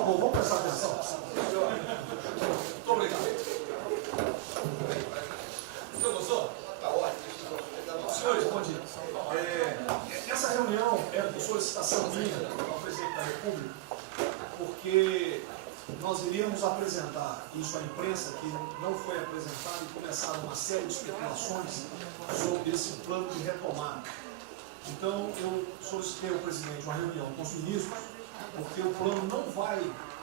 favor, vamos prestar atenção. Muito obrigado. Você gostou? Está ótimo. Senhores, bom dia. Essa reunião é por solicitação minha ao presidente da República, porque nós iríamos apresentar isso à imprensa, que não foi apresentado, e começaram uma série de especulações sobre esse plano de retomada. Então, eu solicitei ao presidente uma reunião com os ministros, porque o plano não vai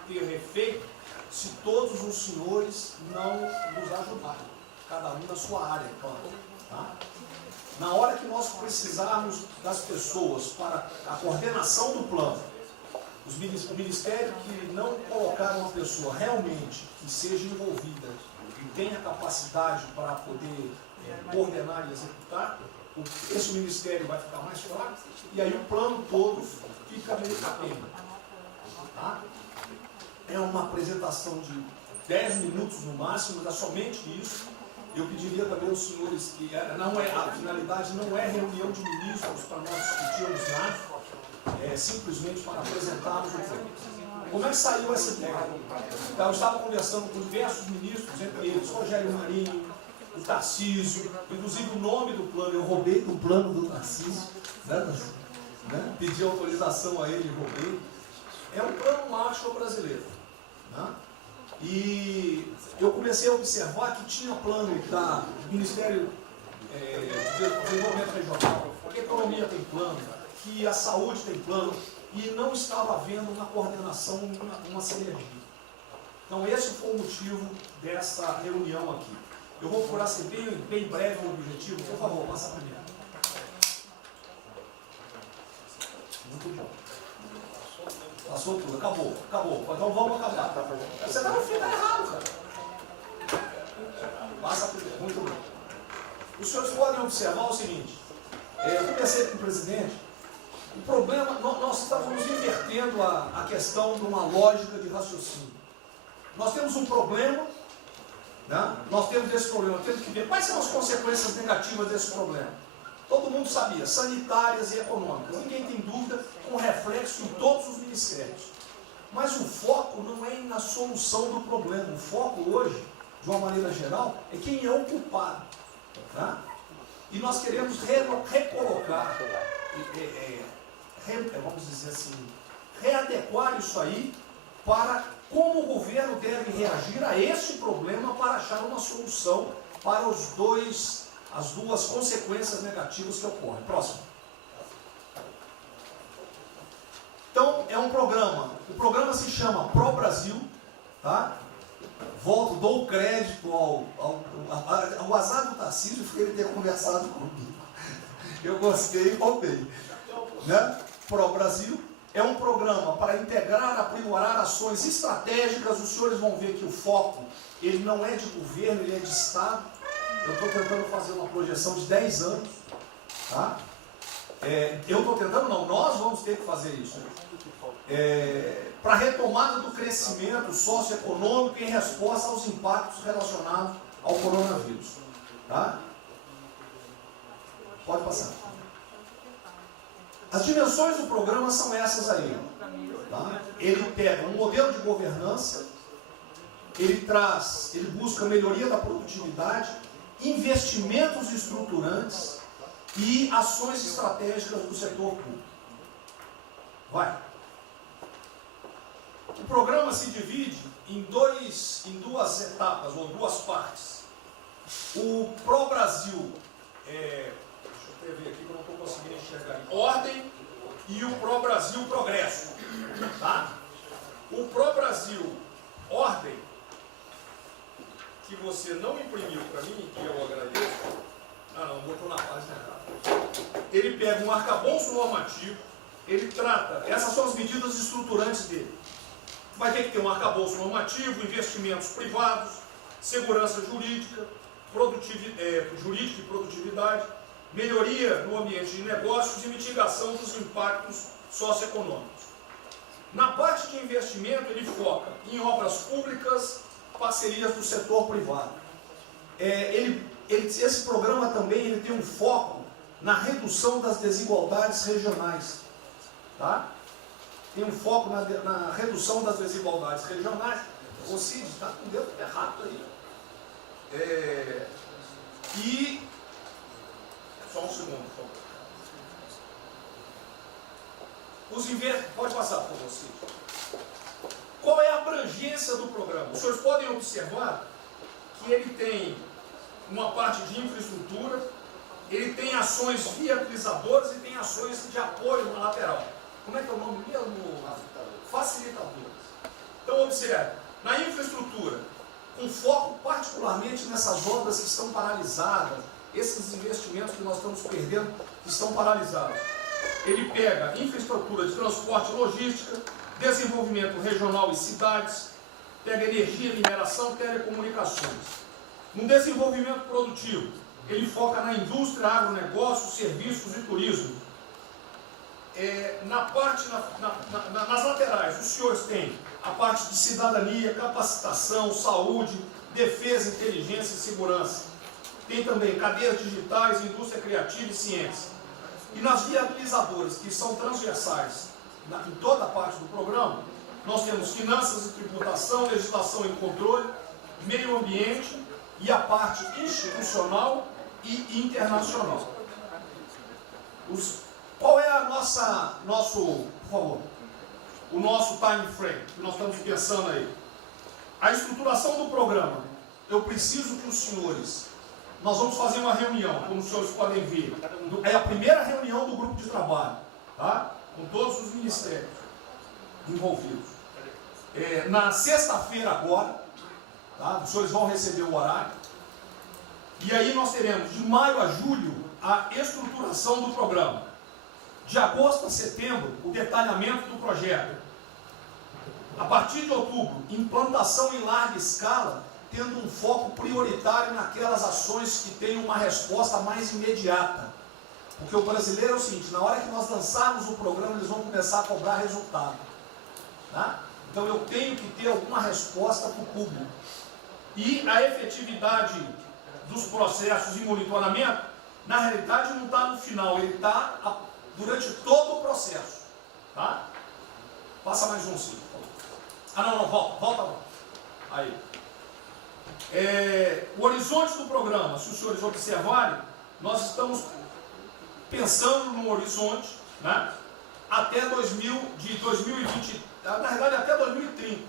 ter efeito se todos os senhores não nos ajudarem, cada um na sua área, claro. Tá? Na hora que nós precisarmos das pessoas para a coordenação do plano, o Ministério que não colocar uma pessoa realmente que seja envolvida e tenha capacidade para poder coordenar e executar, esse Ministério vai ficar mais fraco e aí o plano todo fica meio capenga. Tá? É uma apresentação de 10 minutos no máximo, mas é somente isso. Eu pediria também aos senhores que a finalidade não é reunião de ministros para nós discutirmos nada, simplesmente para apresentarmos o plano. Como é que saiu essa ideia? Eu estava conversando com diversos ministros, entre eles Rogério Marinho, o Tarcísio, inclusive o nome do plano, eu roubei do plano do Tarcísio, né? Pedi autorização a ele e roubei. É um plano Marshall brasileiro. Né? E eu comecei a observar que tinha plano do Ministério de Desenvolvimento Regional, que a economia tem plano, que a saúde tem plano, e não estava havendo uma coordenação, uma sinergia. Então esse foi o motivo dessa reunião aqui. Eu vou procurar ser bem breve o objetivo. Por favor, passa primeiro. Muito bom. Passou tudo, acabou. Então vamos acabar. Você está no fim, está errado, cara. Passa primeiro, muito bem. Os senhores podem observar o seguinte. Eu conversei com o presidente. O problema, nós estamos invertendo a questão de uma lógica de raciocínio. Nós temos um problema, né? Nós temos esse problema, temos que ver quais são as consequências negativas desse problema. Todo mundo sabia, sanitárias e econômicas. Ninguém tem dúvida, com reflexo em todos os ministérios. Mas o foco não é na solução do problema. O foco hoje, de uma maneira geral, é quem é o culpado. Tá? E nós queremos recolocar, vamos dizer assim, readequar isso aí para como o governo deve reagir a esse problema para achar uma solução para as duas consequências negativas que ocorrem. Próximo. Então, é um programa. O programa se chama Pro Brasil. Tá? Dou crédito ao azar do Tarcísio por ele ter conversado comigo. Eu gostei e roubei. Né? Pro Brasil é um programa para integrar, aprimorar ações estratégicas. Os senhores vão ver que o foco, ele não é de governo, ele é de Estado. Eu estou tentando fazer uma projeção de 10 anos. Tá? Nós vamos ter que fazer isso. Para a retomada do crescimento socioeconômico em resposta aos impactos relacionados ao coronavírus. Tá? Pode passar. As dimensões do programa são essas aí. Tá? Ele pega um modelo de governança, ele busca melhoria da produtividade, investimentos estruturantes e ações estratégicas do setor público. Vai. O programa se divide em duas etapas, ou duas partes. O Pro Brasil, deixa eu ver aqui que eu não estou conseguindo enxergar, Ordem, e o Pro Brasil Progresso. Tá? O Pro Brasil Ordem, que você não imprimiu para mim, que eu agradeço. Não, botou na página errada. Ele pega um arcabouço normativo, ele trata, essas são as medidas estruturantes dele. Vai ter que ter um arcabouço normativo, investimentos privados, segurança jurídica, jurídica e produtividade, melhoria no ambiente de negócios e mitigação dos impactos socioeconômicos. Na parte de investimento, ele foca em obras públicas, parcerias do setor privado. Esse programa também ele tem um foco na redução das desigualdades regionais. Tá? tem um foco na redução das desigualdades regionais. O Cid está com o dedo errado aí. E só um segundo, por favor. Pode passar, por favor, Cid. Qual é a abrangência do programa? Os senhores podem observar que ele tem uma parte de infraestrutura, ele tem ações viabilizadoras e tem ações de apoio na lateral. Como é que é o nome mesmo? Facilitadoras. Então, observe, na infraestrutura, com foco particularmente nessas obras que estão paralisadas, esses investimentos que nós estamos perdendo, que estão paralisados. Ele pega infraestrutura de transporte e logística, desenvolvimento regional e cidades, pega energia, mineração, telecomunicações. No desenvolvimento produtivo, ele foca na indústria, agronegócio, serviços e turismo. Nas laterais, os senhores têm a parte de cidadania, capacitação, saúde, defesa, inteligência e segurança. Tem também cadeias digitais, indústria criativa e ciência. E nas viabilizadoras, que são transversais em toda a parte do programa, nós temos finanças e tributação, legislação e controle, meio ambiente e a parte institucional e internacional. Qual é o nosso time frame que nós estamos pensando aí? A estruturação do programa. Eu preciso que os senhores, nós vamos fazer uma reunião, como os senhores podem ver. É a primeira reunião do grupo de trabalho, tá? Com todos os ministérios envolvidos. Na sexta-feira agora, tá? Os senhores vão receber o horário. E aí nós teremos de maio a julho a estruturação do programa. De agosto a setembro, o detalhamento do projeto. A partir de outubro, implantação em larga escala, tendo um foco prioritário naquelas ações que têm uma resposta mais imediata. Porque o brasileiro é o seguinte, na hora que nós lançarmos o programa, eles vão começar a cobrar resultado. Tá? Então eu tenho que ter alguma resposta para o público. E a efetividade dos processos de monitoramento, na realidade não está no final, ele está durante todo o processo. Tá? Passa mais um, sim. Volta. Aí. O horizonte do programa, se os senhores observarem, nós estamos pensando no horizonte, né, até 2020, na verdade até 2030.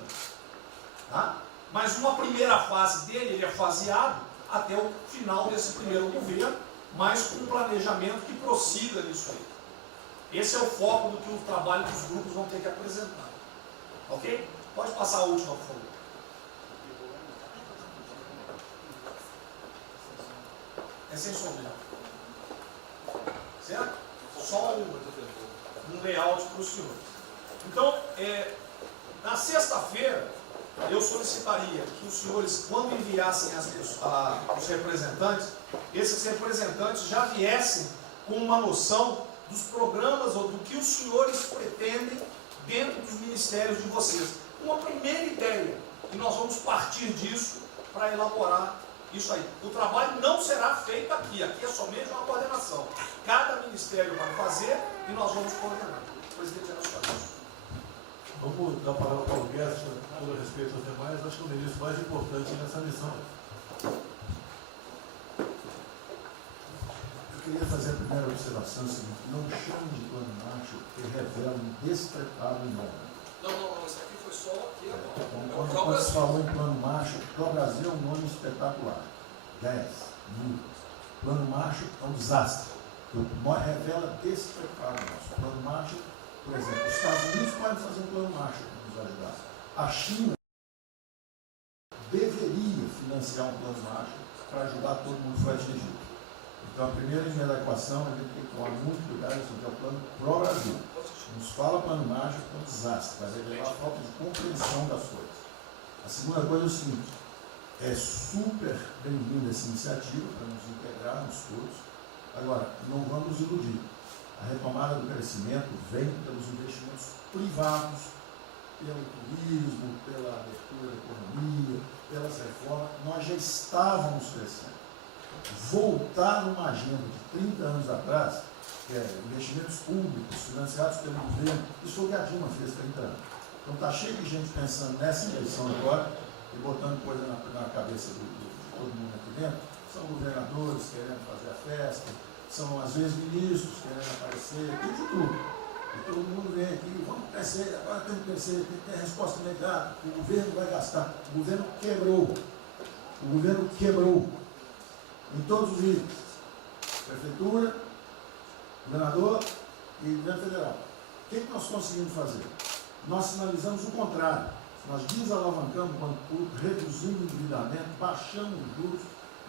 Tá? Mas uma primeira fase dele, ele é faseado até o final desse primeiro governo, mas com um planejamento que prossiga nisso aí. Esse é o foco do que o trabalho dos grupos vão ter que apresentar. Ok? Pode passar a última, por favor. É sem som mesmo. Certo? Só um layout para os senhores. Então, na sexta-feira, eu solicitaria que os senhores, quando enviassem os representantes, esses representantes já viessem com uma noção dos programas ou do que os senhores pretendem dentro dos ministérios de vocês. Uma primeira ideia, e nós vamos partir disso para elaborar isso aí. O trabalho não será feito aqui é somente uma coordenação. Cada ministério vai fazer e nós vamos coordenar. O presidente era só isso. Vamos dar a palavra para o Guedes, com respeito aos demais, acho que é o ministro mais importante nessa missão. Eu queria fazer a primeira observação seguinte: não chame de plano Marshall que revela um despreparo enorme. Não, isso aqui foi só aqui agora. Quando se falou em plano Marshall, para o Brasil é um nome espetacular. 10, 1000. Plano Marshall é um desastre. Revela despreparo nosso. Plano Marshall, por exemplo, os Estados Unidos podem fazer um plano Marshall para nos ajudar. A China deveria financiar um plano Marshall para ajudar todo mundo que foi atingido. Então, a primeira linha da equação, a gente tem que tomar muito cuidado, isso aqui é o plano pro Brasil. Nos fala plano Marshall, é um desastre, vai revelar a falta de compreensão das coisas. A segunda coisa é o seguinte: é super bem-vinda essa iniciativa para nos integrarmos todos. Agora, não vamos nos iludir. A retomada do crescimento vem pelos investimentos privados, pelo turismo, pela abertura da economia, pelas reformas. Nós já estávamos crescendo. Voltar numa agenda de 30 anos atrás que é investimentos públicos financiados pelo governo. Isso foi o que a Dilma fez 30 anos. Então está cheio de gente pensando nessa eleição agora e botando coisa na cabeça de todo mundo aqui dentro. São governadores querendo fazer a festa, são às vezes ministros querendo aparecer, tem de tudo. E todo mundo vem aqui, vamos crescer, agora tem que crescer, tem que ter resposta imediata, o governo vai gastar. O governo quebrou. O governo quebrou em todos os níveis. Prefeitura, governador e governo federal. O que nós conseguimos fazer? Nós sinalizamos o contrário. Nós desalavancamos o banco público, reduzimos o endividamento, baixamos os juros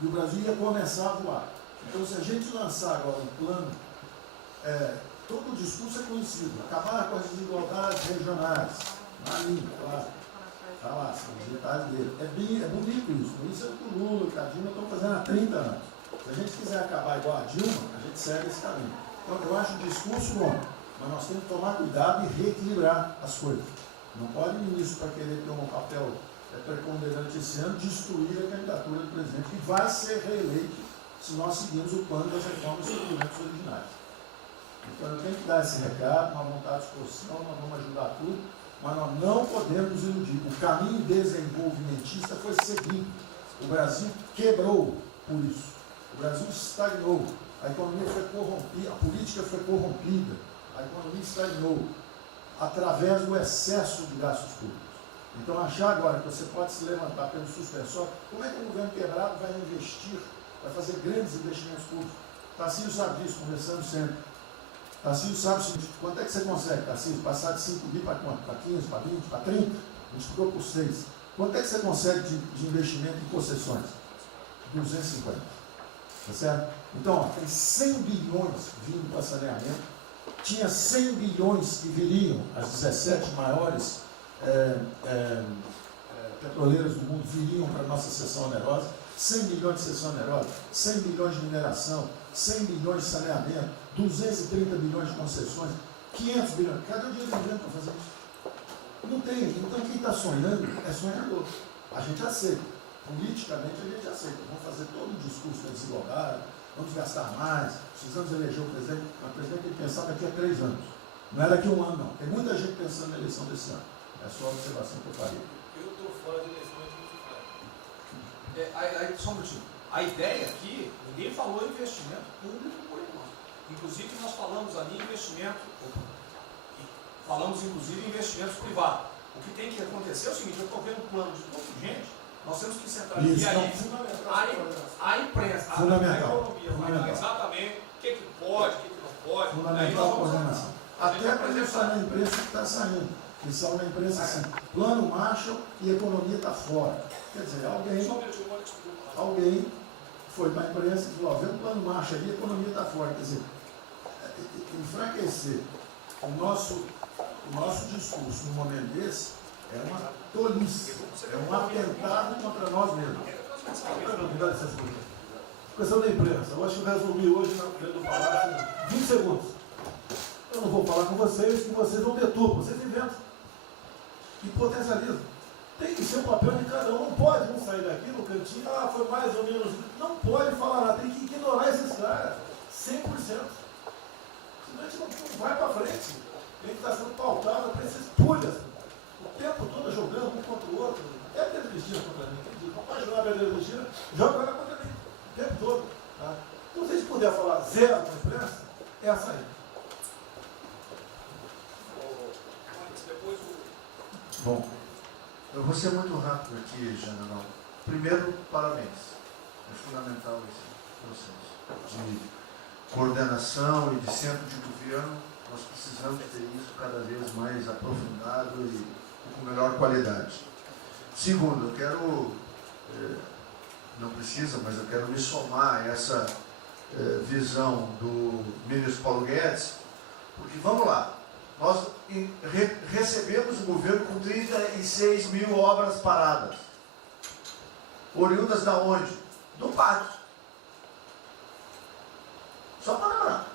e o Brasil ia começar a voar. Então, se a gente lançar agora um plano, todo o discurso é conhecido, acabar com as desigualdades regionais, na língua, claro, está lá, são os detalhes dele. É bonito isso, por isso é que o Lula e a Dilma estão fazendo há 30 anos. Se a gente quiser acabar igual a Dilma, a gente segue esse caminho. Então, eu acho o discurso bom, mas nós temos que tomar cuidado e reequilibrar as coisas. Não pode o ministro, para querer ter um papel preponderante esse ano, destruir a candidatura do presidente, que vai ser reeleito se nós seguirmos o plano das reformas estruturantes originárias. Então, eu tenho que dar esse recado, uma vontade de exposição, nós vamos ajudar tudo, mas nós não podemos nos iludir. O caminho desenvolvimentista foi seguido. O Brasil quebrou por isso. O Brasil estagnou. A economia foi corrompida, a política foi corrompida. A economia estagnou através do excesso de gastos públicos. Então, achar agora que você pode se levantar pelo suspensório, como é que o governo quebrado vai investir, vai fazer grandes investimentos públicos? Tarcísio sabe disso, conversando sempre. Tarcísio sabe o seguinte: quanto é que você consegue, Tarcísio, passar de 5 mil para quanto? Para 15, para 20, para 30? Multiplicou por 6. Quanto é que você consegue de investimento em concessões? 250. Tá certo? Então, ó, tem 100 bilhões vindo para saneamento. Tinha 100 bilhões que viriam, as 17 maiores petroleiras do mundo viriam para a nossa seção onerosa. 100 bilhões de seção onerosa, 100 bilhões de mineração, 100 bilhões de saneamento, 230 bilhões de concessões, 500 bilhões. Cadê o dinheiro do governo para fazer isso? Não tem. Então, quem está sonhando é sonhador. A gente aceita. Politicamente, a gente aceita. Vamos fazer todo o discurso da desigualdade, vamos gastar mais, precisamos eleger o presidente. Mas o presidente tem que pensar daqui a 3 anos. Não é daqui a 1 ano, não. Tem muita gente pensando na eleição desse ano. É só a observação que eu faria. Eu estou fora de eleição, só um minutinho. A ideia aqui, ninguém falou em investimento público por enquanto. Inclusive, nós falamos ali em investimento, falamos inclusive em investimentos privados. O que tem que acontecer é o seguinte: eu estou vendo um plano de pouca gente, nós temos que centralizar a imprensa, a economia, falar exatamente o que pode, o que não pode. Fundamental a coordenação. Até para isso na imprensa que está saindo. Que são na imprensa assim: plano Marshall e economia está fora. Quer dizer, alguém foi para a imprensa e falou: vê o plano Marshall ali, a economia está fora. Quer dizer, enfraquecer o nosso discurso no momento desse é uma tolice, é um atentado contra nós mesmos. Questão da imprensa, eu acho que eu resumi hoje dentro do palácio 20 segundos. Eu não vou falar com vocês, que vocês não deturpam, vocês inventam e potencializam. Tem que ser o papel de cada um, não pode um sair daqui no cantinho, foi mais ou menos. Não pode falar nada, tem que ignorar esses caras, 100%. Senão a gente não vai para frente. Tem que estar sendo pautado para esses pulhas, o tempo todo jogando um contra o outro. É a Pedro Cristina contra mim, não pode jogar a Pedro Cristina, joga ela contra mim, o tempo todo. Tá? Então, se a gente puder falar zero com a imprensa, é essa aí. Bom, eu vou ser muito rápido aqui, general. Primeiro, parabéns. É fundamental esse processo de coordenação e de centro de governo. Nós precisamos ter isso cada vez mais aprofundado e com melhor qualidade. Segundo, eu quero, não precisa, mas eu quero me somar a essa visão do ministro Paulo Guedes, porque vamos lá. Nós recebemos o governo com 36 mil obras paradas. Oriundas da onde? Do PAC. Só para lembrar.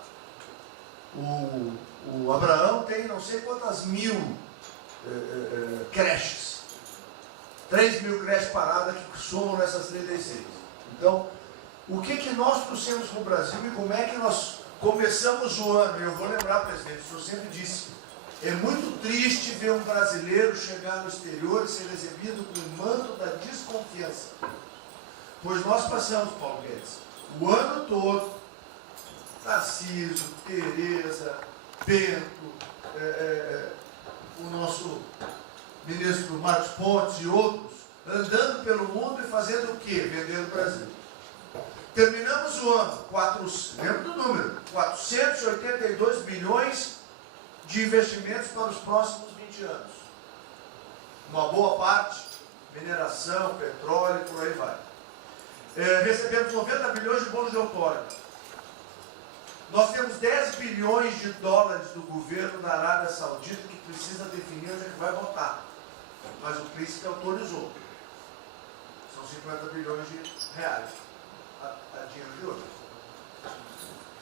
O Abraão tem não sei quantas mil creches. 3 mil creches paradas que somam nessas 36. Então, o que nós trouxemos para o Brasil e como é que nós começamos o ano, e eu vou lembrar, presidente, o senhor sempre disse, é muito triste ver um brasileiro chegar no exterior e ser recebido com o manto da desconfiança. Pois nós passamos, Paulo Guedes, o ano todo, Tarcísio, Tereza, Bento, o nosso ministro Marcos Pontes e outros, andando pelo mundo e fazendo o quê? Vendendo o Brasil. Terminamos o ano, lembra do número, 482 bilhões de investimentos para os próximos 20 anos. Uma boa parte, mineração, petróleo, por aí vai. Recebemos 90 bilhões de bônus de outorga. Nós temos 10 bilhões de dólares do governo da Arábia Saudita que precisa definir onde é que vai votar. Mas o príncipe autorizou. São 50 bilhões de reais. A dinheiro de hoje.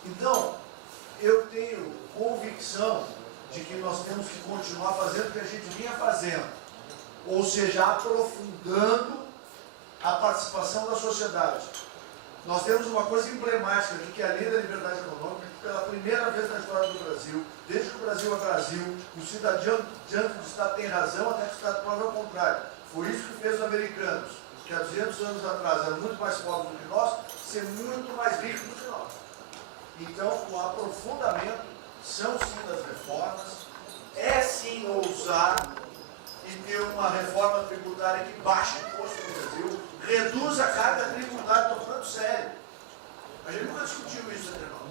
Então, eu tenho convicção de que nós temos que continuar fazendo o que a gente vinha fazendo. Ou seja, aprofundando a participação da sociedade. Nós temos uma coisa emblemática aqui, que é a Lei da Liberdade Econômica, que pela primeira vez na história do Brasil, desde que o Brasil é Brasil, o cidadão diante do Estado tem razão, até que o Estado prova o contrário. Foi isso que fez os americanos, que há 200 anos atrás eram muito mais pobres do que nós, ser muito mais ricos do que nós. Então, o aprofundamento são sim das reformas, é sim ousar e ter uma reforma tributária que baixe o imposto no Brasil, reduz a carga tributária, estou falando sério. A gente nunca discutiu isso entre nós,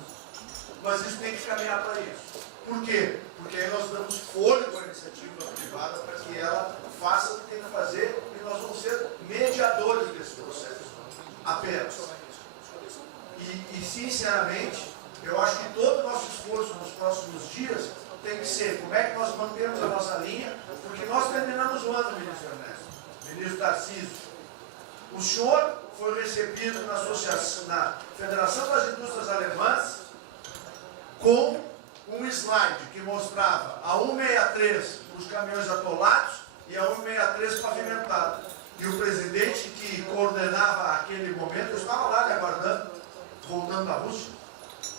mas isso tem que caminhar para isso. Por quê? Porque aí nós damos fôlego à iniciativa privada para que ela faça o que tem que fazer e nós vamos ser mediadores desse processo. Apenas. E sinceramente, eu acho que todo o nosso esforço nos próximos dias tem que ser como é que nós mantemos a nossa linha, porque nós terminamos o ano, ministro Ernesto, ministro Tarcísio. O senhor foi recebido na associação, na Federação das Indústrias Alemãs com um slide que mostrava a 163 para os caminhões atolados e a 163 pavimentado. E o presidente que coordenava aquele momento, eu estava lá lhe aguardando, voltando da Rússia,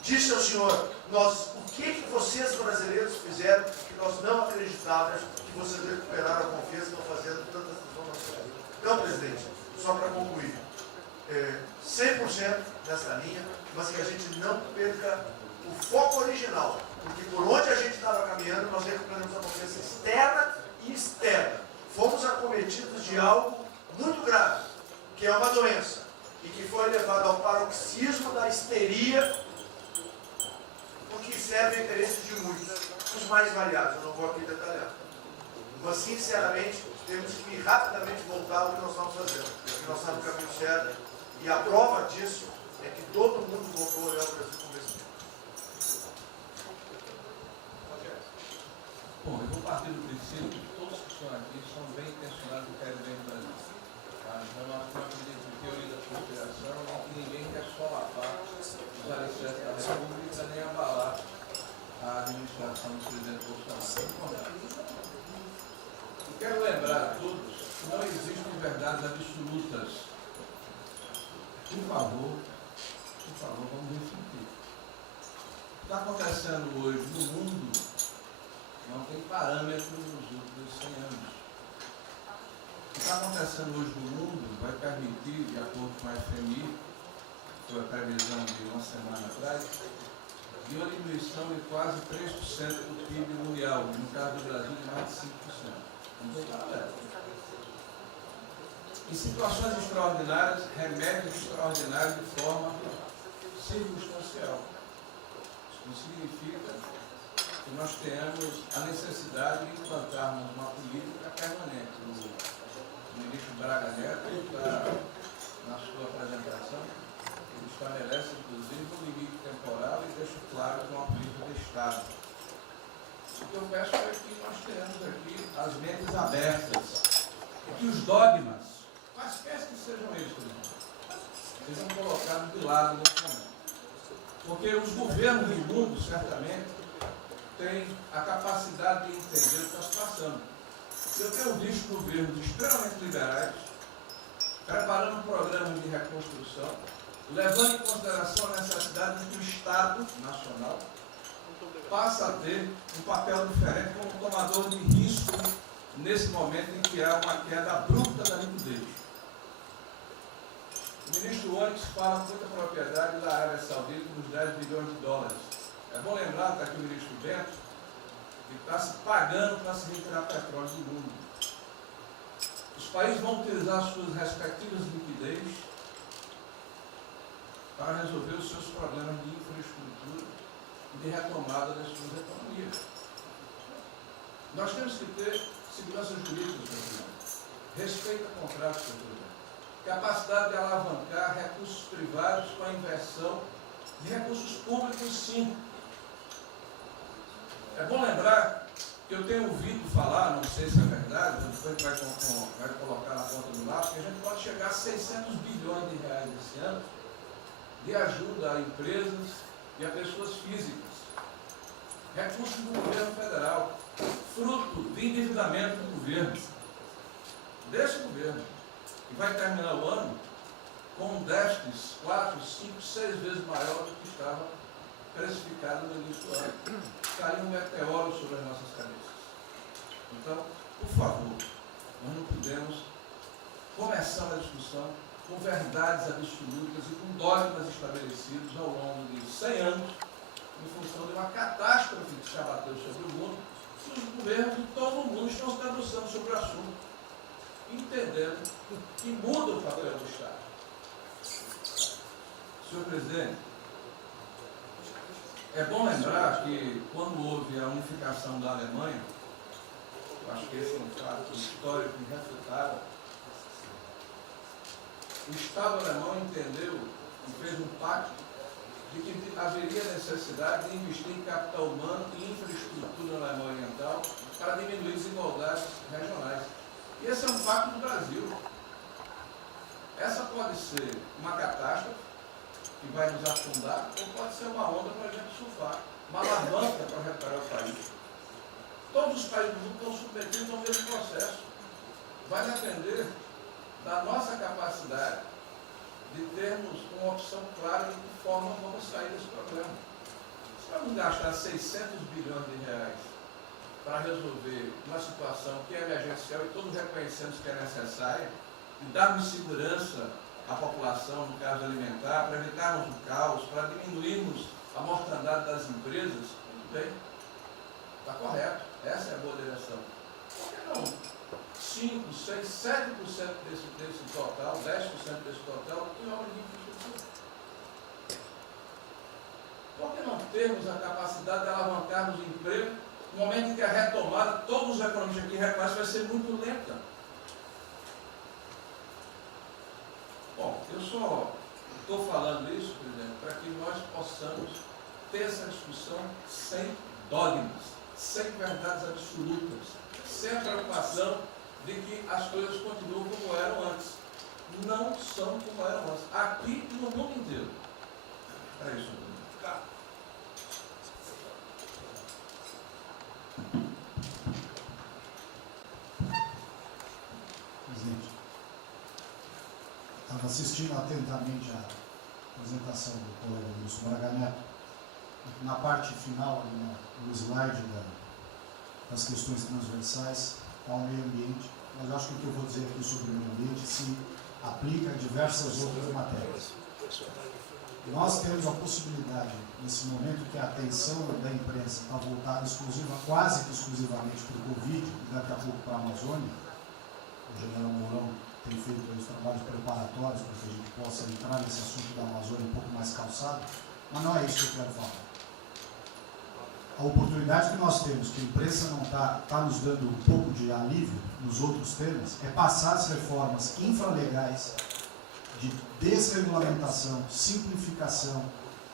disse ao senhor, o que vocês brasileiros fizeram que nós não acreditávamos que vocês recuperaram a confiança e estão fazendo tantas transformações. Então, presidente, só para concluir, 100% dessa linha, mas que a gente não perca o foco original, porque por onde a gente estava caminhando, nós recuperamos a confiança externa e externa. Fomos acometidos de algo muito grave, que é uma doença, e que foi levado ao paroxismo da histeria, porque serve ao interesse de muitos, os mais variados, eu não vou aqui detalhar. Mas, sinceramente, temos que rapidamente voltar ao que nós estamos fazendo, porque nós estamos no caminho certo, e a prova disso é que todo mundo voltou a olhar o Brasil como esse. Bom, eu vou partir do princípio que todos que estão aqui são bem intencionados e querem bem no Brasil. Tá? Então, nós não acreditamos em teoria da conspiração e que ninguém quer só lavar os alicerces da República nem abalar a administração do presidente Bolsonaro. Eu quero lembrar a todos que não existem verdades absolutas. Por favor, vamos refletir. O que está acontecendo hoje no mundo não tem parâmetro nos últimos 100 anos. O que está acontecendo hoje no mundo vai permitir, de acordo com a FMI, que foi a previsão de uma semana atrás, de uma diminuição de quase 3% do PIB mundial, no caso do Brasil de mais de 5%. Não tem parâmetro. Em situações extraordinárias, remédios extraordinários de forma circunstancial. Isso não significa que nós tenhamos a necessidade de implantarmos uma política permanente. O ministro Braga Neto, na sua apresentação, ele estabelece, inclusive, um limite temporal e deixa claro que é uma política de Estado. O que eu peço é que nós tenhamos aqui as mentes abertas e que os dogmas, quaisquer que sejam eles, sejam colocados de lado nesse momento. Porque os governos do mundo, certamente, têm a capacidade de entender o que está se passando. Eu tenho visto governos extremamente liberais, preparando programas de reconstrução, levando em consideração a necessidade de que o Estado Estado Nacional passa a ter um papel diferente como tomador de risco nesse momento em que há uma queda abrupta da liquidez. O ministro Onyx fala com muita propriedade da Arábia Saudita nos 10 bilhões de dólares. É bom lembrar, está aqui o ministro Bento, que está se pagando para se retirar petróleo do mundo. Os países vão utilizar suas respectivas liquidez para resolver os seus problemas de infraestrutura e de retomada das suas economias. Nós temos que ter segurança jurídica, Sr. Presidente, respeito a contratos, Sr. Presidente, capacidade de alavancar recursos privados com a inversão de recursos públicos, sim. É bom lembrar que eu tenho ouvido falar, não sei se é verdade, depois vai colocar na ponta do lápis, que a gente pode chegar a 600 bilhões de reais esse ano de ajuda a empresas e a pessoas físicas. Recursos do governo federal, fruto de endividamento do governo, desse governo, que vai terminar o ano com um déficit 4, 5, 6 vezes maior do que estava precificado no início do ano. Caiu um meteoro sobre as nossas cabeças. Então, por favor, nós não podemos começar a discussão com verdades absolutas e com dogmas estabelecidos ao longo de 100 anos, em função de uma catástrofe que se abateu sobre o mundo, e os governos de todo o mundo estão se debruçando sobre o assunto, entendendo que muda o papel do Estado. Senhor Presidente, é bom lembrar que quando houve a unificação da Alemanha, eu acho que esse é um fato histórico irrefutável, o Estado alemão entendeu e fez um pacto de que haveria necessidade de investir em capital humano e infraestrutura na Alemanha Oriental para diminuir desigualdades regionais. E esse é um pacto do Brasil. Essa pode ser uma catástrofe que vai nos afundar, ou pode ser uma onda para a gente surfar, uma alavanca para reparar o país. Todos os países do mundo estão submetidos ao mesmo processo. Vai depender da nossa capacidade de termos uma opção clara de que forma vamos sair desse problema. Se vamos gastar 600 bilhões de reais para resolver uma situação que é emergencial e todos reconhecemos que é necessária, e darmos segurança à população, no caso alimentar, para evitarmos o caos, para diminuirmos a mortandade das empresas, tudo bem, está correto, essa é a boa direção. Por que não 5, 6, 7% desse total, 10% desse total, em obra de infraestrutura? Por que não termos a capacidade de alavancarmos o emprego no momento em que a retomada, todos os economistas aqui reconhecem, vai ser muito lenta? Bom, eu só estou falando isso, presidente, para que nós possamos ter essa discussão sem dogmas, sem verdades absolutas, sem a preocupação de que as coisas continuam como eram antes. Não são como eram antes. Aqui e no mundo inteiro. É isso. Presidente, estava assistindo atentamente a apresentação do colega Wilson Braga Neto. Na parte final, no slide das questões transversais, ao meio ambiente, mas eu acho que o que eu vou dizer aqui sobre o meio ambiente se aplica a diversas outras matérias. Nós temos a possibilidade, nesse momento que a atenção da imprensa está voltada quase que exclusivamente para o Covid e daqui a pouco para a Amazônia, o general Mourão tem feito os trabalhos preparatórios para que a gente possa entrar nesse assunto da Amazônia um pouco mais calçado, mas não é isso que eu quero falar. A oportunidade que nós temos, que a imprensa não está nos dando um pouco de alívio nos outros temas, é passar as reformas infralegais de desregulamentação, simplificação,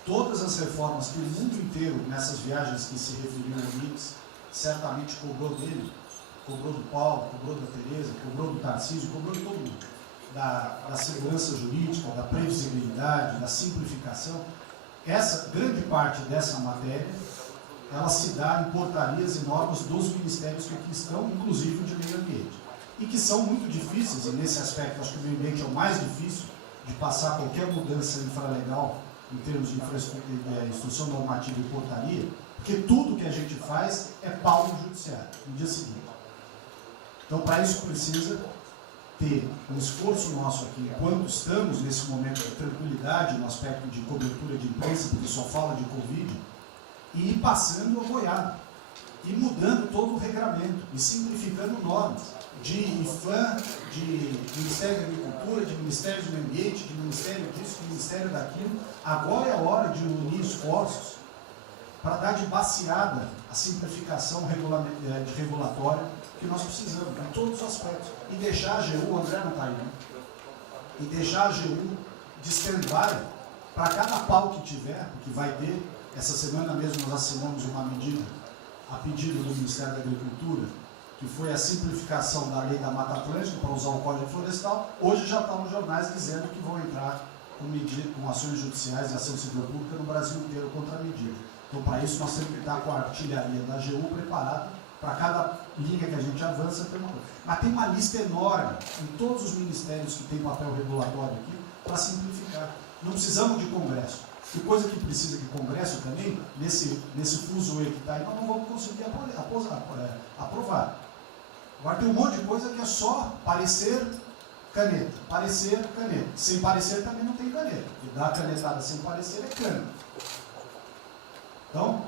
todas as reformas que o mundo inteiro, nessas viagens que se referiu ao Mix, certamente cobrou dele, cobrou do Paulo, cobrou da Tereza, cobrou do Tarcísio, cobrou de todo mundo, da segurança jurídica, da previsibilidade, da simplificação. Essa grande parte dessa matéria, ela se dá em portarias e normas dos ministérios que aqui estão, inclusive de meio ambiente, e que são muito difíceis, e nesse aspecto acho que o meio ambiente é o mais difícil de passar qualquer mudança infralegal em termos de instrução normativa e portaria, porque tudo que a gente faz é pau no judiciário, no dia seguinte. Então, para isso precisa ter um esforço nosso aqui, enquanto estamos nesse momento de tranquilidade, no aspecto de cobertura de imprensa, porque só fala de Covid, e ir passando a boiada, e mudando todo o regramento, e simplificando normas, de IFAM, de Ministério da Agricultura, de Ministério do Meio Ambiente, de Ministério disso, de Ministério daquilo. Agora é a hora de unir esforços para dar de baseada a simplificação regulatória que nós precisamos, em todos os aspectos. E deixar a AGU, o André não está aí, né? E deixar a AGU de stand-by para cada pau que tiver, porque vai ter. Essa semana mesmo nós assinamos uma medida a pedido do Ministério da Agricultura, que foi a simplificação da lei da Mata Atlântica para usar o Código Florestal. Hoje já está nos jornais dizendo que vão entrar com ações judiciais e ação civil pública no Brasil inteiro contra a medida. Então, para isso, nós temos que estar com a artilharia da AGU preparada para cada linha que a gente avança. Mas tem uma lista enorme em todos os ministérios que têm papel regulatório aqui para simplificar. Não precisamos de Congresso. E coisa que precisa de Congresso também, nesse fuso que está aí, nós não vamos conseguir aprovar. Agora tem um monte de coisa que é só parecer, caneta. Parecer, caneta. Sem parecer também não tem caneta. E dar canetada sem parecer é cana. Então,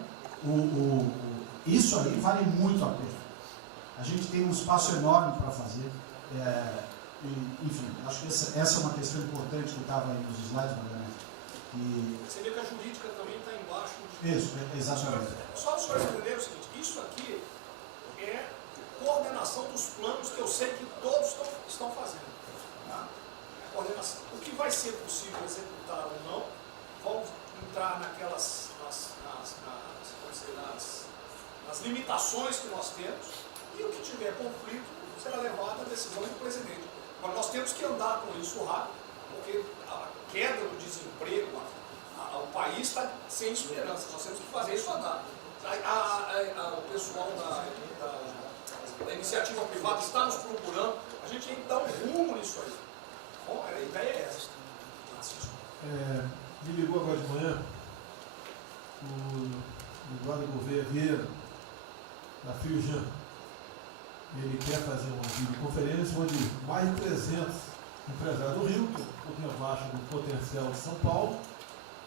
isso aí vale muito a pena. A gente tem um espaço enorme para fazer. Enfim, acho que essa é uma questão importante que estava aí nos slides, Você vê que a jurídica também está embaixo. Isso, exatamente. Só para os senhores entenderem o seguinte, isso aqui é coordenação dos planos que eu sei que todos estão fazendo. Tá? Coordenação. O que vai ser possível executar ou não, vão entrar nas limitações que nós temos, e o que tiver conflito será levado à decisão do presidente. Agora, nós temos que andar com isso rápido, porque a queda do desemprego, o país está sem esperança, nós temos que fazer isso andar. O pessoal da iniciativa privada está nos procurando, a gente tem que dar um rumo nisso aí. Bom, a ideia é essa. Me ligou agora de manhã o Eduardo Gouveia Vieira, da Fiujan. Ele quer fazer uma videoconferência onde mais de 300 empresários do Rio, que é um pouquinho abaixo do potencial de São Paulo,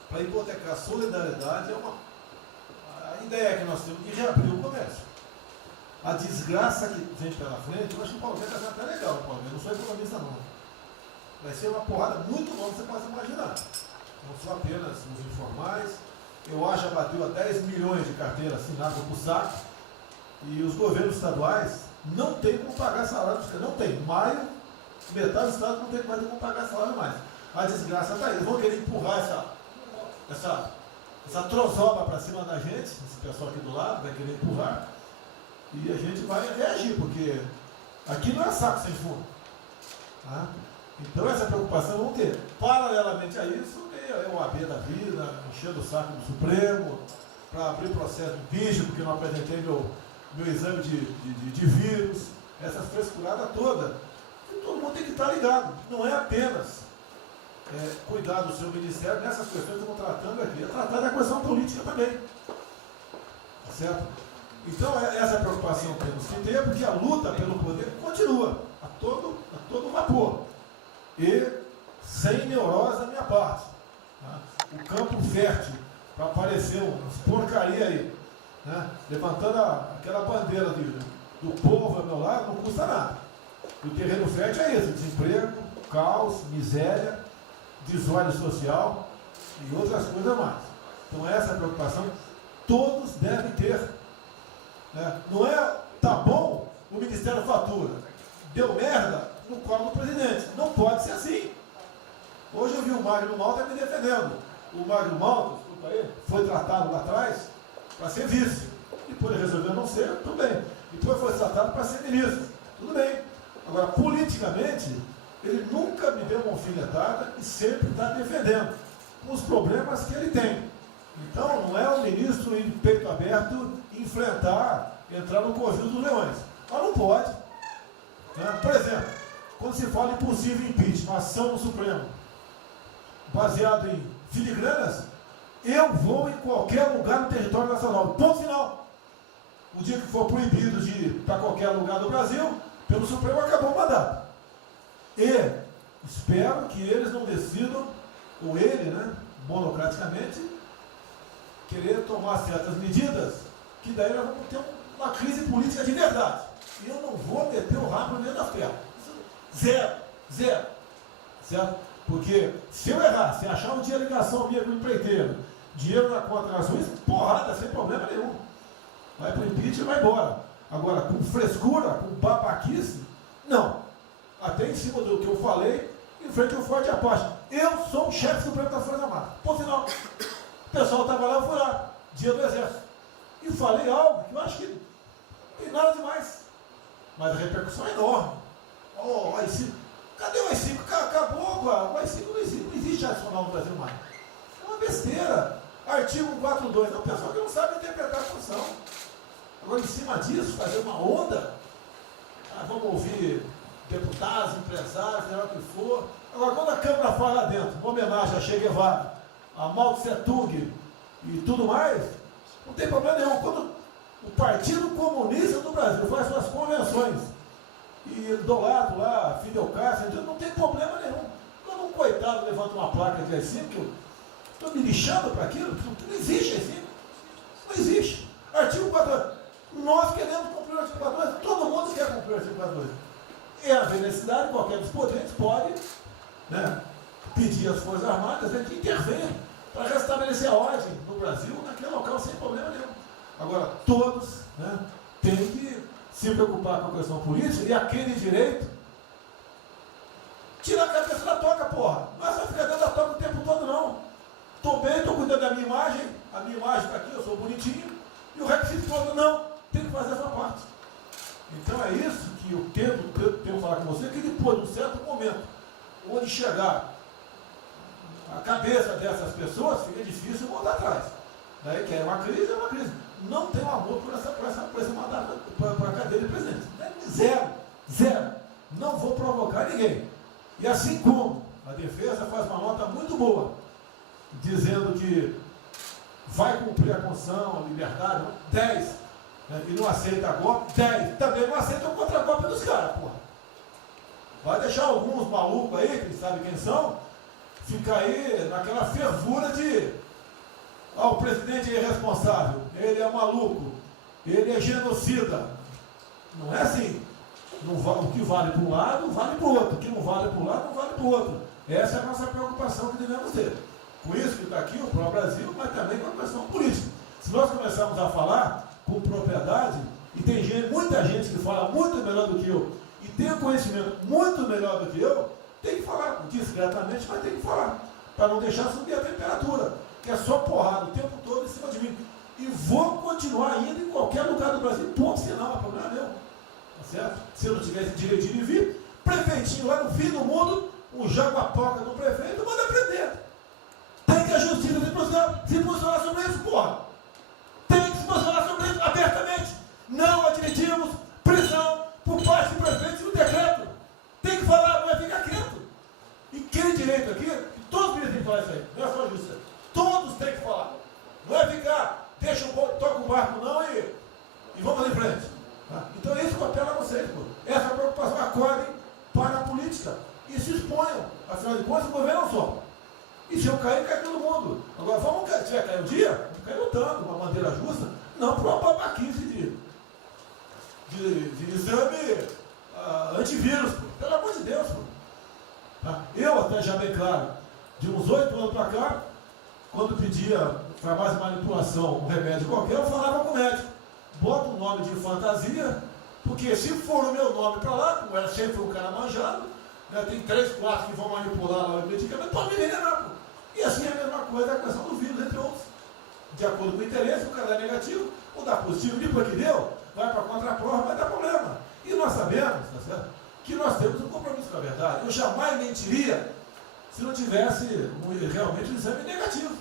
para hipotecar solidariedade. A ideia que nós temos de reabrir o comércio. A desgraça que vem pela frente, eu acho que o Paulo vai estar até legal, Paulo. Eu não sou economista não. Vai ser uma porrada muito longa, você pode imaginar. Não são apenas os informais. Eu acho que bateu a 10 milhões de carteiras assinadas por saco. E os governos estaduais não têm como pagar salário. Não tem. Maio, metade do estado não tem mais como pagar salário mais. A desgraça está aí. Eles vão querer empurrar essa trozoba para cima da gente. Esse pessoal aqui do lado vai querer empurrar. E a gente vai reagir, porque aqui não é saco sem fundo. Tá? Então essa preocupação vamos ter. Paralelamente a isso, é o AB da vida, enchendo o saco do Supremo, para abrir processo de bicho, porque não apresentei meu exame de vírus, essa frescurada toda. E todo mundo tem que estar ligado. Não é apenas cuidar do seu ministério nessas questões que estamos tratando aqui, é tratar da questão política também. Tá certo? Então essa preocupação temos que ter, porque a luta pelo poder continua a todo vapor. E sem neurose da minha parte. Tá? O campo fértil para aparecer umas porcaria aí, né? Levantando aquela bandeira do povo ao meu lado, não custa nada. E o terreno fértil é isso: desemprego, caos, miséria, desordem social e outras coisas mais. Então essa preocupação todos devem ter. Né? Não é, tá bom, o Ministério fatura, deu merda no colo do presidente. Não pode ser assim. Hoje eu vi o Magno Malta me defendendo. O Magno Malta, desculpa aí, foi tratado lá atrás para ser vice. Depois resolveu não ser, tudo bem. Depois foi tratado para ser ministro, tudo bem. Agora, politicamente, ele nunca me deu uma alfinetada e sempre está defendendo os problemas que ele tem. Então, não é o ministro em peito aberto entrar no covil dos leões. Mas não pode. Né? Por exemplo, quando se fala em possível impeachment, ação no Supremo, baseado em filigranas, eu vou em qualquer lugar no território nacional. Ponto final. O dia que for proibido de ir para qualquer lugar do Brasil, pelo Supremo acabou o mandato. E espero que eles não decidam, ou ele, né, monocraticamente, querer tomar certas medidas, que daí nós vamos ter uma crise política de verdade. E eu não vou meter o rabo dentro da ferro. Zero. Certo? Porque se eu errar, se achar um dia ligação minha com o empreiteiro, dinheiro na conta nas ruas, porrada, sem problema nenhum. Vai para o impeachment e vai embora. Agora, com frescura, com babaquice, não. Até em cima do que eu falei, em frente ao Forte Apache. Eu sou o chefe supremo das Forças Armadas. Ponto final. O pessoal estava lá, eu fui lá, dia do Exército. E falei algo que eu acho que não tem nada demais. Mas a repercussão é enorme. Oh, AI-5. Cadê o AI-5? Acabou, o AI-5 não existe adicional no Brasil mais. É uma besteira. Artigo 142. É um pessoal que não sabe interpretar a função. Agora, em cima disso, fazer uma onda. Vamos ouvir deputados, empresários, seja o que for. Agora, quando a Câmara fala lá dentro, uma homenagem a Che Guevara, a Mao Tse Tung e tudo mais, não tem problema nenhum. Quando o Partido Comunista do Brasil faz suas convenções e do lado lá, Fidel Castro, não tem problema nenhum. Quando um coitado levanta uma placa de AI-5, que eu estou me lixando para aquilo, não existe AI-5. Não existe. Artigo 42. Nós queremos cumprir o artigo 42, todo mundo quer cumprir o artigo 42. E haver necessidade, qualquer dos potentes pode, né, pedir às Forças Armadas, né, que intervenham para restabelecer a ordem no Brasil, naquele local, sem problema nenhum. Agora, todos, né, têm que se preocupar com a questão política e aquele direito, tira a cabeça da toca, porra. Não é só ficar dentro da toca o tempo todo, não. Estou bem, estou cuidando da minha imagem, a minha imagem está aqui, eu sou bonitinho, e o requisito todo, não, tem que fazer essa parte. Então é isso que eu tenho falar com você, que depois de um certo momento, onde chegar a cabeça dessas pessoas, fica difícil voltar atrás. Daí que é uma crise, é uma crise. Não tenho amor por esse mandato, para a cadeira de presidente. Zero. Não vou provocar ninguém. E assim como a defesa faz uma nota muito boa, dizendo que vai cumprir a Constituição, a liberdade, 10, né, e não aceita golpe, 10, também não aceita o contra-golpe dos caras, porra. Vai deixar alguns malucos aí, que sabe quem são, ficar aí naquela fervura de o presidente é irresponsável, ele é maluco, ele é genocida. Não é assim. O que vale para um lado, vale para o outro. O que não vale para um lado, não vale para o outro. Essa é a nossa preocupação que devemos ter. Com isso que está aqui, o pró-Brasil, mas também com a questão política. Se nós começarmos a falar com propriedade, e tem muita gente que fala muito melhor do que eu, e tem um conhecimento muito melhor do que eu, tem que falar, discretamente, mas tem que falar, para não deixar subir a temperatura, que é só porrada o tempo todo em cima de mim. E vou continuar indo em qualquer lugar do Brasil, ponto final, não é problema meu. Tá certo? Se eu não tivesse direitinho de vir, prefeitinho lá no fim do mundo, um jaguapoca do prefeito, manda prender. Tem que a justiça se posicionar sobre isso, porra. Tem que se posicionar sobre isso abertamente. Não admitimos prisão por parte do prefeito no decreto. Tem que falar, não é ficar quieto. E quem direito aqui, todos têm que falar isso aí, não é só a justiça. Todos têm que falar. Não é ficar, toca o barco não e vamos em frente. Tá? Então é isso que eu apelo a vocês, pô. Essa preocupação, acordem para a política e se exponham. Afinal de contas, o governo não só. E se eu cair, cai todo mundo. Agora, se tiver cair um dia, vamos cair lutando, uma bandeira justa, não por uma babaquice de exame antivírus, pô. Pelo amor de Deus, pô. Tá? Eu até já bem claro, de uns 8 anos para cá, quando pedia farmácia de manipulação, um remédio qualquer, eu falava com o médico. Bota um nome de fantasia, porque se for o meu nome para lá, como era sempre um cara manjado, né, tem 3, 4 que vão manipular lá o medicamento, pode me envenenar, pô. E assim é a mesma coisa a questão do vírus, entre outros. De acordo com o interesse, o cara dá negativo, ou dá positivo, depois que deu, vai para a contraprova, vai dar problema. E nós sabemos, tá certo, que nós temos um compromisso com a verdade. Eu jamais mentiria se não tivesse realmente um exame negativo.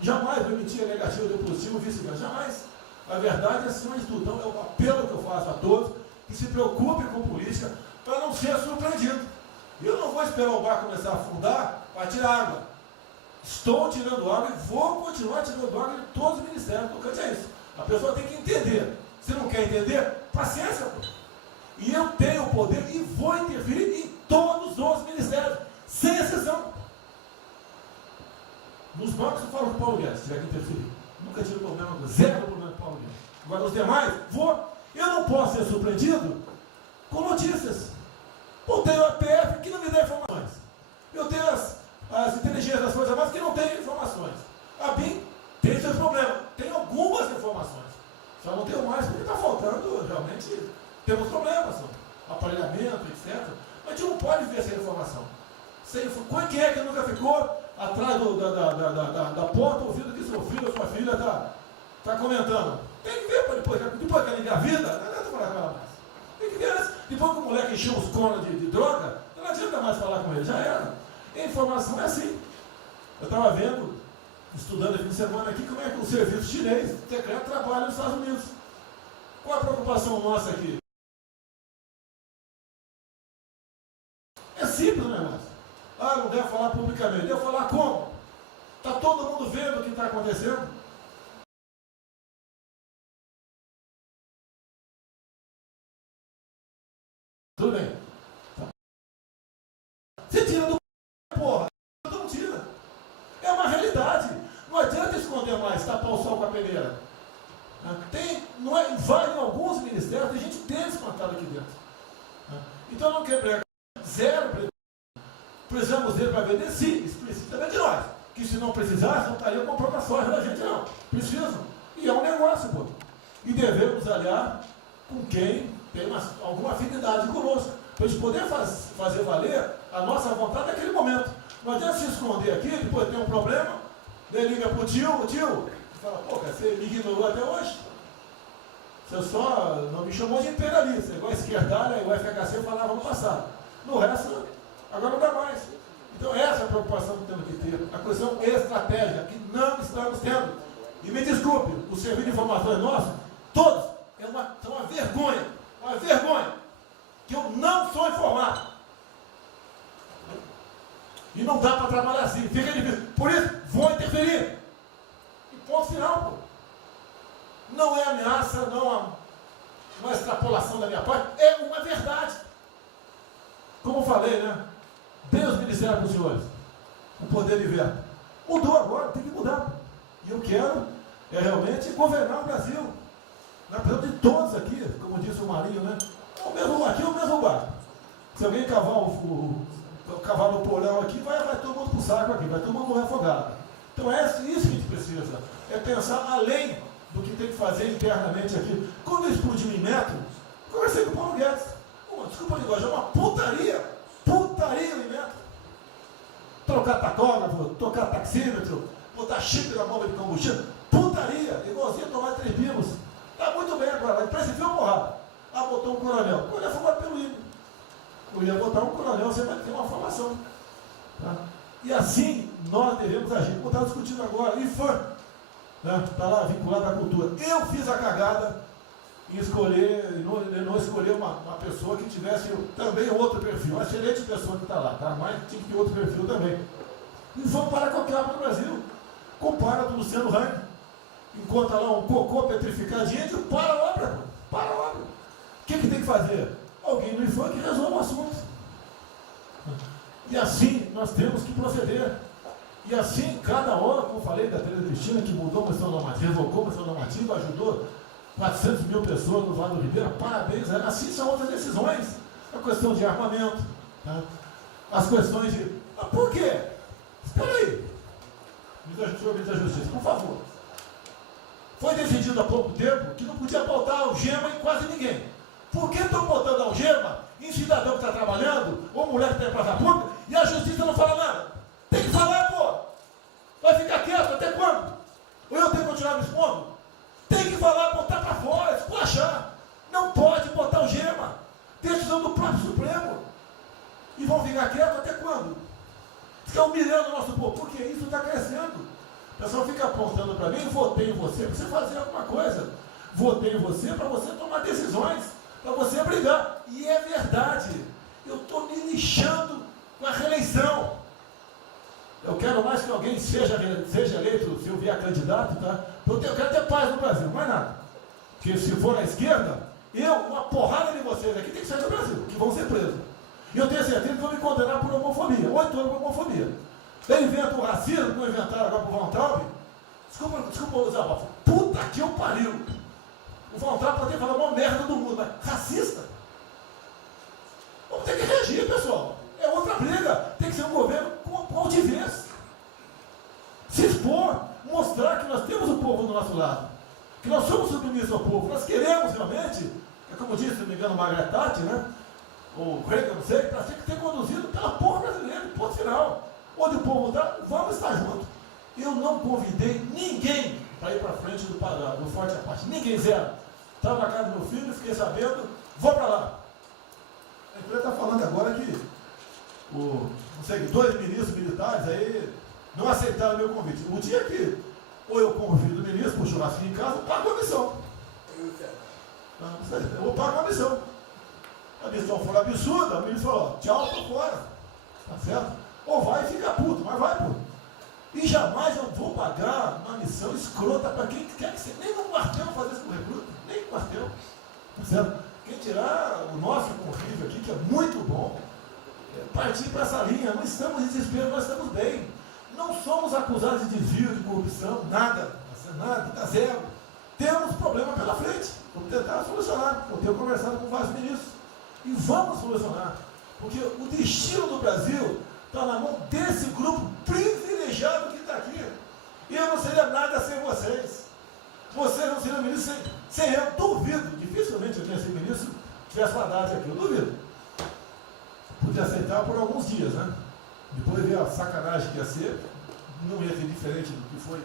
Jamais eu mentia negativo, eu deu positivo, vice-versa. Jamais. A verdade é acima de tudo. Então é um apelo que eu faço a todos que se preocupem com política para não ser surpreendido. Eu não vou esperar o barco começar a afundar para tirar água. Estou tirando água e vou continuar tirando água de todos os ministérios. Tocante a isso. A pessoa tem que entender. Se não quer entender, paciência, pô. E eu tenho o poder e vou interferir em todos os ministérios, sem exceção. Nos bancos eu falo com o Paulo Guedes, se tiver que interferir. Nunca tive problema, zero problema com o Paulo Guedes. Agora os demais, vou. Eu não posso ser surpreendido com notícias. Eu tenho a PF que não me dá informações. Eu tenho as inteligências das Forças Armadas que não têm informações. A BIM tem seus problemas. Tem algumas informações. Só não tenho mais porque está faltando, realmente, temos problemas. Aparelhamento, etc. Mas a gente não pode ver essa informação. Quem é que nunca ficou atrás da porta ouvindo que seu filho ou sua filha está comentando? Tem que ver, depois que ela engravida, não adianta falar com ela mais. Tem que ver antes. Depois que o moleque encheu os conos de droga, não adianta mais falar com ele, já era. A informação é assim. Eu estava vendo, estudando aqui no semana aqui, como é que o serviço chinês secreto trabalha nos Estados Unidos. Qual a preocupação nossa aqui? É simples o negócio. Ah, não deve falar publicamente. Deve falar como? Está todo mundo vendo o que está acontecendo? Tudo bem. Você tira do porra. Não tira. É uma realidade. Não adianta esconder mais, tapar o sol com a peneira. Vai em alguns ministérios, tem gente descontada aqui dentro. Então não quer zero. Precisamos dele para vender? Sim, isso precisa também de nós. Que se não precisasse, não estaria comprando a soja da gente, não. Precisam. E é um negócio, pô. E devemos aliar com quem tem alguma afinidade conosco, para a gente poder fazer valer a nossa vontade naquele momento. Não adianta se esconder aqui, depois tem um problema, daí liga para o tio, fala, pô, cara, você me ignorou até hoje? Você só não me chamou de imperialista, igual a esquerdalha e o FHC falava no passado. No resto, agora não dá mais. Então essa é a preocupação que temos que ter, a questão estratégica, que não estamos tendo. E me desculpe, o serviço de informações nosso, todos, são uma vergonha, que eu não sou informado. E não dá para trabalhar assim, fica difícil. Por isso, vou interferir. E ponto final, pô. Não é ameaça, não é extrapolação da minha parte, é uma verdade. Como eu falei, né? Deus ministério para os senhores, o poder de veto. Mudou agora, tem que mudar. E eu quero realmente governar o Brasil. Nós precisamos de todos aqui, como disse o Marinho, né? Aqui é o mesmo barco. Se alguém cavar no porão aqui, vai todo mundo para o saco aqui, vai todo mundo morrer afogado. Então é isso que a gente precisa, é pensar além do que tem que fazer internamente aqui. Quando explodiu em Metro, conversei com o Paulo Guedes. Desculpa a linguagem, é uma putaria em Metro. Trocar tacógrafo, trocar taxímetro, botar chip na bomba de combustível, putaria, igualzinho tomar 3 pinos. Está muito bem agora, a empresa enfiou porrada. Botou um coronel. O coronel foi formado pelo INE. Eu ia botar um coronel, você vai ter uma formação. Tá? E assim nós devemos agir. Como estava discutindo agora, IFAM, está lá vinculado à cultura. Eu fiz a cagada em escolher, não escolher uma pessoa que tivesse também outro perfil. Uma excelente pessoa que está lá, tá? Mas tinha que ter outro perfil também. IFAM para qualquer obra no Brasil. Compara com o Luciano Hang. Encontra lá um cocô petrificadinho, para a obra. Para a obra. O que tem que fazer? Alguém no IFAM que resolva o assunto. E assim nós temos que proceder. E assim, cada hora, como eu falei da Tereza Cristina, que mudou a questão normativa, revocou a questão normativa, ajudou 400 mil pessoas no Vale do Ribeira, parabéns. Assim são outras decisões. A questão de armamento, tá? As questões de... por quê? Espera aí. Ministro da Justiça, por favor. Foi decidido há pouco tempo que não podia botar algema em quase ninguém. Por que estão botando algema em cidadão que está trabalhando, ou mulher que está em praça pública, e a justiça não fala nada? Tem que falar, pô! Vai ficar quieto até quando? Ou eu tenho que continuar me expondo? Tem que falar, botar para fora, esculachar. Não pode botar algema. Decisão do próprio Supremo. E vão ficar quietos até quando? Fica humilhando o nosso povo, porque isso está crescendo. O pessoal fica apontando para mim, votei em você para você fazer alguma coisa. Votei em você para você tomar decisões, para você brigar. E é verdade. Eu estou me lixando com a reeleição. Eu quero mais que alguém seja eleito, se eu vier candidato, tá? Eu quero ter paz no Brasil, mais nada. Porque se for à esquerda, uma porrada de vocês aqui tem que sair do Brasil, que vão ser presos. E eu tenho certeza que vão me condenar por homofobia, 8 anos por homofobia. Ele inventa o racismo, que não inventaram agora por Von Traub. Desculpa usar a puta que eu pariu. O Von Traub pode ter falado uma merda do mundo, mas racista? Vamos ter que reagir, pessoal. É outra briga. Tem que ser um governo com altivez. Se expor, mostrar que nós temos o povo do nosso lado. Que nós somos submissos ao povo. Nós queremos realmente, como disse, se não me engano, Margaret Thatcher, né? O Reagan, não sei, para ser conduzido pela povo brasileira, ponto final. Onde o povo está, vamos estar juntos. Eu não convidei ninguém para ir para frente do Forte Apache. Ninguém, zero. Estava na casa do meu filho, fiquei sabendo, vou para lá. A empresa está falando agora que não sei, 2 ministros militares aí não aceitaram meu convite. O dia que ou eu convido o ministro para o churrasquinho em casa, eu pago a missão. Eu vou pagar a missão. A missão for absurda, o ministro falou, tchau, tô fora. Tá certo? Ou vai e fica puto, mas vai, pô. E jamais eu vou pagar uma missão escrota para quem quer que seja. Nem no quartel fazer isso com o recruta, nem no quartel. Tá certo? Quem tirar o nosso convívio aqui, que é muito bom, partir para essa linha. Não estamos em desespero, nós estamos bem. Não somos acusados de desvio, de corrupção, nada. Nada, está zero. Temos problema pela frente. Vamos tentar solucionar. Eu tenho conversado com vários ministros. E vamos solucionar. Porque o destino do Brasil está na mão desse grupo privilegiado que está aqui. E eu não seria nada sem vocês. Vocês não seriam ministros sem eu. Duvido. Dificilmente eu tinha sido ministro se tivesse uma data aqui. Eu duvido. Podia aceitar por alguns dias, né? Depois ver a sacanagem que ia ser. Não ia ser diferente do que foi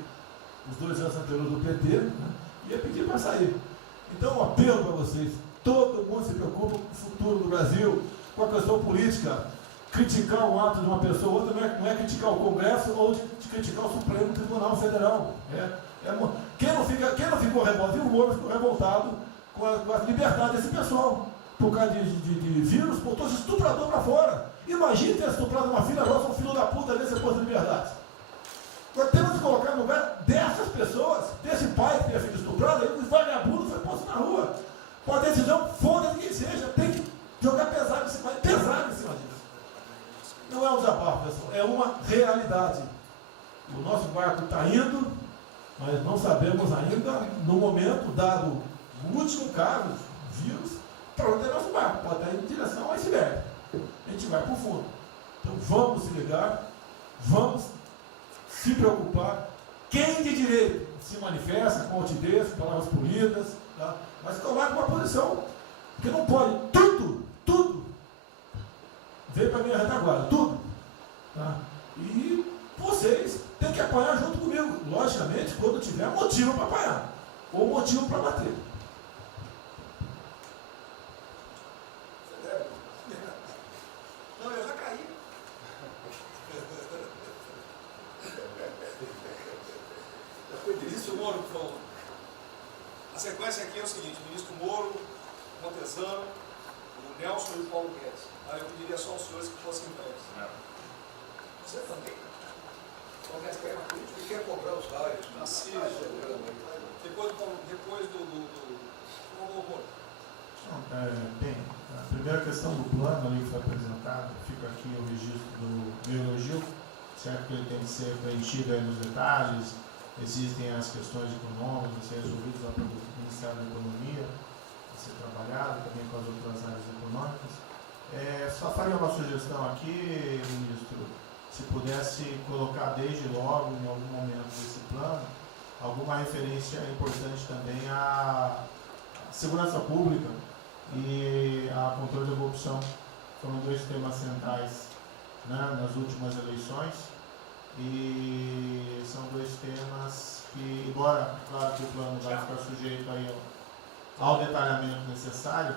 os 2 anos anteriores do PT. Né? Ia pedir para sair. Então, um apelo para vocês. Todo mundo se preocupa com o futuro do Brasil, com a questão política. Criticar o ato de uma pessoa ou outra não é criticar o Congresso ou de criticar o Supremo Tribunal Federal. Quem não ficou revoltado, o Moro ficou revoltado com a liberdade desse pessoal. Por causa de vírus, botou esse estuprador para fora. Imagine ter estuprado uma filha nossa, um filho da puta desse posto de liberdade. Nós temos que colocar no lugar dessas pessoas, desse pai que tem a filha estuprada, e o vagabundo foi posto na rua. Com a decisão, foda-se quem seja, tem que jogar pesado em cima disso. Não é um desabafo, pessoal, é uma realidade. O nosso barco está indo, mas não sabemos ainda, no momento, dado o último caso, vírus, para onde é nosso barco. Pode estar indo em direção ao iceberg. A gente vai para o fundo. Então vamos se ligar, vamos se preocupar. Quem de direito se manifesta com altivez, com palavras polidas, tá? Mas tomar uma posição. Porque não pode tudo veio para a minha retaguarda, tudo. Tá? E vocês têm que apanhar junto comigo, logicamente, quando tiver motivo para apanhar, ou motivo para bater. Não, eu já caí. O ministro Moro, por favor. A sequência aqui é o seguinte: o ministro Moro, Montezano, o Nelson e o Paulo Guedes. Aí eu pediria só aos senhores que fossem presos. Você também. O Paulo Guedes quer uma política e quer cobrar os raios. Assim, depois do Moro. Bem, a primeira questão do plano ali que foi apresentado, fica aqui o registro do meu elogio, certo que ele tem que ser preenchido aí nos detalhes, existem as questões econômicas a ser resolvidas lá pelo Ministério da Economia, a ser trabalhado também com as outras áreas econômicas. Só faria uma sugestão aqui, ministro, se pudesse colocar desde logo, em algum momento desse plano, alguma referência importante também à segurança pública e a controle da corrupção. Foram 2 temas centrais, né, nas últimas eleições, e são 2 temas que, embora, claro que o plano vai ficar sujeito aí ao detalhamento necessário,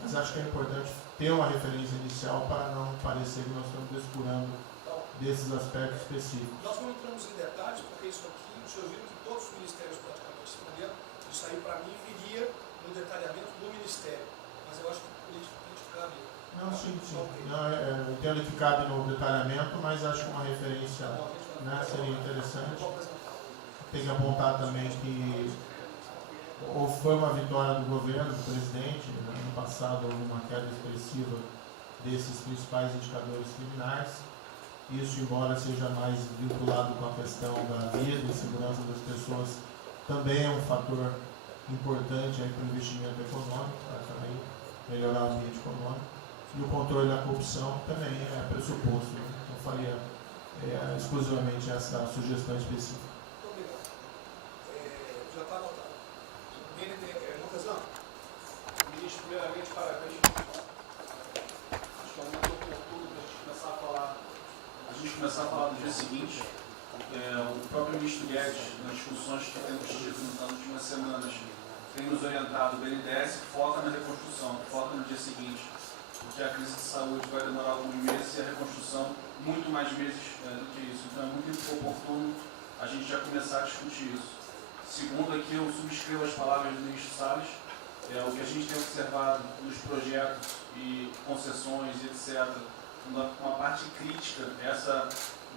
mas acho que é importante ter uma referência inicial para não parecer que nós estamos descurando desses aspectos específicos. Nós não entramos em detalhes, porque isso aqui, os senhores viram que todos os ministérios praticamente responderam, isso aí para mim viria no detalhamento do Ministério. Mas eu acho que politicamente cabe. Não, sim. Não, eu entendo que cabe no detalhamento, mas acho que uma referência né, seria interessante. Tem que apontar também que foi uma vitória do governo, do presidente. No ano passado houve uma queda expressiva desses principais indicadores criminais. Isso, embora seja mais vinculado com a questão da vida e segurança das pessoas, também é um fator importante para o investimento econômico, para também melhorar o ambiente econômico. E o controle da corrupção também é pressuposto. Né? Então, faria exclusivamente essa sugestão específica. Já está anotado. Montezano, ministro, primeiramente, parabéns. Acho que é um momento oportuno para a gente começar a falar. No dia seguinte. O próprio ministro Guedes, nas discussões que temos tido nas últimas semanas, tem nos orientado. O BNDES foca na reconstrução, foca no dia seguinte, porque a crise de saúde vai demorar alguns meses e a reconstrução muito mais meses do que isso. Então é muito oportuno a gente já começar a discutir isso. Segundo, aqui eu subscrevo as palavras do ministro Salles. O que a gente tem observado nos projetos e concessões, etc., uma parte crítica, essa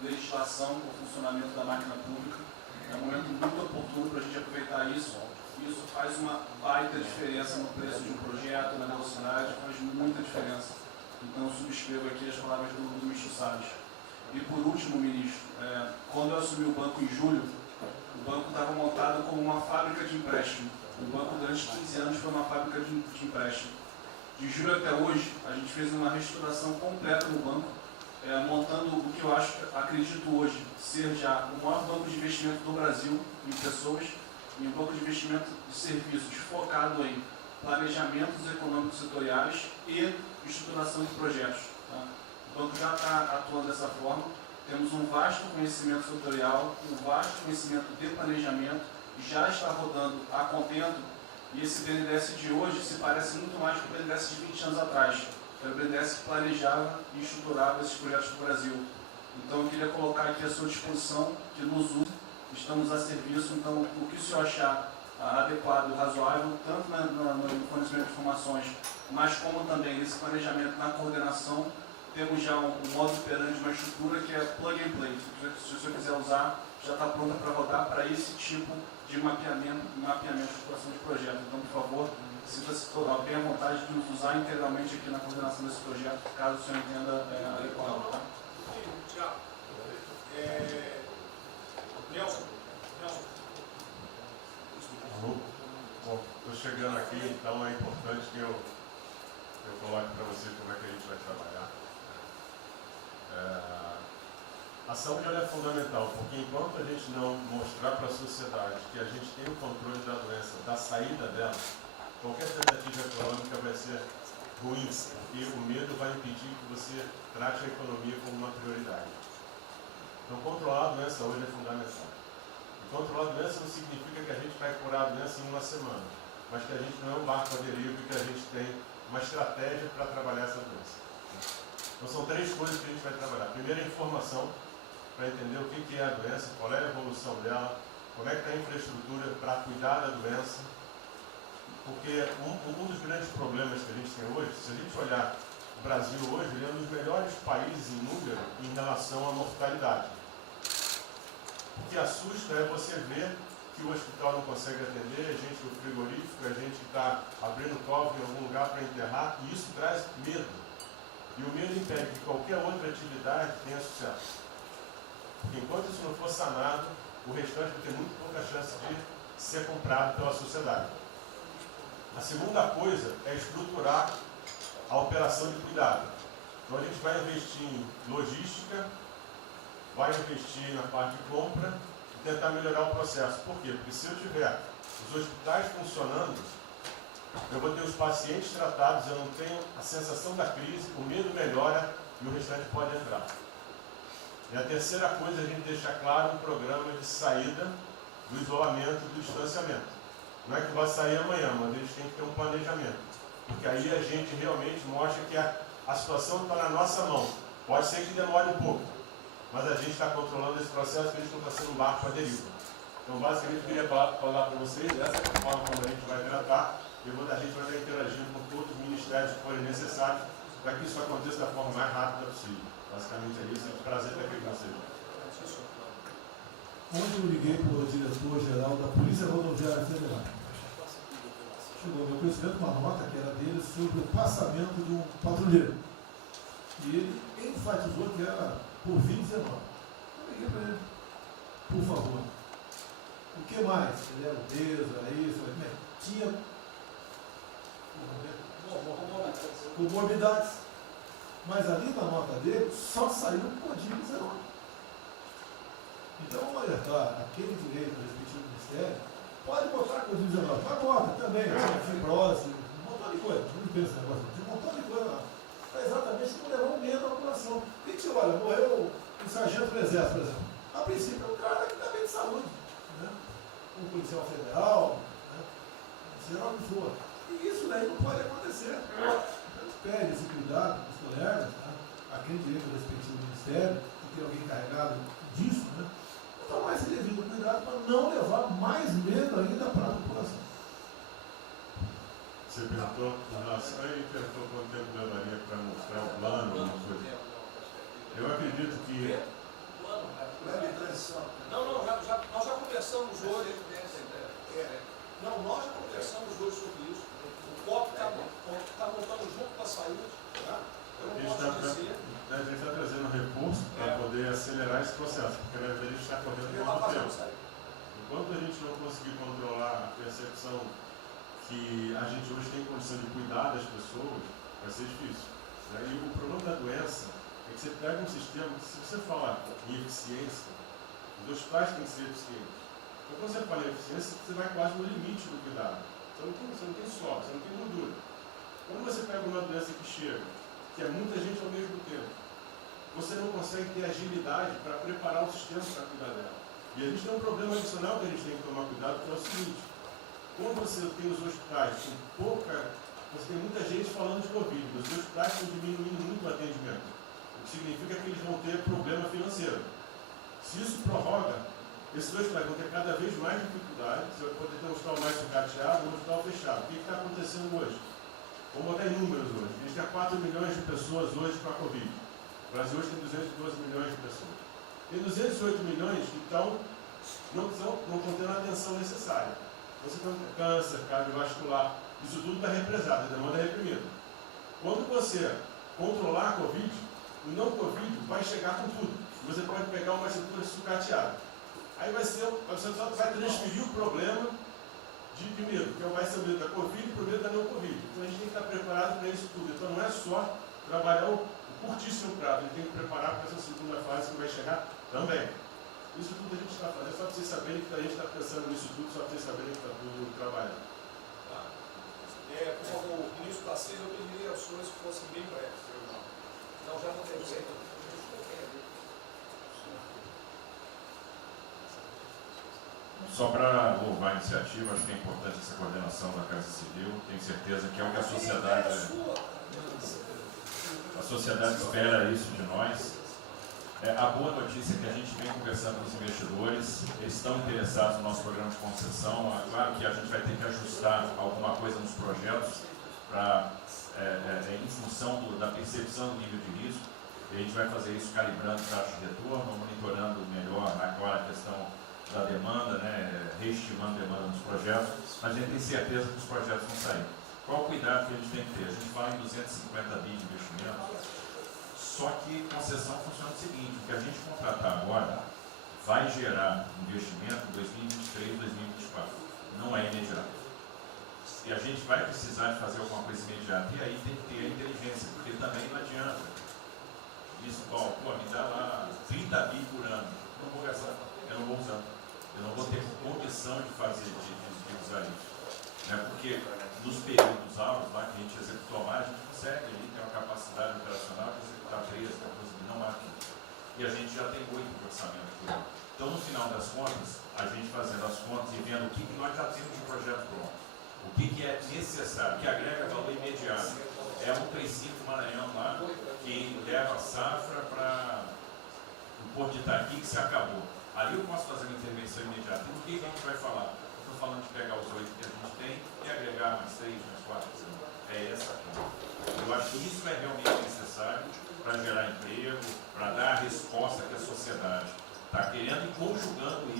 legislação para o funcionamento da máquina pública. É um momento muito oportuno para a gente aproveitar isso. Isso faz uma baita diferença no preço de um projeto, na velocidade, faz muita diferença. Então, eu subscrevo aqui as palavras do ministro Salles. E, por último, ministro, quando eu assumi o banco em julho, o banco estava montado como uma fábrica de empréstimo. O banco, durante 15 anos, foi uma fábrica de empréstimo. De julho até hoje, a gente fez uma reestruturação completa no banco, montando o que eu acredito hoje ser já o maior banco de investimento do Brasil em pessoas e um banco de investimento de serviços focado em planejamentos econômicos setoriais e estruturação de projetos. Tá? O banco já está atuando dessa forma. Temos um vasto conhecimento setorial, um vasto conhecimento de planejamento, já está rodando a contento. E esse BNDES de hoje se parece muito mais com o BNDES de 20 anos atrás, que era o BNDES que planejava e estruturava esses projetos no Brasil. Então, eu queria colocar aqui à sua disposição, que nos use, estamos a serviço. Então, o que o senhor achar adequado, razoável, tanto no fornecimento de informações, mas como também nesse planejamento, na coordenação, temos já um modo operante, uma estrutura que é plug and play. Se o senhor quiser usar, já está pronta para rodar para esse tipo de mapeamento e estruturação de projeto. Então, por favor, sinta-se bem à vontade de nos usar integralmente aqui na coordenação desse projeto, caso o senhor entenda adequado. Tá? Tiago. Nelson. Bom, estou chegando aqui, então é importante que eu coloque para vocês como é que a gente vai trabalhar. A saúde é fundamental, porque enquanto a gente não mostrar para a sociedade que a gente tem o controle da doença, da saída dela, qualquer tentativa econômica vai ser ruim, porque o medo vai impedir que você trate a economia como uma prioridade. Então, controlar a doença hoje é fundamental. E controlar a doença não significa que a gente vai curar a doença em uma semana, mas que a gente não é um barco à deriva e que a gente tem uma estratégia para trabalhar essa doença. Então, são 3 coisas que a gente vai trabalhar. Primeiro, a informação, para entender o que é a doença, qual é a evolução dela, como é que está a infraestrutura para cuidar da doença. Porque um dos grandes problemas que a gente tem hoje, se a gente olhar o Brasil hoje, ele é um dos melhores países em número em relação à mortalidade. O que assusta é você ver que o hospital não consegue atender, a gente do frigorífico, a gente está abrindo cofre em algum lugar para enterrar, e isso traz medo. E o medo impede que qualquer outra atividade tenha sucesso. Porque enquanto isso não for sanado, o restante vai ter muito pouca chance de ser comprado pela sociedade. A segunda coisa é estruturar a operação de cuidado. Então a gente vai investir em logística, vai investir na parte de compra e tentar melhorar o processo. Por quê? Porque se eu tiver os hospitais funcionando, eu vou ter os pacientes tratados, eu não tenho a sensação da crise, o medo melhora e o restante pode entrar. E a terceira coisa é a gente deixar claro um programa de saída do isolamento e do distanciamento. Não é que vai sair amanhã, mas a gente tem que ter um planejamento. Porque aí a gente realmente mostra que a situação está na nossa mão. Pode ser que demore um pouco, mas a gente está controlando esse processo, que a gente não está sendo um barco à deriva. Então, basicamente, eu queria falar para vocês essa é a forma como a gente vai tratar. A gente vai estar interagindo com todos os ministérios que forem necessários para que isso aconteça da forma mais rápida possível. Basicamente é isso. É um prazer estar aqui com vocês. onde eu liguei para o diretor-geral da Polícia Rodoviária Federal. Chegou ao meu conhecimento uma nota que era dele sobre o passamento de um patrulheiro. E ele enfatizou que era por 2019. Eu liguei para ele, por favor. O que mais? Ele era obeso, era isso, tinha comorbidades. Mas ali na nota dele só saiu por 19. Então vamos alertar aquele direito do respectivo ministério, pode botar Covid-19, mas bota também, fibrose, um montão de coisa, não pensa nesse negócio, tem um montão de coisa lá. Para exatamente não levar um medo à população. E que olha, morreu um sargento do exército, por exemplo. A princípio é um cara que está bem de saúde, né? Um policial federal, né? Seja lá o que for. E isso daí não pode acontecer. Então pede esse cuidado dos colegas, né? Aquele direito do respectivo ministério, que tem alguém encarregado disso, né? Tomar esse devido cuidado para não levar mais medo ainda para a população. Você perguntou em relação aí, perguntou quanto tempo levaria para mostrar o plano, alguma coisa. Eu acredito que. Nós já conversamos hoje. Não, nós já conversamos hoje sobre isso. O COP está montando junto com a saúde. Tá? Eu não posso dizer. A gente está trazendo recurso para poder acelerar esse processo, porque na verdade a gente está correndo muito tempo. Enquanto a gente não conseguir controlar a percepção que a gente hoje tem condição de cuidar das pessoas, vai ser difícil. Né? E o problema da doença é que você pega um sistema que, se você falar em eficiência, os hospitais têm que ser eficientes. Então, quando você fala em eficiência, você vai quase no limite do cuidado. Você não tem sobra, você não tem gordura. Quando você pega uma doença que chega, que é muita gente ao mesmo tempo, você não consegue ter agilidade para preparar o sistema para cuidar dela. E a gente tem um problema adicional que a gente tem que tomar cuidado, que é o seguinte: quando você tem os hospitais com pouca, você tem muita gente falando de Covid, os hospitais estão diminuindo muito o atendimento, o que significa que eles vão ter problema financeiro. Se isso prorroga, esses hospitais vão ter cada vez mais dificuldade, você vai poder ter um hospital mais sucateado, um hospital fechado. O que está acontecendo hoje? Vamos botar em números hoje. A gente tem 4 milhões de pessoas hoje com a Covid. O Brasil hoje tem 212 milhões de pessoas. Tem 208 milhões que não estão tendo a atenção necessária. Você tem câncer, cardiovascular, isso tudo está represado, a demanda é reprimida. Quando você controlar a Covid, o não Covid vai chegar com tudo. Você pode pegar uma estrutura sucateada. Aí você só vai transferir o problema primeiro, que vai ser o medo da Covid e o medo da não Covid. Então a gente tem que estar preparado para isso tudo. Então não é só trabalhar o curtíssimo prazo, a gente tem que preparar para essa segunda fase que vai chegar também. Isso tudo a gente está fazendo, só para vocês saberem que a gente está pensando nisso tudo, só para vocês saberem que está tudo trabalhando. Tá. Por favor, o ministro Tarcísio, eu pediria aos senhores que fossem bem breves. Não, já não tem jeito. Só para louvar a iniciativa, acho que é importante essa coordenação da Casa Civil. Tenho certeza que é o que a sociedade espera isso de nós. A boa notícia é que a gente vem conversando com os investidores, eles estão interessados no nosso programa de concessão. Claro que a gente vai ter que ajustar alguma coisa nos projetos em função da percepção do nível de risco. E a gente vai fazer isso calibrando taxa de retorno, monitorando melhor agora a questão da demanda, né, reestimando a demanda nos projetos, mas a gente tem certeza que os projetos vão sair. Qual o cuidado que a gente tem que ter? A gente fala em 250 bi de investimento, só que concessão funciona o seguinte: o que a gente contratar agora vai gerar investimento em 2023, 2024, não é imediato. E a gente vai precisar de fazer alguma coisa imediata, e aí tem que ter a inteligência, porque também não adianta. Isso, me dá lá 30 bi por ano, não vou gastar, eu não vou usar. Eu não vou ter condição de usar isso. Né? Porque nos períodos altos lá que a gente executou mais, a gente consegue ali ter uma capacidade operacional de executar 13, 14 mil, não máquina. E a gente já tem 8 de orçamento por ano. Então, no final das contas, a gente fazendo as contas e vendo o que nós já temos de projeto pronto, o que é necessário, que agrega valor imediato. É um 35 Maranhão lá, que leva a safra para o Porto de Itaqui, que se acabou. Ali eu posso fazer uma intervenção imediata. E o que a gente vai falar? Estou falando de pegar os 8 que a gente tem e agregar mais 3, mais 4. É essa a conta. Eu acho que isso é realmente necessário para gerar emprego, para dar a resposta que a sociedade está querendo e conjugando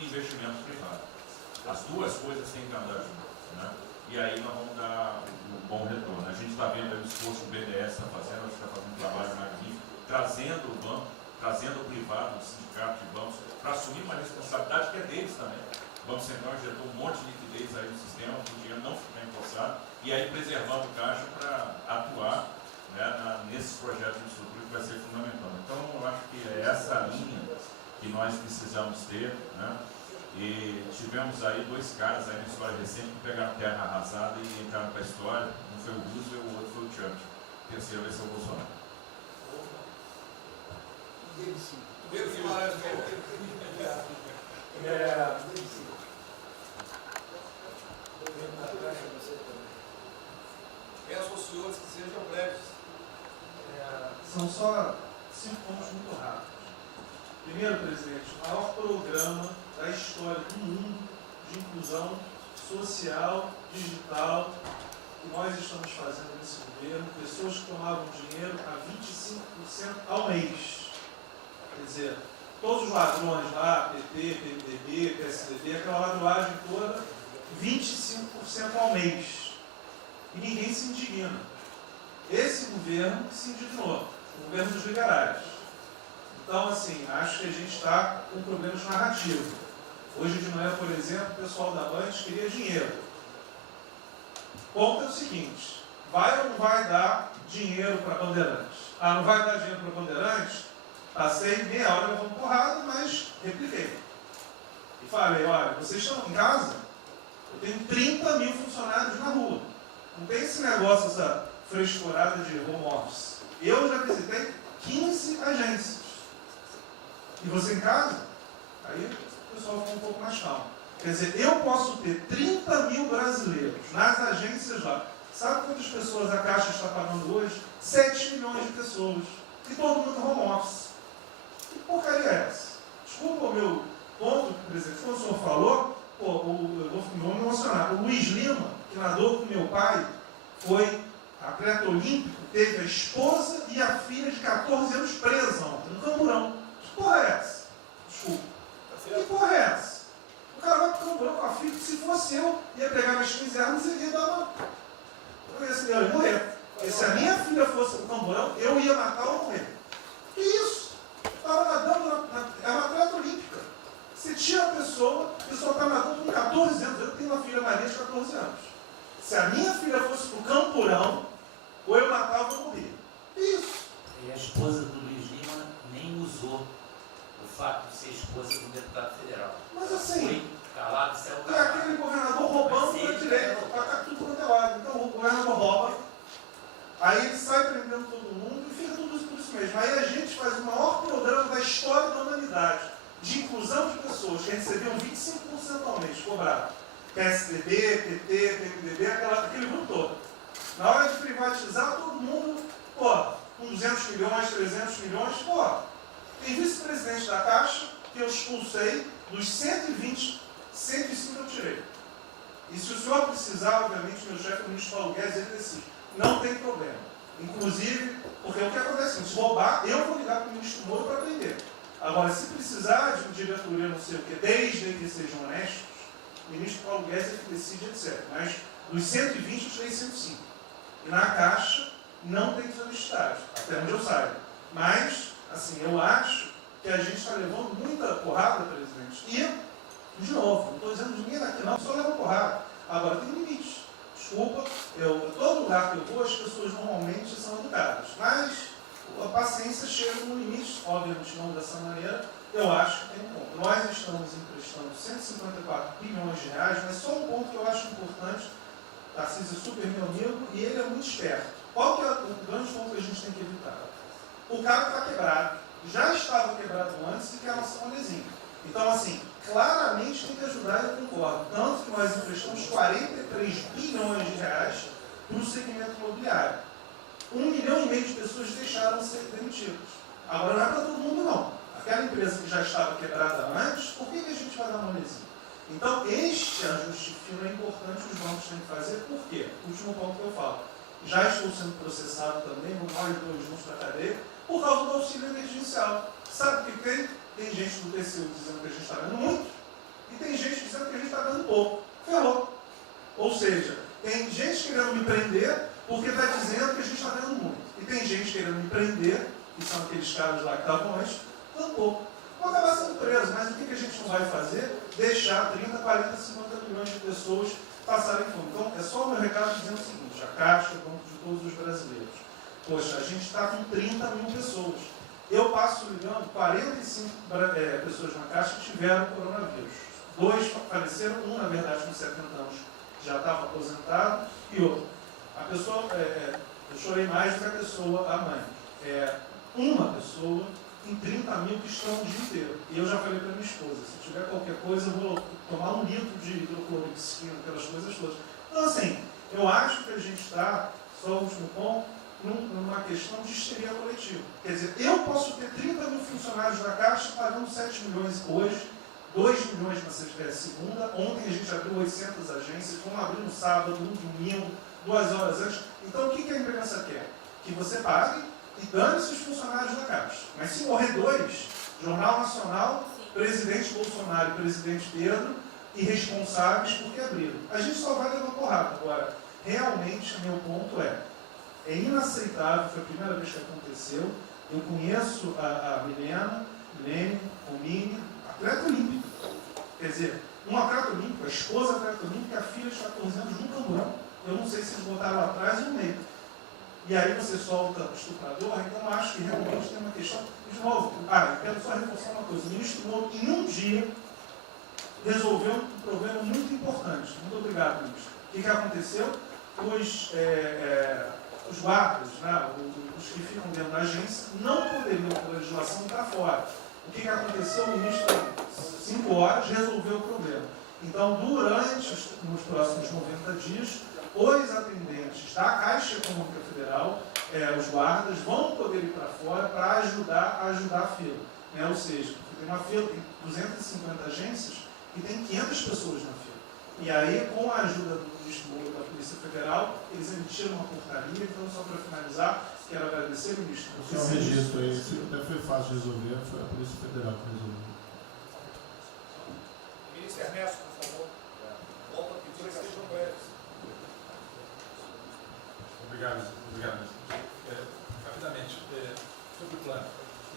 e investimento privado. As duas coisas têm que andar juntas, né? E aí nós vamos dar um bom retorno. A gente está vendo aí o esforço que o BNDES está fazendo, acho que está fazendo um trabalho magnífico, trazendo o banco, trazendo o privado, o sindicato de bancos, para assumir uma responsabilidade que é deles também. O Banco Central injetou um monte de liquidez aí no sistema, para o dinheiro não ficar empossado, e aí preservando o caixa para atuar, né, nesses projetos de estrutura que vai ser fundamental. Então, eu acho que é essa linha que nós precisamos ter, né? E tivemos aí dois caras aí na história recente que pegaram terra arrasada e entraram para a história. Um foi o Roosevelt, o outro foi o Churchill. O terceiro vai ser o Bolsonaro. Pedro Guimarães, peço aos senhores que sejam breves. São só 5 pontos muito rápidos. Primeiro, presidente, o maior programa da história do mundo de inclusão social, digital, que nós estamos fazendo nesse governo, pessoas que tomavam dinheiro a 25% ao mês. Quer dizer, todos os ladrões lá, PT, PMDB, PSDB, aquela ladroagem toda, 25% ao mês. E ninguém se indigna. Esse governo se indignou, o governo dos liberais. Então, assim, acho que a gente está com problemas narrativos. Hoje de manhã, por exemplo, o pessoal da Band queria dinheiro. O ponto é o seguinte, vai ou não vai dar dinheiro para Bandeirantes? Ah, não vai dar dinheiro para Bandeirantes? Passei meia hora levando porrada, mas repliquei. E falei, olha, vocês estão em casa? Eu tenho 30 mil funcionários na rua. Não tem esse negócio, essa frescurada de home office. Eu já visitei 15 agências. E você em casa? Aí o pessoal ficou um pouco mais calmo. Quer dizer, eu posso ter 30 mil brasileiros nas agências lá. Sabe quantas pessoas a Caixa está pagando hoje? 7 milhões de pessoas. E todo mundo home office. Que porcaria é essa? Desculpa o meu ponto, presidente. Quando o senhor falou, eu vou me emocionar. O Luiz Lima, que nadou com meu pai, foi atleta olímpico, teve a esposa e a filha de 14 anos presa ontem, no Camburão. Que porra é essa? Desculpa. Que porra é essa? O cara vai pro Camburão com a filha, que se fosse eu, ia pegar minhas 15 armas e ia dar uma... Eu ia morrer. E se a minha filha fosse pro Camburão, eu ia matar ou morrer. Que isso? Estava nadando, é uma atleta olímpica. Você tira a pessoa está nadando com 14 anos. Eu tenho uma filha Maria de 14 anos. Se a minha filha fosse pro Camburão, ou eu matava ou morria. Que isso? E a esposa do Luiz Lima nem usou o fato de ser esposa do deputado federal. Mas assim, foi calado, céu é aquele governador roubando para direito, está tudo quanto é lado. Então o governador rouba, aí ele sai prendendo todo mundo e fica tudo isso por isso mesmo. Aí a gente faz o maior programa da história da humanidade de inclusão de pessoas que recebiam 25% ao mês, cobrado. PSDB, PT, PMDB, aquele grupo todo. Na hora de privatizar, todo mundo, com 200 milhões, 300 milhões, tem vice-presidente da Caixa que eu expulsei, dos 120, 105 eu tirei. E se o senhor precisar, obviamente, meu chefe, o ministro Paulo Guedes, ele decide. Não tem problema. Inclusive, porque o que acontece? Se roubar, eu vou ligar para o ministro Moro para prender. Agora, se precisar de uma diretoria, não sei o quê, desde que sejam honestos, o ministro Paulo Guedes é que decide, etc. Mas dos 120, eu tirei 105. E na Caixa, não tem solicitado, até onde eu saiba. Mas, assim, eu acho que a gente está levando muita porrada, presidente. E, de novo, não estou dizendo de ninguém daqui, não, só leva porrada. Agora, tem limite. Desculpa, todo lugar que eu vou, as pessoas normalmente são educadas. Mas a paciência chega no limite, obviamente não dessa maneira. Eu acho que tem um ponto. Nós estamos emprestando 154 bilhões de reais, mas só um ponto que eu acho importante. Tarcísio é super meu amigo e ele é muito esperto. Qual que é o grande ponto que a gente tem que evitar? O cara está quebrado, já estava quebrado antes e quer lançar um lesinho. Então, assim, claramente tem que ajudar, eu concordo. Tanto que nós emprestamos 43 bilhões de reais para o segmento imobiliário. 1,5 milhão de pessoas deixaram de ser demitidas. Agora não é para todo mundo, não. Aquela empresa que já estava quebrada antes, por que a gente vai dar uma lesinha? Então, este ajuste fino é importante que os bancos têm que fazer. Por quê? Último ponto que eu falo. Já estou sendo processado também, nós dois juntos na cadeia, por causa do auxílio emergencial. Sabe o que tem? Tem gente do TCU dizendo que a gente está ganhando muito, E tem gente dizendo que a gente está dando pouco. Ferrou. Ou seja, tem gente querendo me prender porque está dizendo que a gente está dando muito. E tem gente querendo me prender, que são aqueles caras lá que estavam antes, dando pouco. Vou acabar sendo preso, mas o que a gente não vai fazer? Deixar 30, 40, 50 milhões de pessoas passarem fome. Então, é só o meu recado dizendo o seguinte: a Caixa, o Banco de todos os brasileiros. Poxa, a gente está com 30 mil pessoas. Eu passo ligando 45 pessoas na Caixa que tiveram coronavírus. 2 faleceram, um, na verdade, com 70 anos, já estava aposentado, e outro. A pessoa, eu chorei mais do que a pessoa, a mãe. Uma pessoa em 30 mil que estão o dia inteiro. E eu já falei para minha esposa, se tiver qualquer coisa, eu vou tomar 1 litro de hidrocloroquina, aquelas coisas todas. Então, assim, eu acho que a gente está, só o último ponto, numa questão de histeria coletiva. Quer dizer, eu posso ter 30 mil funcionários da Caixa pagando 7 milhões hoje, 2 milhões na segunda, ontem a gente abriu 800 agências, vamos abrir no sábado, no domingo, 2 horas antes. Então, o que a imprensa quer? Que você pague e dane-se os funcionários da Caixa. Mas se morrer 2, Jornal Nacional, presidente Bolsonaro e presidente Pedro, irresponsáveis porque abriram. A gente só vai levar porrada. Agora, realmente, meu ponto é inaceitável, foi a primeira vez que aconteceu. Eu conheço a Milena, o Mini, atleta olímpico. Quer dizer, um atleta olímpico, a esposa atleta olímpica, a filha de 14 anos num camburão. Eu não sei se eles botaram lá atrás ou no meio. E aí você solta o estuprador, então acho que realmente tem uma questão. De novo, eu quero só reforçar uma coisa. O ministro Moro, em um dia, resolveu um problema muito importante. Muito obrigado, ministro. O que aconteceu? Os guardas, né, os que ficam dentro da agência, não poderiam, pela legislação, estar fora. O que aconteceu? O ministro, 5 horas, resolveu o problema. Então, nos próximos 90 dias, os atendentes da Caixa Econômica Federal, os guardas, vão poder ir para fora para ajudar a fila. Né? Ou seja, tem uma fila, tem 250 agências e tem 500 pessoas na fila. E aí, com a ajuda do ministro Moro da Polícia Federal, eles emitiram uma portaria. Então, só para finalizar, quero agradecer, ministro. Esse é um registro aí, até foi fácil de resolver, foi a Polícia Federal que resolveu. Ministro Ernesto, por favor. Volta a pedir que sejam breves. Obrigado. Rapidamente, sobre o plano. A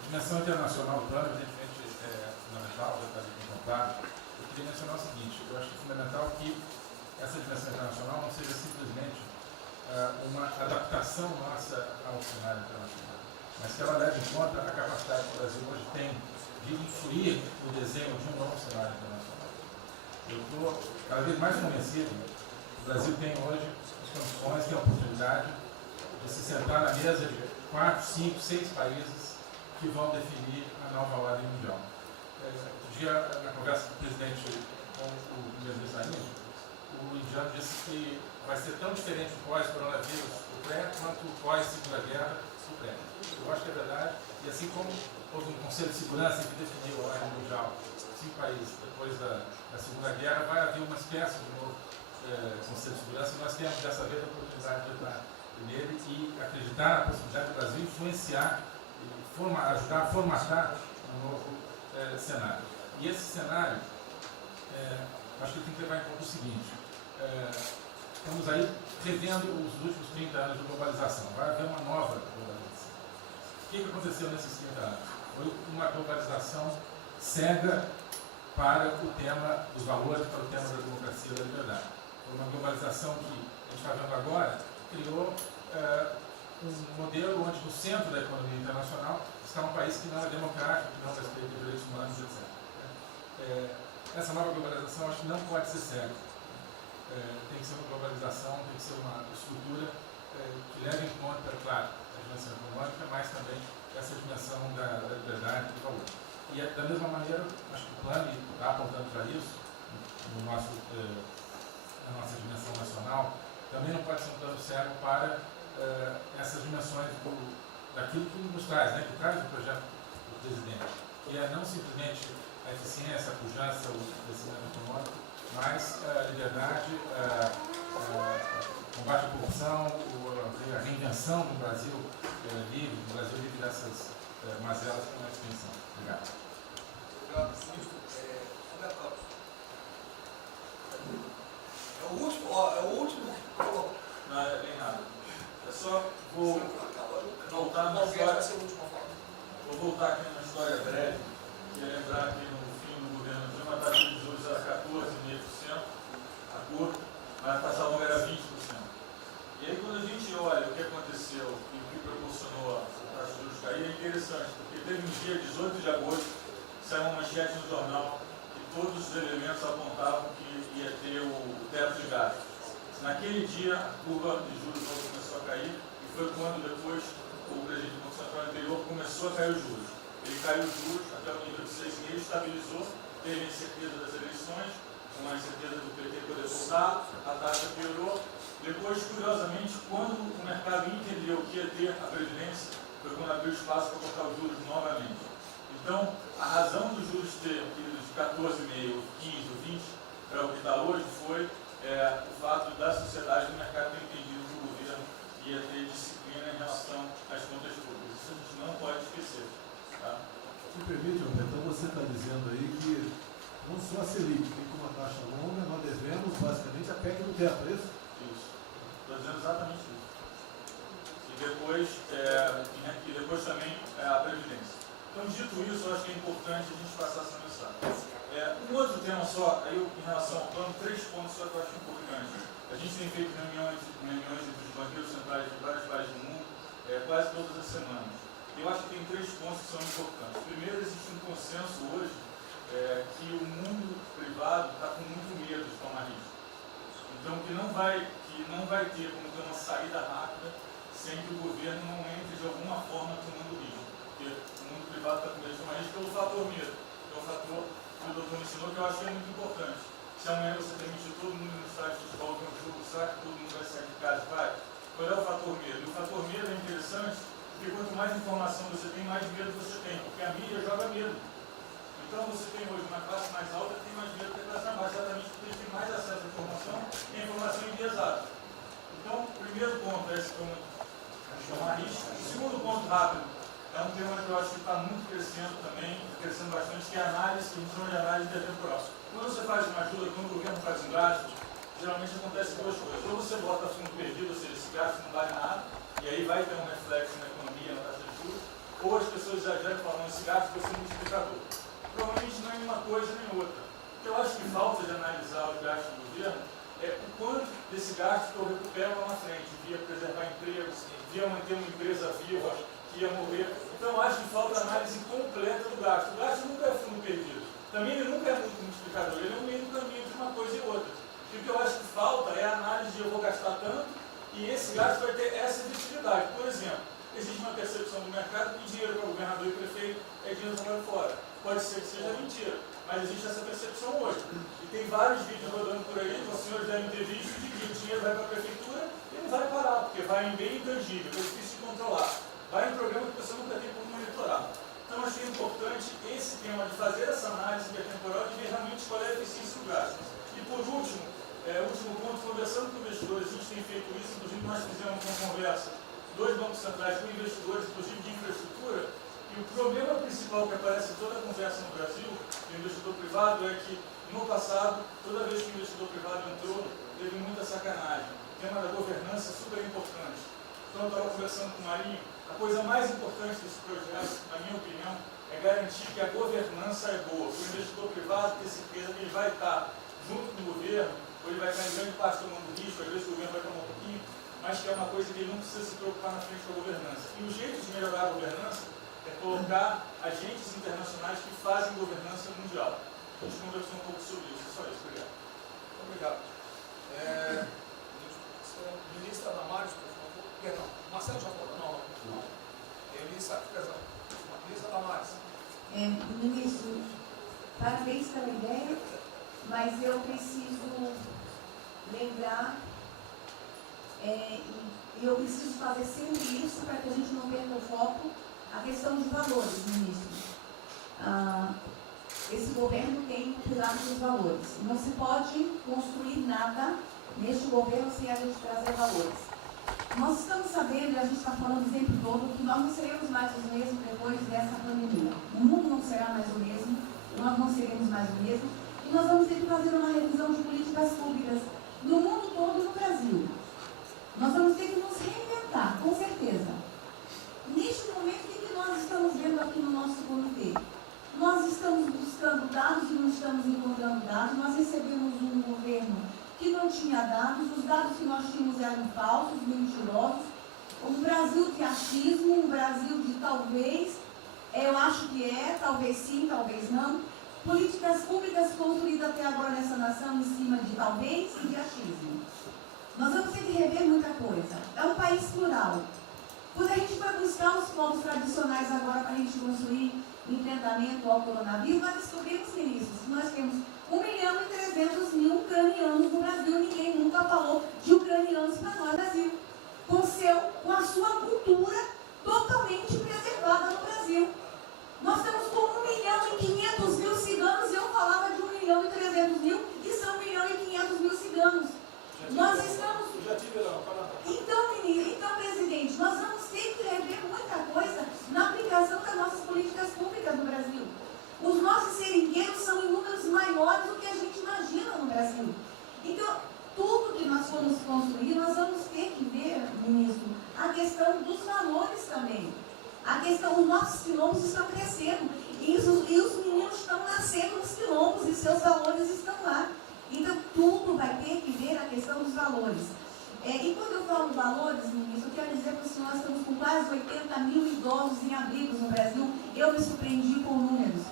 dimensão internacional do plano, evidentemente, é fundamental, já está ali contemplado. Eu queria mencionar o seguinte: eu acho que é fundamental que essa dimensão internacional não seja simplesmente uma adaptação nossa ao cenário internacional, mas que ela leve em conta a capacidade que o Brasil hoje tem de influir no desenho de um novo cenário internacional. Eu estou cada vez mais convencido que o Brasil tem hoje as condições, tem a oportunidade de se sentar na mesa de 4, 5, 6 países que vão definir a nova ordem mundial. Um dia, na conversa do presidente com o primeiro-ministro da Índia, o indiano disse que vai ser tão diferente o pós-coronavírus, o pré, quanto o pós-segunda guerra, o pré. Eu acho que é verdade, e assim como houve um Conselho de Segurança que definiu a ordem mundial, 5 países depois da Segunda Guerra, vai haver uma espécie de novo Conselho de Segurança, e nós temos dessa vez a oportunidade de entrar nele e acreditar na possibilidade do Brasil influenciar, ajudar a formatar um novo cenário. E esse cenário, acho que tem que levar em conta o seguinte: estamos aí revendo os últimos 30 anos de globalização. Vai haver uma nova globalização. O que aconteceu nesses 30 anos? Foi uma globalização cega para o tema dos valores, para o tema da democracia e da liberdade. Foi uma globalização que a gente está vendo agora, criou um modelo onde no centro da economia internacional está um país que não é democrático, que não respeita os direitos humanos, etc. Essa nova globalização acho que não pode ser cega. Tem que ser uma globalização, tem que ser uma estrutura que leve em conta, claro, a dimensão econômica, mas também essa dimensão da liberdade e do valor. E da mesma maneira, acho que o plano está apontando para isso, na nossa dimensão nacional, também não pode ser um plano cego para essas dimensões daquilo que nos traz, né, que traz o projeto do presidente, que é não simplesmente a eficiência, a pujança, o crescimento econômico, mas a liberdade, o combate à corrupção, a reinvenção do Brasil livre, do Brasil livre dessas mazelas que nós pensamos. Obrigado. Obrigado, ministro. Roberto Alves. contar aqui uma história breve, que é lembrar que no fim do governo Dilma a taxa de juros era 14,5%, a curta, mas a taxa longa era 20%. E aí quando a gente olha o que aconteceu e o que proporcionou a taxa de juros cair, é interessante, porque teve um dia, 18 de agosto, saiu uma manchete no jornal que todos os elementos apontavam que ia ter o teto de gastos. Naquele dia, a curva de juros começou a cair, e foi quando depois o presidente do Banco Central anterior começou a cair os juros. Ele caiu os juros até o nível de 6,5, estabilizou, teve a incerteza das eleições, com a incerteza do PT poder voltar, a taxa piorou. Depois, curiosamente, quando o mercado entendeu que ia ter a Previdência, foi quando abriu espaço para colocar os juros novamente. Então, a razão dos juros ter ido de 14,5, 15, 20 para o que está hoje foi o fato da sociedade do mercado ter entendido que o governo ia ter disciplina em relação às contas públicas. Isso a gente não pode esquecer. Tá? Me permite, Roberto, então você está dizendo aí que não só a Selic tem como uma taxa longa, nós devemos basicamente a PEC do teto, é isso? Isso. Estou dizendo exatamente isso. E depois também a Previdência. Então, dito isso, eu acho que é importante a gente passar essa mensagem. Um outro tema só, aí em relação ao plano, 3 pontos só que eu acho importantes. A gente tem feito reuniões entre os banqueiros centrais de vários países do mundo, quase todas as semanas. Eu acho que tem 3 pontos que são importantes. Primeiro, existe um consenso hoje que o mundo privado está com muito medo de tomar risco. Então, que não vai ter como ter uma saída rápida sem que o governo não entre de alguma forma tomando risco. Porque o mundo privado está com medo de tomar risco pelo fator medo. Que é o fator que o doutor mencionou, que eu acho que é muito importante. Se amanhã você permitir todo mundo no estádio de futebol com o jogo, será que todo mundo vai sair de casa e vai? Qual é o fator medo? E o fator medo é interessante, porque quanto mais informação você tem, mais medo você tem. Porque a mídia joga medo. Então você tem hoje uma classe mais alta que tem mais medo que a classe mais baixa, exatamente porque eles têm mais acesso à informação e a informação enviesada. Então, o primeiro ponto é esse como tomar risco. O segundo ponto rápido é um tema que eu acho que está muito crescendo também, crescendo bastante, que é a análise, que a gente chama de análise intertemporal. Quando você faz uma ajuda, quando o governo faz um gasto, geralmente acontece 2 coisas. Ou você bota fundo perdido, ou seja, esse gasto não vale nada, e aí vai ter um reflexo na economia, na taxa de juros, ou as pessoas exageram falando esse gasto vai ser multiplicador. Provavelmente não é nenhuma coisa nem outra. O que eu acho que falta de analisar os gastos do governo é o quanto desse gasto que eu recupero lá na frente, via preservar empregos, via manter uma empresa viva, que ia morrer. Então, eu acho que falta análise completa do gasto. O gasto nunca é fundo perdido. Também ele nunca é muito multiplicador, ele é um meio do caminho de uma coisa e outra. E o que eu acho que falta é a análise de eu vou gastar tanto e esse gasto vai ter essa efetividade. Por exemplo, existe uma percepção do mercado que dinheiro para governador e prefeito é dinheiro jogado fora. Pode ser que seja mentira, mas existe essa percepção hoje. E tem vários vídeos rodando por aí, os senhores devem ter visto, de que o dinheiro vai para a prefeitura e não vai parar, porque vai em bem intangível, que é difícil de controlar. Vai em programa que a pessoa nunca tem como monitorar. Então, acho que é importante esse tema de fazer essa análise intertemporal e ver realmente qual é a eficiência do gasto. E por último, último ponto, conversando com investidores, a gente tem feito isso, inclusive nós fizemos uma conversa, 2 bancos centrais com investidores, inclusive de infraestrutura, e o problema principal que aparece em toda a conversa no Brasil, do investidor privado, é que no passado, toda vez que o investidor privado entrou, teve muita sacanagem. O tema da governança é super importante. Então, eu estava conversando com o Marinho, a coisa mais importante desse projeto, na minha opinião, é garantir que a governança é boa. O investidor privado ter certeza que ele vai estar junto com o governo, ou ele vai estar em grande parte tomando risco, às vezes o governo vai tomar um pouquinho, mas que é uma coisa que ele não precisa se preocupar na frente da governança. E o jeito de melhorar a governança é colocar agentes internacionais que fazem governança mundial. A gente conversou um pouco sobre isso. Só isso. Obrigado. Obrigado. Ministra Damares, por favor. Perdão, Marcelo já falou? Não. Ministra Damares. Ministro, parabéns pela ideia, mas eu preciso lembrar, e eu preciso fazer sempre isso para que a gente não perca o foco, a questão de valores, ministro. Esse governo tem um pilar dos valores. Não se pode construir nada neste governo sem a gente trazer valores. Nós estamos sabendo, e a gente está falando o tempo todo, que nós não seremos mais os mesmos depois dessa pandemia. O mundo não será mais o mesmo, nós não seremos mais o mesmo, e nós vamos ter que fazer uma revisão de políticas públicas no mundo todo e no Brasil. Nós vamos ter que nos reinventar, com certeza. Neste momento, o que nós estamos vendo aqui no nosso dados, os dados que nós tínhamos eram falsos, mentirosos, um Brasil de achismo, um Brasil de talvez, eu acho que é, talvez sim, talvez não, políticas públicas construídas até agora nessa nação em cima de talvez e de achismo. Nós vamos ter que rever muita coisa. É um país plural. Quando a gente foi buscar os povos tradicionais agora para a gente construir enfrentamento ao coronavírus, nós descobrimos, ministros, que nós temos 1.300.000 ucranianos no Brasil. Ninguém nunca falou de ucranianos para nós no Brasil. Com a sua cultura totalmente preservada no Brasil. Nós estamos com 1.500.000 ciganos e eu falava de 1.300.000 e são 1.500.000 ciganos. Nós estamos... Então, presidente, nós vamos ter que rever muita coisa na aplicação das nossas políticas públicas no Brasil. Os nossos seringueiros são em números maiores do que a gente imagina no Brasil. Então, tudo que nós formos construir, nós vamos ter que ver, ministro, a questão dos valores também. A questão, os nossos quilombos estão crescendo e os meninos estão nascendo nos quilombos e seus valores estão lá. Então, tudo vai ter que ver a questão dos valores. E quando eu falo valores, ministro, eu quero dizer para o senhor, nós estamos com quase 80.000 idosos em abrigos no Brasil. Eu me surpreendi com números.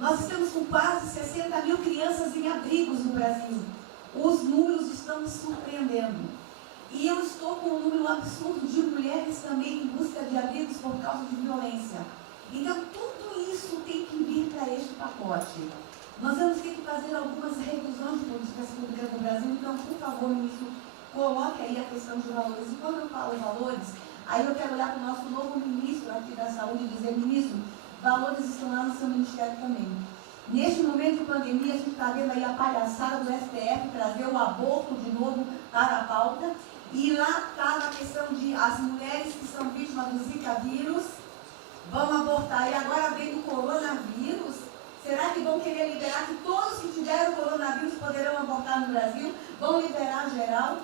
Nós estamos com quase 60.000 crianças em abrigos no Brasil. Os números estão me surpreendendo. E eu estou com um número absurdo de mulheres também em busca de abrigos por causa de violência. Então, tudo isso tem que vir para este pacote. Nós vamos ter que fazer algumas revisões de políticas públicas no Brasil. Então, por favor, ministro, coloque aí a questão de valores. E quando eu falo valores, aí eu quero olhar para o nosso novo ministro aqui da Saúde e dizer, ministro, valores estão lá no seu ministério também. Neste momento de pandemia, a gente está vendo aí a palhaçada do STF trazer o aborto de novo para a pauta. E lá está a questão de as mulheres que são vítimas do Zika vírus vão abortar. E agora vem do coronavírus. Será que vão querer liberar que todos que tiveram coronavírus poderão abortar no Brasil? Vão liberar geral?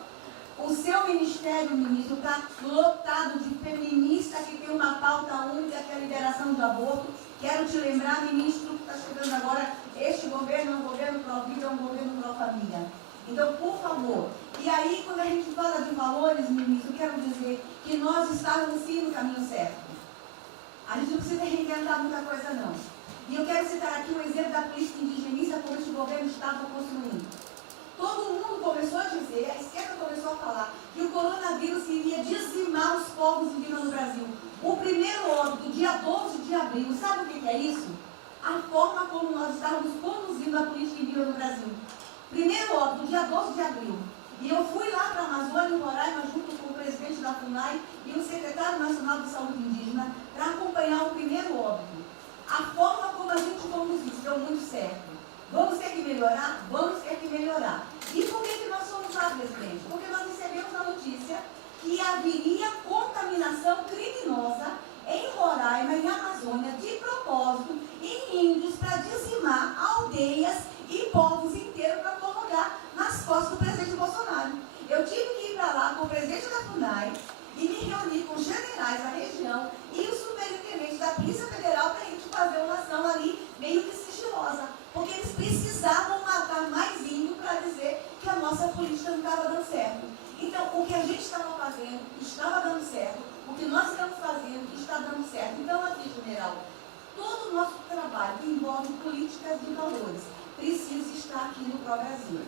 O seu ministério, ministro, está lotado de feminista que tem uma pauta única, que é a liberação do aborto. Quero te lembrar, ministro, que está chegando agora, este governo é um governo pró-vida, é um governo pró-família. Então, por favor. E aí, quando a gente fala de valores, ministro, quero dizer que nós estávamos sim no caminho certo. A gente não precisa reinventar muita coisa, não. E eu quero citar aqui um exemplo da política indigenista como este governo estava construindo. Todo mundo começou a dizer, a esquerda começou a falar, que o coronavírus iria dizimar os povos indígenas no Brasil. O primeiro óbito, dia 12 de abril, sabe o que é isso? A forma como nós estávamos conduzindo a política indígena no Brasil. Primeiro óbito, dia 12 de abril. E eu fui lá para a Amazônia, em Roraima, junto com o presidente da FUNAI e o secretário nacional de saúde indígena, para acompanhar o primeiro óbito. A forma como a gente conduziu deu muito certo. Vamos ter que melhorar? Vamos ter que melhorar. E por que nós fomos lá, presidente? Porque nós recebemos a notícia que haveria contaminação criminosa em Roraima, em Amazônia, de propósito, em índios, para dizimar aldeias e povos inteiros para colocar nas costas do presidente Bolsonaro. Eu tive que ir para lá com o presidente da FUNAI e me reunir com os generais da região e o superintendente da Polícia Federal para a gente fazer uma ação ali meio que sigilosa. Porque eles precisavam matar mais índio para dizer que a nossa política não estava dando certo. Então, o que a gente estava fazendo estava dando certo, o que nós estamos fazendo está dando certo. Então, aqui, general, todo o nosso trabalho que envolve políticas de valores precisa estar aqui no Pró-Brasil.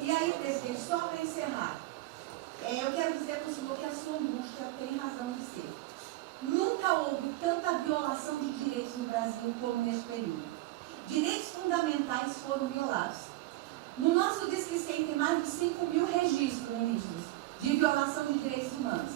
E aí, presidente, só para encerrar, eu quero dizer para o senhor que a sua angústia tem razão de ser. Nunca houve tanta violação de direitos no Brasil como neste período. Direitos fundamentais foram violados. No nosso Disque 100 tem mais de 5.000 registros, ministros, de violação de direitos humanos.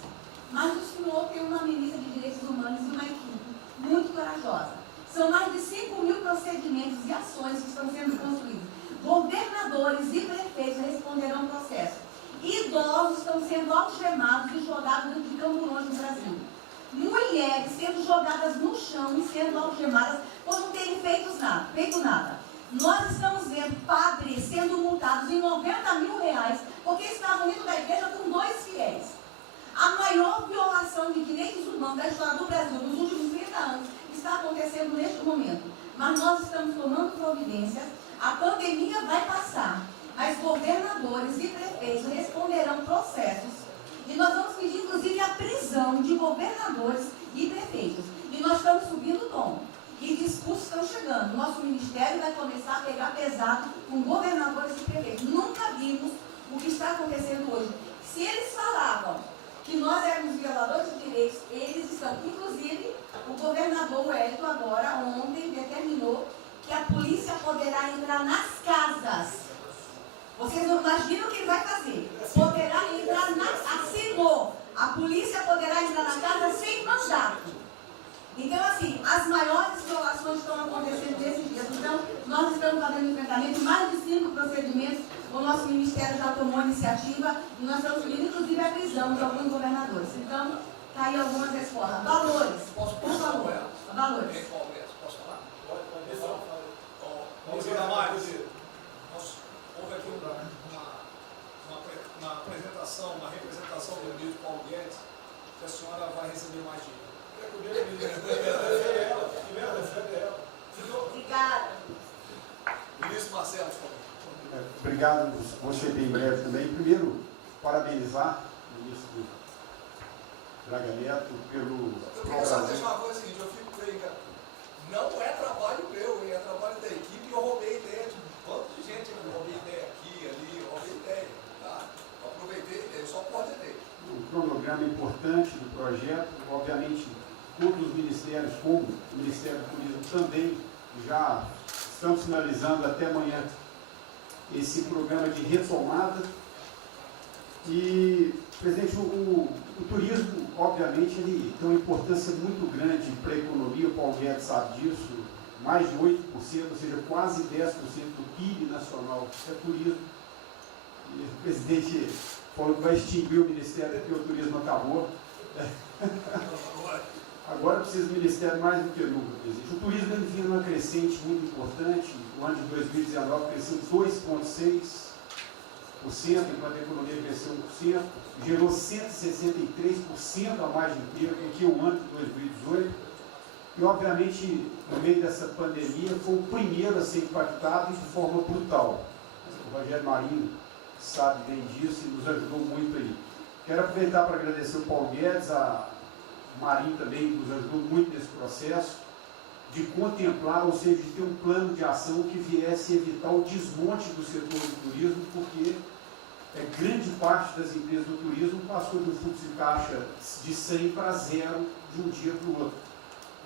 Mas o senhor tem uma ministra de direitos humanos e uma equipe muito corajosa. São mais de 5.000 procedimentos e ações que estão sendo construídos. Governadores e prefeitos responderão ao processo. Idosos estão sendo algemados e jogados dentro de camburões no Brasil. Mulheres sendo jogadas no chão e sendo algemadas por não terem feito nada. Nós estamos vendo padres sendo multados em R$90.000 porque estavam indo da igreja com 2 fiéis. A maior violação de direitos humanos da história do Brasil nos últimos 30 anos está acontecendo neste momento. Mas nós estamos tomando providências, a pandemia vai passar, mas governadores e prefeitos respondem reunião de governadores e prefeitos. E nós estamos subindo o tom. E discursos estão chegando. Nosso ministério vai começar a pegar pesado com governadores e prefeitos. Nunca vimos o que está acontecendo hoje. Se eles falavam que nós éramos violadores de direitos, eles estão. Inclusive, o governador Wellington agora, ontem, determinou que a polícia poderá entrar nas casas. Vocês não imaginam o que ele vai fazer. Poderá entrar assinou. A polícia poderá entrar na casa sem mandato. Então, assim, as maiores violações estão acontecendo nesses dias. Então, nós estamos fazendo enfrentamento, mais de 5 procedimentos. O nosso Ministério já tomou iniciativa e nós estamos subindo, inclusive, a prisão de alguns governadores. Então, está aí algumas respostas. Valores. Posso por favor. Valores. Posso falar? Pode falar. Vamos ver mais. Houve aqui uma apresentação, uma representação do ministro Paulo Guedes, que a senhora vai receber mais dinheiro. Obrigada. Ministro Marcelo, obrigado, vou ser bem breve também. Primeiro, parabenizar o ministro Braga Neto pelo... Eu queria só deixar uma coisa seguinte, eu fico bem, cara. Não é trabalho meu, é trabalho da equipe e eu roubei ideia de um tanto de gente. Eu roubei ideia aqui, ali, eu roubei ideia, tá? Eu aproveitei a ideia, eu só coordenei. Um cronograma importante do projeto, obviamente, todos os ministérios, como o Ministério do Turismo, também já estão finalizando até amanhã esse programa de retomada. E, presidente, o turismo, obviamente, ele tem uma importância muito grande para a economia, o Paulo Guedes sabe disso, mais de 8%, ou seja, quase 10% do PIB nacional é turismo. E o presidente falou que vai extinguir o Ministério porque o turismo acabou. Agora precisa do Ministério mais do que nunca, presidente. O turismo ele vinha numa crescente muito importante. O ano de 2019 cresceu 2,6%, enquanto a economia cresceu 1%, gerou 163% a mais de emprego do que o ano de 2018. E, obviamente, no meio dessa pandemia, foi o primeiro a ser impactado de forma brutal. O Rogério Marinho sabe bem disso e nos ajudou muito aí. Quero aproveitar para agradecer o Paulo Guedes, a Marinho também nos ajudou muito nesse processo, de contemplar, ou seja, de ter um plano de ação que viesse evitar o desmonte do setor do turismo, porque grande parte das empresas do turismo passou de um fluxo de caixa de 100 para 0 de um dia para o outro.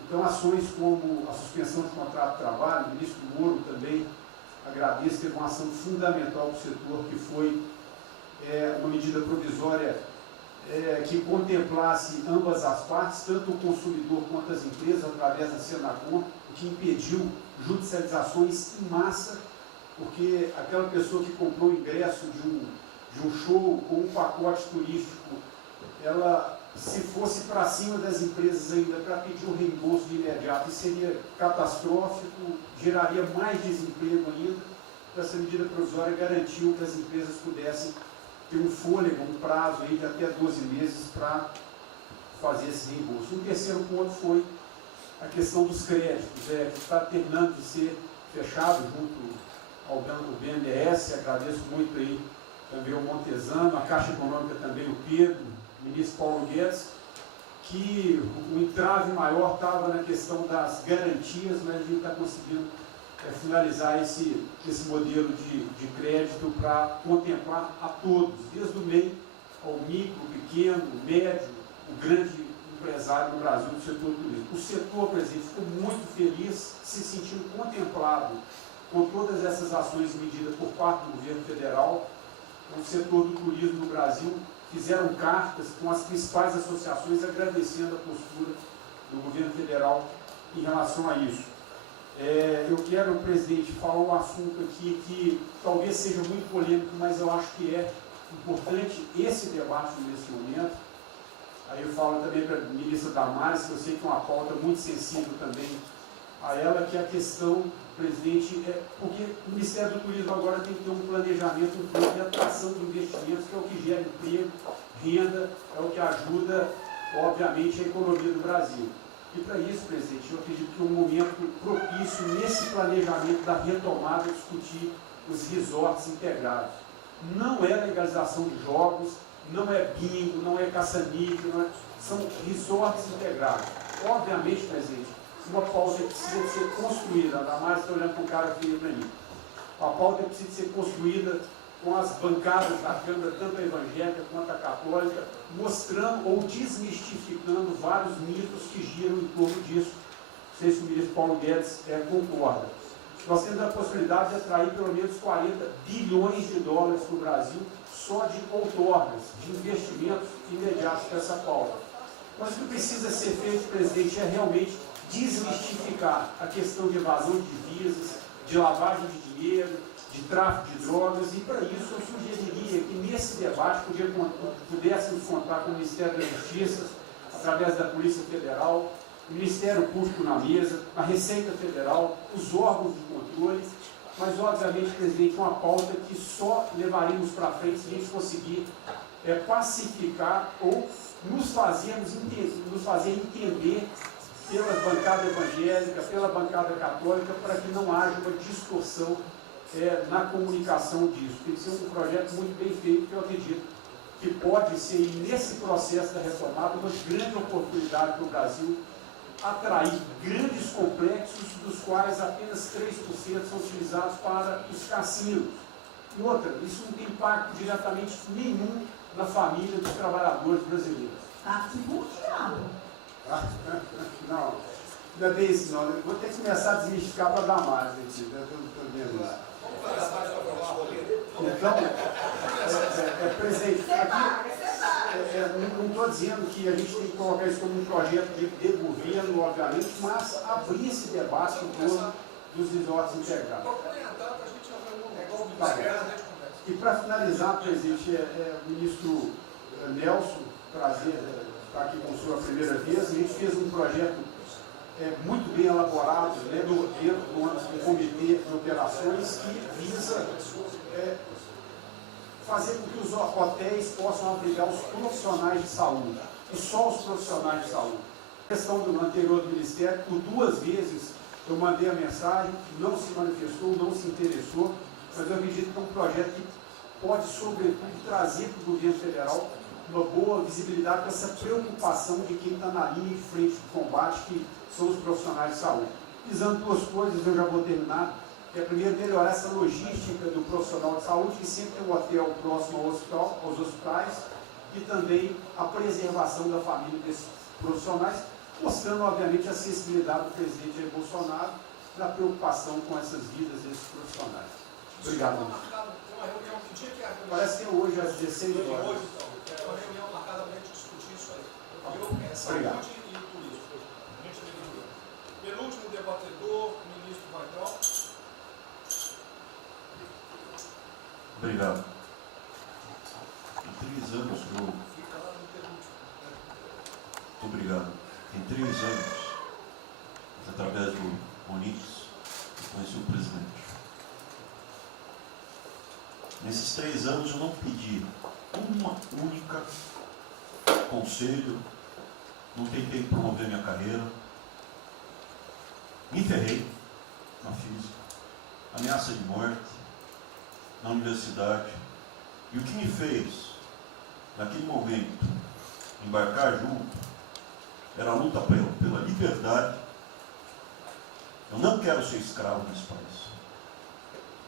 Então, ações como a suspensão de contrato de trabalho, o ministro Moro também agradeço, teve uma ação fundamental para o setor, que foi uma medida provisória que contemplasse ambas as partes, tanto o consumidor quanto as empresas, através da Senacom, o que impediu judicializações em massa, porque aquela pessoa que comprou o ingresso de um show ou um pacote turístico, ela, se fosse para cima das empresas ainda para pedir o reembolso de imediato, isso seria catastrófico, geraria mais desemprego ainda. Então, essa medida provisória garantiu que as empresas pudessem ter um fôlego, um prazo aí de até 12 meses para fazer esse reembolso. Um terceiro ponto foi a questão dos créditos, que está terminando de ser fechado junto ao BNDES. Agradeço muito aí também o Montesano, a Caixa Econômica também, o Pedro, o ministro Paulo Guedes, que o entrave maior estava na questão das garantias, mas a gente está conseguindo finalizar esse modelo de crédito para contemplar a todos, desde o MEI ao micro, pequeno, médio, o grande empresário no Brasil do setor turístico. O setor, presidente, ficou muito feliz, se sentindo contemplado com todas essas ações e medidas por parte do governo federal. O setor do turismo no Brasil fizeram cartas com as principais associações agradecendo a postura do governo federal em relação a isso. Eu quero, presidente, falar um assunto aqui que talvez seja muito polêmico, mas eu acho que é importante esse debate nesse momento. Aí eu falo também para a ministra Damares, que eu sei que é uma pauta muito sensível também a ela, que é a questão, presidente, porque o Ministério do Turismo agora tem que ter um planejamento, um plano de atração de investimentos, que é o que gera emprego, renda, é o que ajuda, obviamente, a economia do Brasil. E para isso, presidente, eu acredito que é um momento propício nesse planejamento da retomada discutir os resorts integrados. Não é legalização de jogos, não é bingo, não é caça-níquel, são resorts integrados. Obviamente, presidente, uma pauta precisa de ser construída, ainda mais estou olhando para um cara que veio para mim. A pauta precisa de ser construída com as bancadas da Câmara, tanto a evangélica quanto a católica, mostrando ou desmistificando vários mitos que giram em torno disso. Não sei se o ministro Paulo Guedes concorda. Nós temos a possibilidade de atrair pelo menos 40 bilhões de dólares para o Brasil só de outorgas, de investimentos imediatos para essa pauta. Mas o que precisa ser feito, presidente, é realmente desmistificar a questão de evasão de divisas, de lavagem de dinheiro, de tráfico de drogas, e para isso eu sugeriria que nesse debate pudéssemos contar com o Ministério da Justiça, através da Polícia Federal, o Ministério Público na mesa, a Receita Federal, os órgãos de controle, mas obviamente, presidente, uma pauta que só levaríamos para frente se a gente conseguir pacificar ou nos fazer entender pela bancada evangélica, pela bancada católica, para que não haja uma distorção na comunicação disso. Tem que ser um projeto muito bem feito, que eu acredito que pode ser, nesse processo da retomada, uma grande oportunidade para o Brasil atrair grandes complexos, dos quais apenas 3% são utilizados para os cassinos. E outra, isso não tem impacto diretamente nenhum na família dos trabalhadores brasileiros. Tá diabo. Não, não é bem isso não. Eu vou ter que começar a desmistificar para dar mais, gente. Eu estou vendo isso. Então, presidente, aqui, não estou dizendo que a gente tem que colocar isso como um projeto de governo, obviamente, mas abrir esse debate em torno dos resorts integrados. E para finalizar, presidente, o ministro Nelson, prazer estar aqui com o senhor a primeira vez, a gente fez um projeto muito bem elaborado, né, dentro do comitê de operações, que visa fazer com que os hotéis possam abrigar os profissionais de saúde, e só os profissionais de saúde. A questão do anterior do Ministério, por 2 vezes eu mandei a mensagem, não se manifestou, não se interessou, mas eu acredito que é um projeto que pode, sobretudo, trazer para o governo federal uma boa visibilidade dessa preocupação de quem está na linha de frente de combate, que são os profissionais de saúde. Visando 2 coisas, eu já vou terminar. É, primeiro, melhorar essa logística do profissional de saúde, que sempre tem um hotel próximo ao hospital, aos hospitais, e também a preservação da família desses profissionais, mostrando, obviamente, a sensibilidade do presidente Jair Bolsonaro na preocupação com essas vidas desses profissionais. Obrigado. Parece que é hoje, às 16 horas. Hoje, então, é uma reunião marcada para a gente discutir isso aí. Obrigado. Saúde e turismo. Penúltimo debatedor, o ministro Weintraub. Obrigado. Em 3 anos eu... Obrigado. Em 3 anos, através do Onix, eu conheci o presidente. Nesses 3 anos eu não pedi uma única conselho, não tentei promover minha carreira, me ferrei na física, ameaça de morte, na universidade, e o que me fez, naquele momento, embarcar junto, era a luta pela liberdade. Eu não quero ser escravo nesse país,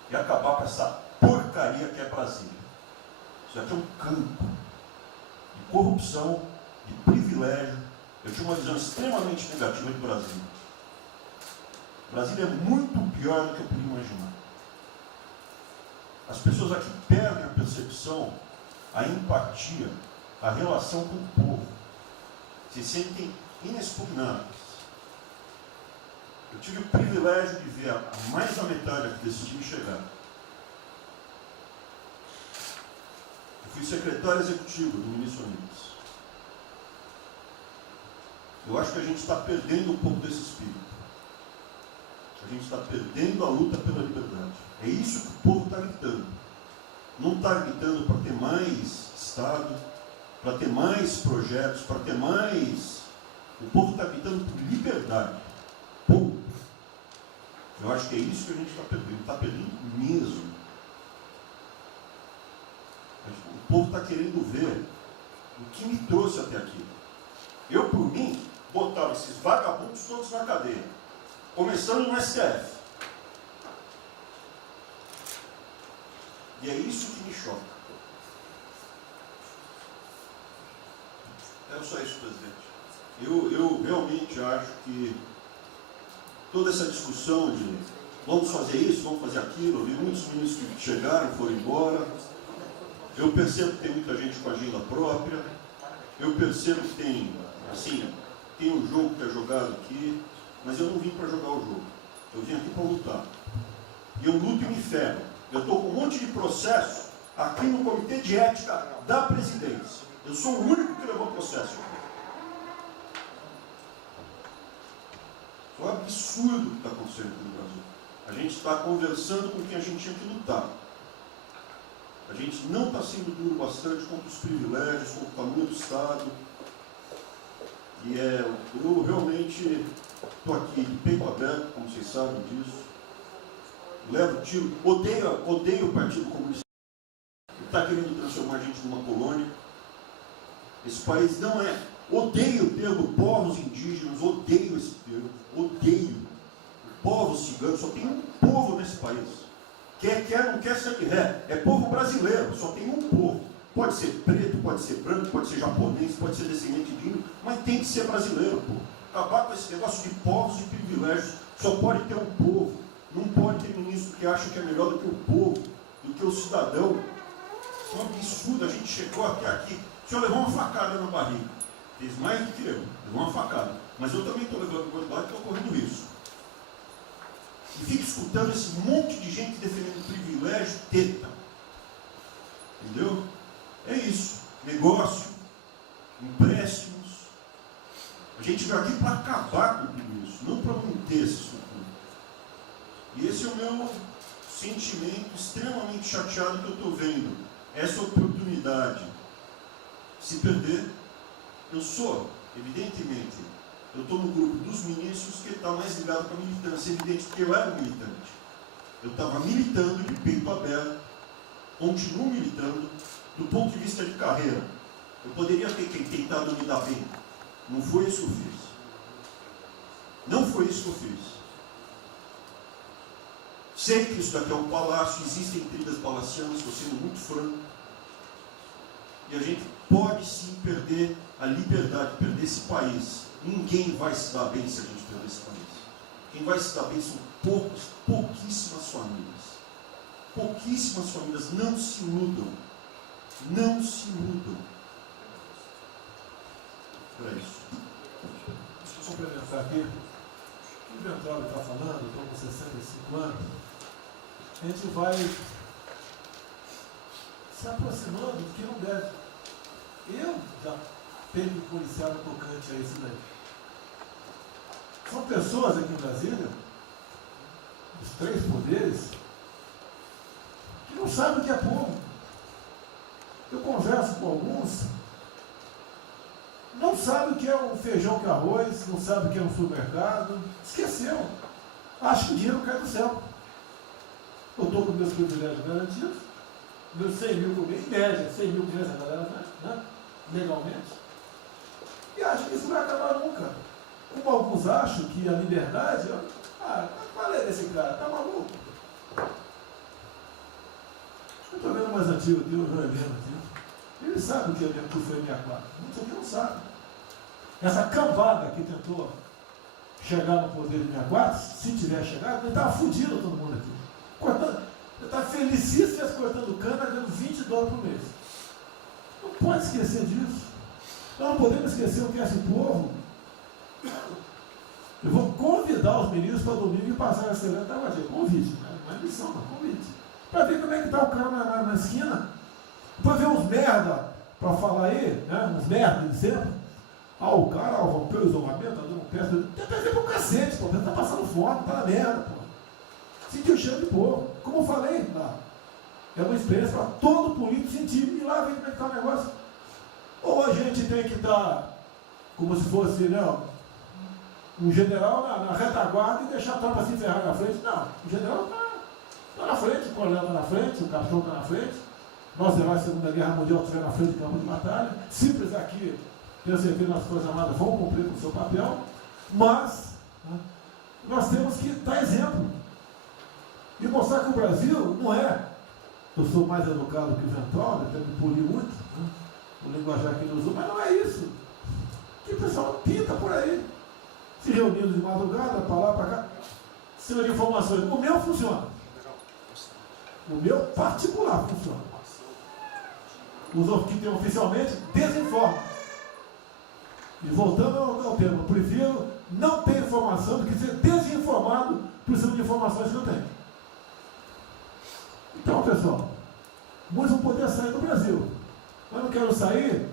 e acabar com essa porcaria que é Brasília. Isso aqui é um campo de corrupção, de privilégio. Eu tinha uma visão extremamente negativa de Brasília. Brasília é muito pior do que eu podia imaginar. As pessoas aqui perdem a percepção, a empatia, a relação com o povo. Se sentem inexpugnáveis. Eu tive o privilégio de ver a mais da metade aqui desse time chegar. Eu fui secretário executivo do ministro Onix. Eu acho que a gente está perdendo um pouco desse espírito. A gente está perdendo a luta pela liberdade. É isso que o povo está gritando. Não está gritando para ter mais Estado, para ter mais projetos, para ter mais... O povo está gritando por liberdade. Ponto. Eu acho que é isso que a gente está perdendo. Está perdendo mesmo. O povo está querendo ver o que me trouxe até aqui. Eu, por mim, botava esses vagabundos todos na cadeia, começando no STF. E é isso que me choca. É só isso, presidente. Eu realmente acho que toda essa discussão de vamos fazer isso, vamos fazer aquilo, eu vi muitos ministros que chegaram, foram embora. Eu percebo que tem muita gente com agenda própria. Eu percebo que tem, assim, tem um jogo que é jogado aqui, mas eu não vim para jogar o jogo. Eu vim aqui para lutar. E eu luto e me ferro. Eu estou com um monte de processo aqui no Comitê de Ética da Presidência. Eu sou o único que levou processo. É um absurdo o que está acontecendo aqui no Brasil. A gente está conversando com quem a gente tinha que lutar. A gente não está sendo duro bastante contra os privilégios, contra o tamanho do Estado. E eu realmente estou aqui de peito aberto, como vocês sabem disso. Levo tiro, odeio o Partido Comunista. Que está querendo transformar a gente numa colônia. Esse país não é. Odeio o termo povos indígenas, odeio esse termo, odeio. Povos ciganos, só tem um povo nesse país. Quer, não quer sangue ré. É povo brasileiro, só tem um povo. Pode ser preto, pode ser branco, pode ser japonês, pode ser descendente de índio, mas tem que ser brasileiro, pô. Acabar com esse negócio de povos e privilégios. Só pode ter um povo. Não pode ter ministro que acha que é melhor do que o povo, do que o cidadão. É um absurdo, a gente chegou até aqui. O senhor levou uma facada na barriga. Fez mais do que eu, levou uma facada. Mas eu também estou levando quantidade que estou correndo risco. E fico escutando esse monte de gente defendendo privilégio, teta. Entendeu? É isso. Negócio, empréstimos. A gente veio aqui para acabar com tudo isso, não para manter essa estrutura. E esse é o meu sentimento extremamente chateado que eu estou vendo. Essa oportunidade se perder. Eu sou, evidentemente, eu estou no grupo dos ministros que está mais ligado com a militância, evidente, porque eu era um militante. Eu estava militando de peito aberto, continuo militando, do ponto de vista de carreira. Eu poderia ter tentado me dar bem. Não foi isso que eu fiz. Não foi isso que eu fiz. Sei que isso daqui é um palácio, existem intrigas palacianas, estou sendo muito franco. E a gente pode sim perder a liberdade, perder esse país. Ninguém vai se dar bem se a gente perder esse país. Quem vai se dar bem são pouquíssimas famílias. Pouquíssimas famílias. Não se iludam. Não se iludam. É isso. Deixa eu complementar aqui. O que o Ventório está falando, estou com 65 anos, a gente vai se aproximando do que não deve. Eu já tenho me policiado tocante a isso daí. São pessoas aqui em Brasília, os três poderes, que não sabem o que é povo. Eu converso com alguns, não sabem o que é um feijão com arroz, não sabem o que é um supermercado, esqueceu. Acho que o dinheiro cai do céu. Eu estou com meus privilégios garantidos, meus 100 mil por mês, em média, 100 mil por mês, a galera, né? Legalmente. E acho que isso não vai acabar nunca. Como alguns acham que a liberdade, qual é desse cara? Tá maluco? Eu estou vendo mais antigo aqui, o João Helena aqui. Ele sabe o que foi 64. Muitos aqui não sabem. Essa cambada que tentou chegar no poder de 64, se tiver chegado, ele estava fudido todo mundo aqui. Cortando, ele estava felicíssimo cortando cana, ganhando $20 por mês. Não pode esquecer disso. Nós não podemos esquecer o que é esse povo. Eu vou convidar os ministros para domingo e passar essa semana. Convite, né? Não é missão, não, convite. Para ver como é que está o cara na esquina. Para ver uns merda para falar aí, né? Uns merda de sempre. O cara rompeu o isolamento, está dando peça. Tem que ver pro cacete, pô. Está passando fome, está na merda, pô. Sentiu o cheiro de povo. Como eu falei lá. É uma experiência para todo político sentir e ir lá ver como é que está o negócio. Ou a gente tem que estar como se fosse, né, um general na retaguarda e deixar a tropa se ferrar na frente. Não, o general está na frente, o coronel está na frente, o capitão está na frente. nossos heróis da Segunda Guerra Mundial estiveram na frente do campo de batalha. Se precisar aqui, tenho certeza, nas Forças Armadas vão cumprir com o seu papel, mas nós temos que dar exemplo e mostrar que o Brasil não é. Eu sou mais educado que o Ventral, até me polir muito, o linguajar que ele usou, mas não é isso. Que o pessoal pinta por aí, se reunindo de madrugada, para lá, para cá, cima de informações. O meu funciona. O meu particular funciona. Os que tem oficialmente desinformam. E voltando ao tema, eu prefiro não ter informação do que ser desinformado por cima de informações que eu tenho. Então, pessoal, muitos vão poder sair do Brasil. Mas não quero sair,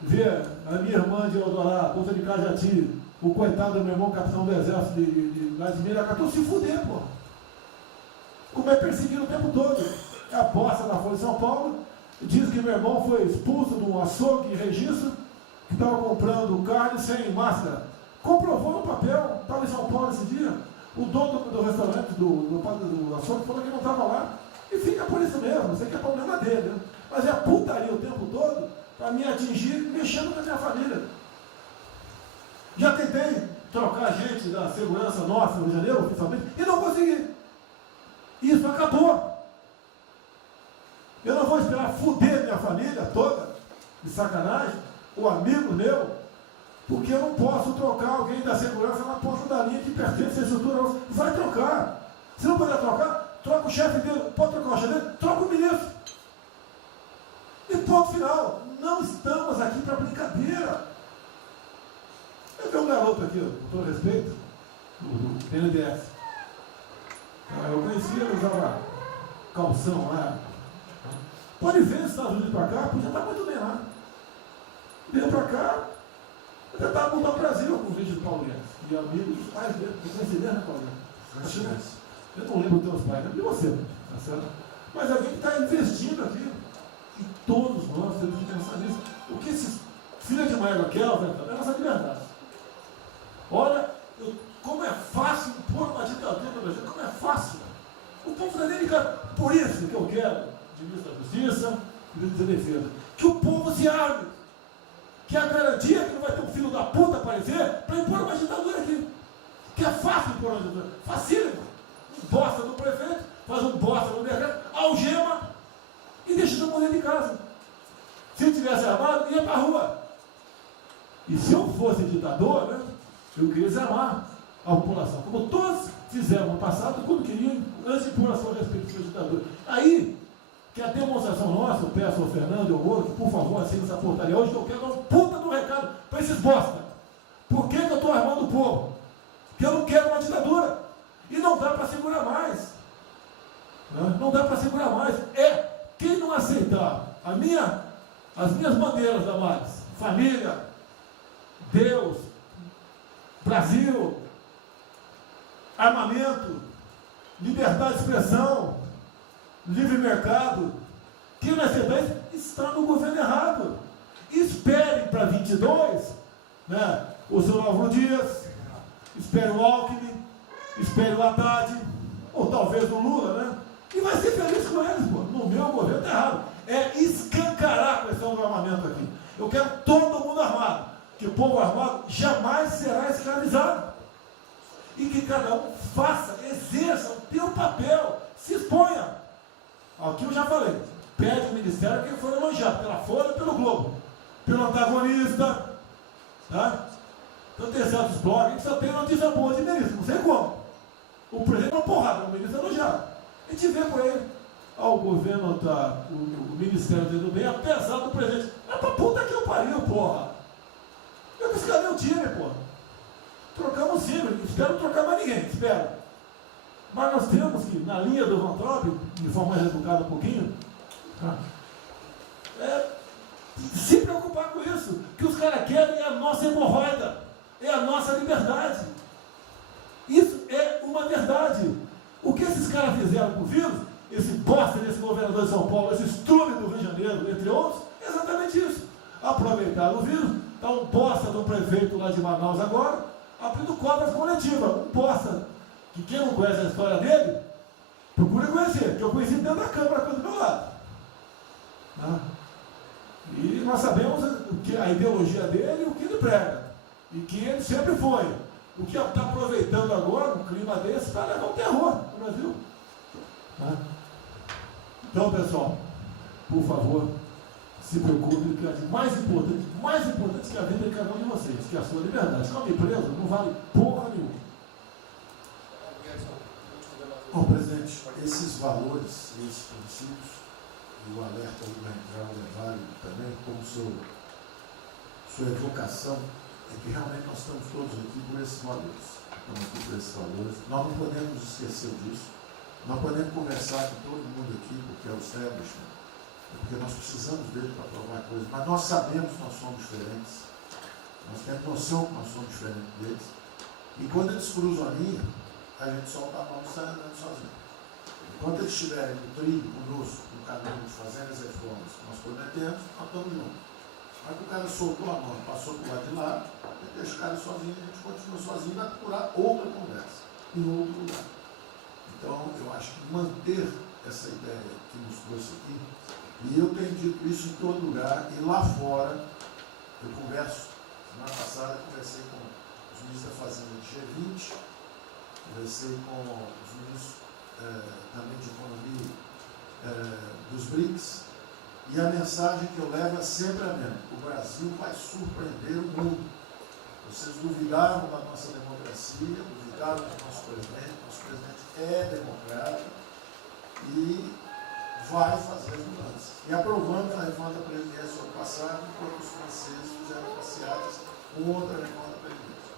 ver a minha irmã de Eldorado, outra de Cajati, o coitado do meu irmão, capitão do exército de Miracatu, se fuder, pô. Como é perseguido o tempo todo. É a bosta da Folha de São Paulo. Diz que meu irmão foi expulso de um açougue em Registro, que estava comprando carne sem máscara. Comprovou no papel, estava em São Paulo esse dia. O dono do restaurante, do açougue, falou que não estava lá. E fica por isso mesmo, isso aqui é problema dele. Né? Mas é putaria o tempo todo para me atingir, mexendo com a minha família. Já tentei trocar gente da segurança nossa no Rio de Janeiro, oficialmente, e não consegui. Isso acabou. Eu não vou esperar fuder minha família toda, de sacanagem, ou amigo meu, porque eu não posso trocar alguém da segurança na ponta da linha que pertence à estrutura. Vai trocar. Se não puder trocar, troca o chefe dele. Pode trocar o chefe dele? Troca o ministro. E ponto final. Não estamos aqui para brincadeira. Eu tenho um garoto aqui, com todo respeito, do BNDES. Eu conhecia, ele usava calção lá. Pode ver se Estados Unidos para cá, podia estar muito bem lá. Veio para cá, eu tentava voltar ao Brasil com o vídeo do Paulo Guedes. E amigos dos pais dele, eu conheci ele, né, Paulo Guedes? Eu não lembro dos teus pais, não de você, tá certo? Mas alguém que está investindo aqui. E todos nós temos que pensar nisso. O que esses filhos de Maia querem, é a nossa liberdade. Olha, como é fácil impor uma ditadura no Brasil, como é fácil. O povo da delicado. Por isso que eu quero, de ministro da Justiça e ministro da Defesa, que o povo se arme. Que a garantia que não vai ter um filho da puta aparecer para impor uma ditadura aqui. Que é fácil impor uma ditadura. Facílimo. Um bosta do prefeito, faz um bosta no decreto, algema e deixa todo mundo dentro de casa. Se ele tivesse armado, ia para a rua. E se eu fosse ditador, né, eu queria desarmar a população, como todos fizeram no passado, quando queriam, antes de impor a sua respeito da ditadura. Aí, que a demonstração nossa, eu peço ao Fernando e ao outro, que, por favor, assine essa portaria hoje, que eu quero dar um puta do recado para esses bosta. Por que eu estou armando o povo? Porque eu não quero uma ditadura. E não dá para segurar mais. Não dá para segurar mais. Quem não aceitar as minhas bandeiras, Damares, família, Deus, Brasil, armamento, liberdade de expressão, livre mercado, quem não aceitar isso está no governo errado. Espere para 22, né, o seu Álvaro Dias, espere o Alckmin, espere o Haddad, ou talvez o Lula, né? E vai ser feliz com eles, pô. No meu governo está errado. É escancarar a questão do armamento aqui. Eu quero todo mundo armado. Que o povo armado jamais será escravizado. E que cada um faça, exerça o seu papel, se exponha. Aqui eu já falei. Pede o ministério quem for elogiado, pela Folha e pelo Globo. Pelo antagonista. Tá? Então tem certos blogs que só tem notícia boa de ministro, não sei como. O presidente é uma porrada, o ministro é elogiado. A gente vê por aí. O governo tá, o ministério está indo bem, apesar do presidente. É pra puta que eu pariu, porra. Eu disse, cadê o time, porra? Trocamos o time, espero trocar mais ninguém, espero. Mas nós temos que, na linha do Van Traub, de forma mais educada um pouquinho, se preocupar com isso. Que os caras querem é a nossa hemorroida, é a nossa liberdade. Isso é uma verdade. O que esses caras fizeram com o vírus, esse bosta desse governador de São Paulo, esse estrume do Rio de Janeiro, entre outros, é exatamente isso. Aproveitaram o vírus, está um bosta do prefeito lá de Manaus agora, abrindo cobras coletivas. Um bosta, que quem não conhece a história dele, procure conhecer, que eu conheci dentro da Câmara aqui do meu lado. Né? E nós sabemos que a ideologia dele e o que ele prega. E que ele sempre foi. O que está aproveitando agora, um clima desse, para levar o terror no Brasil. Né? Então, pessoal, por favor, se preocupe, que é mais importante que a vida de cada um de vocês, que é a sua liberdade. Se não me preso, não vale porra nenhuma. Bom, presidente, esses valores, esses princípios, e o alerta do Ventral é válido também, como sua evocação, é que realmente nós estamos todos aqui por esses valores. Estamos aqui por esses valores. Nós não podemos esquecer disso. Nós podemos conversar com todo mundo aqui, porque é o establishment, porque nós precisamos dele para provar coisas, mas nós sabemos que nós somos diferentes. Nós temos noção que nós somos diferentes deles. E quando eles cruzam a linha, a gente solta a mão e sai andando sozinho. Enquanto eles estiverem no trilho conosco, no caminho, fazendo as reformas que nós prometemos, nós estamos juntos. Mas que o cara soltou a mão, passou para o lado de lá, deixa o cara sozinho, a gente continua sozinho, vai procurar outra conversa, em outro lugar. Então, eu acho que manter essa ideia que nos trouxe aqui, e eu tenho dito isso em todo lugar, e lá fora, eu converso, semana passada eu conversei com os ministros da Fazenda de G20, conversei com os ministros também de Economia dos BRICS, e a mensagem que eu levo é sempre a mesma: o Brasil vai surpreender o mundo. Vocês duvidaram da nossa democracia, duvidaram do nosso presidente é democrático e vai fazer as mudanças. E aprovamos a reforma da Previdência no ano passado, enquanto os franceses fizeram passeatas com outra reforma da Previdência.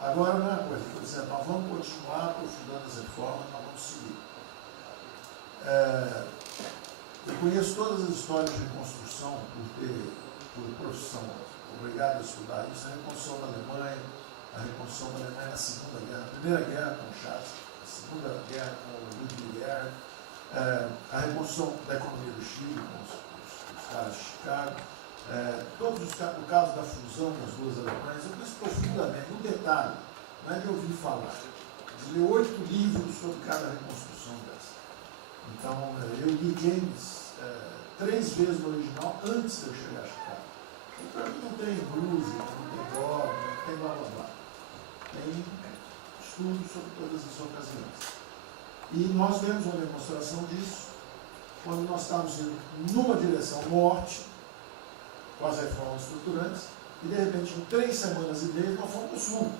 Agora, não é uma coisa, por exemplo, nós vamos continuar aprofundando as reformas, nós vamos seguir. Eu conheço todas as histórias de reconstrução por profissão, obrigado a estudar isso, a reconstrução da Alemanha, na Segunda Guerra, a Primeira Guerra com Chaves, a Segunda Guerra com Ludwig Erhard, a reconstrução da economia do Chile com os caras de Chicago, o caso da fusão das duas Alemanhas. Eu conheço profundamente, no detalhe, não é de ouvir falar, de ler 8 livros sobre cada reconstrução dessa. Então, eu li James 3 vezes no original antes de eu chegar a Chicago. Então, não tem música, não tem dogma, não tem blá blá blá. Tem estudos sobre todas as ocasiões. E nós demos uma demonstração disso quando nós estávamos indo numa direção norte, com as reformas estruturantes, e de repente, em 3 semanas e meia, nós fomos para o sul.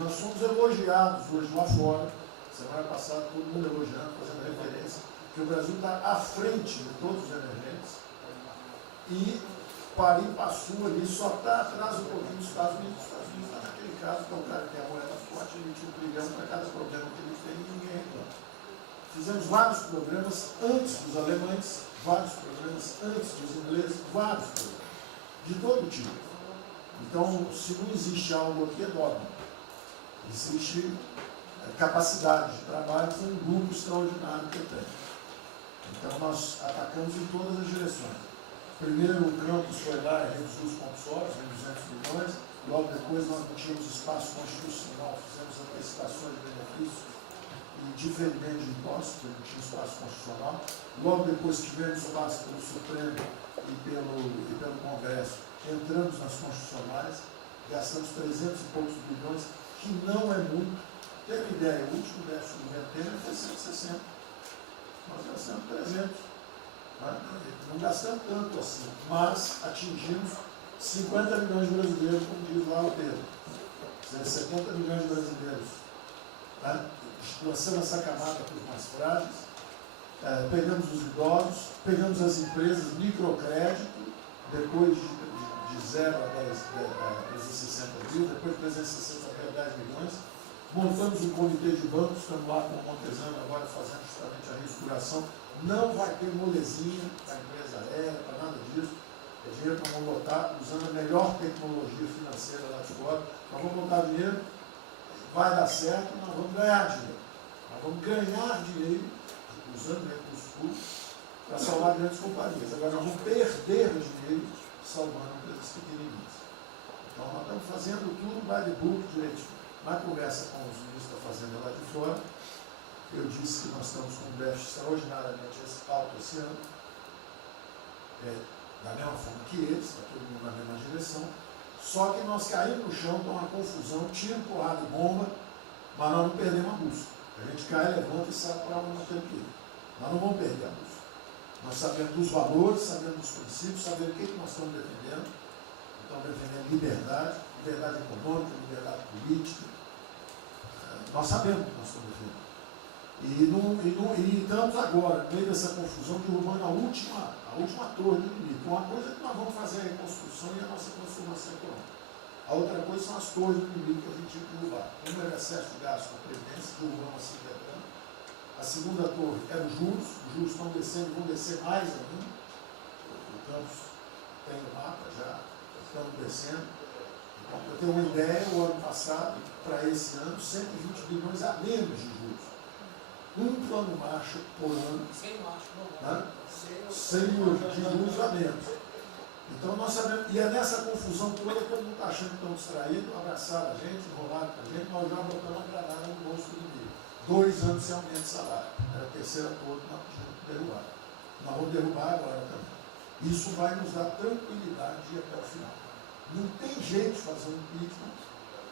Nós fomos elogiados hoje lá fora, semana passada, todo mundo elogiando, fazendo referência, que o Brasil está à frente de todos os emergentes, e Paris passou ali, só está atrás um pouquinho dos Estados Unidos. Os Estados Unidos está naquele caso, que é um cara que tem a moeda forte, emitiu $1 trilhão para cada problema que ele tem e ninguém reclama. Fizemos vários programas antes dos alemães, vários programas antes dos ingleses, vários programas, de todo tipo. Então, se não existe algo aqui, é dogma. Existe capacidade de trabalho com um grupo extraordinário que eu tenho. Então, nós atacamos em todas as direções. Primeiro, o campus foi lá e reduziu os compulsórios em 200 milhões. Logo depois, nós não tínhamos espaço constitucional, fizemos antecipações de benefícios e diferimento de impostos, porque não tinha espaço constitucional. Logo depois, tivemos espaço pelo Supremo e pelo Congresso. Entramos nas constitucionais, gastamos 300 e poucos bilhões, que não é muito. Tem uma ideia, o último déficit do governo Temer foi 160. Nós gastamos 300. Não gastamos tanto assim, mas atingimos 50 milhões de brasileiros, como diz lá o Pedro. 70 milhões de brasileiros. Lançando essa camada para os mais frágeis, pegamos os idosos, pegamos as empresas, microcrédito, depois de 0 a 360 mil, depois de 360 a 10 milhões. Montamos um comitê de bancos, estamos lá com o Montezano agora fazendo justamente a reestruturação. Não vai ter molezinha para a empresa aérea, para nada disso. É dinheiro que nós vamos botar usando a melhor tecnologia financeira lá de fora. Nós vamos botar dinheiro, vai dar certo, nós vamos ganhar dinheiro. Nós vamos ganhar dinheiro, usando recursos públicos, para salvar grandes companhias. Agora nós vamos perder dinheiro salvando empresas pequenininhas. Então nós estamos fazendo tudo by the book direitinho. Na conversa com os ministros da Fazenda lá de fora, eu disse que nós estamos com um déficit extraordinariamente alto esse ano, da mesma forma que eles, está todo mundo na mesma direção, só que nós caímos no chão, dá uma confusão, tiro, porrada e bomba, mas nós não perdemos a busca. A gente cai, levanta e sai para onde nós temos que ir. Nós não vamos perder a busca. Nós sabemos dos valores, sabemos dos princípios, sabemos o que nós estamos defendendo. Estamos defendendo liberdade, liberdade econômica, liberdade política. Nós sabemos o que nós estamos defendendo. E estamos agora, no meio dessa confusão, derrubando a última torre do inimigo. Uma coisa é que nós vamos fazer a reconstrução e a nossa transformação econômica. A outra coisa são as torres do inimigo que a gente tinha que derrubar. Uma era excesso de gasto com a Previdência, derrubamos assim quebrando. A segunda torre era os juros estão descendo e vão descer mais ainda. O Campos tem o mapa já, estamos descendo. Então, para ter uma ideia, o ano passado, para esse ano, 120 bilhões a menos de juros. Um plano marcha por ano, sem de juros a menos. Então nós sabemos, e é nessa confusão toda, todo mundo está achando que estão distraídos, abraçaram a gente, enrolaram com a gente, nós já botamos a granada no bolso do inimigo. 2 anos sem aumento de salário. Era a terceira toda que nós tínhamos que derrubar. Nós vamos derrubar agora também. Isso vai nos dar tranquilidade de ir até o final. Não tem jeito de fazer um impeachment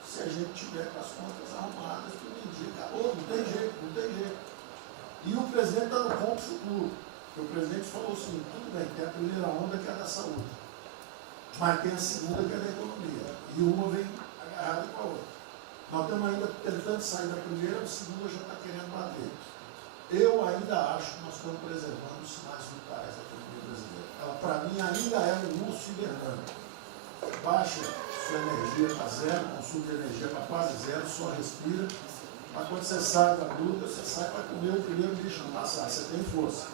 se a gente tiver com as contas arrumadas, tudo indica. Não tem jeito, não tem jeito. E o presidente está no ponto futuro. Porque o presidente falou assim, tudo bem, tem a primeira onda que é a da saúde, mas tem a segunda que é da economia. E uma vem agarrada com a outra. Nós estamos ainda tentando sair da primeira, a segunda já está querendo bater. Eu ainda acho que nós estamos preservando os sinais vitais da economia brasileira. Ela, para mim, ainda é um urso hibernando. Baixa sua energia para zero, consumo de energia para quase zero, só respira. Mas quando você sai da luta, você sai para comer o primeiro bicho não passar, você tem força.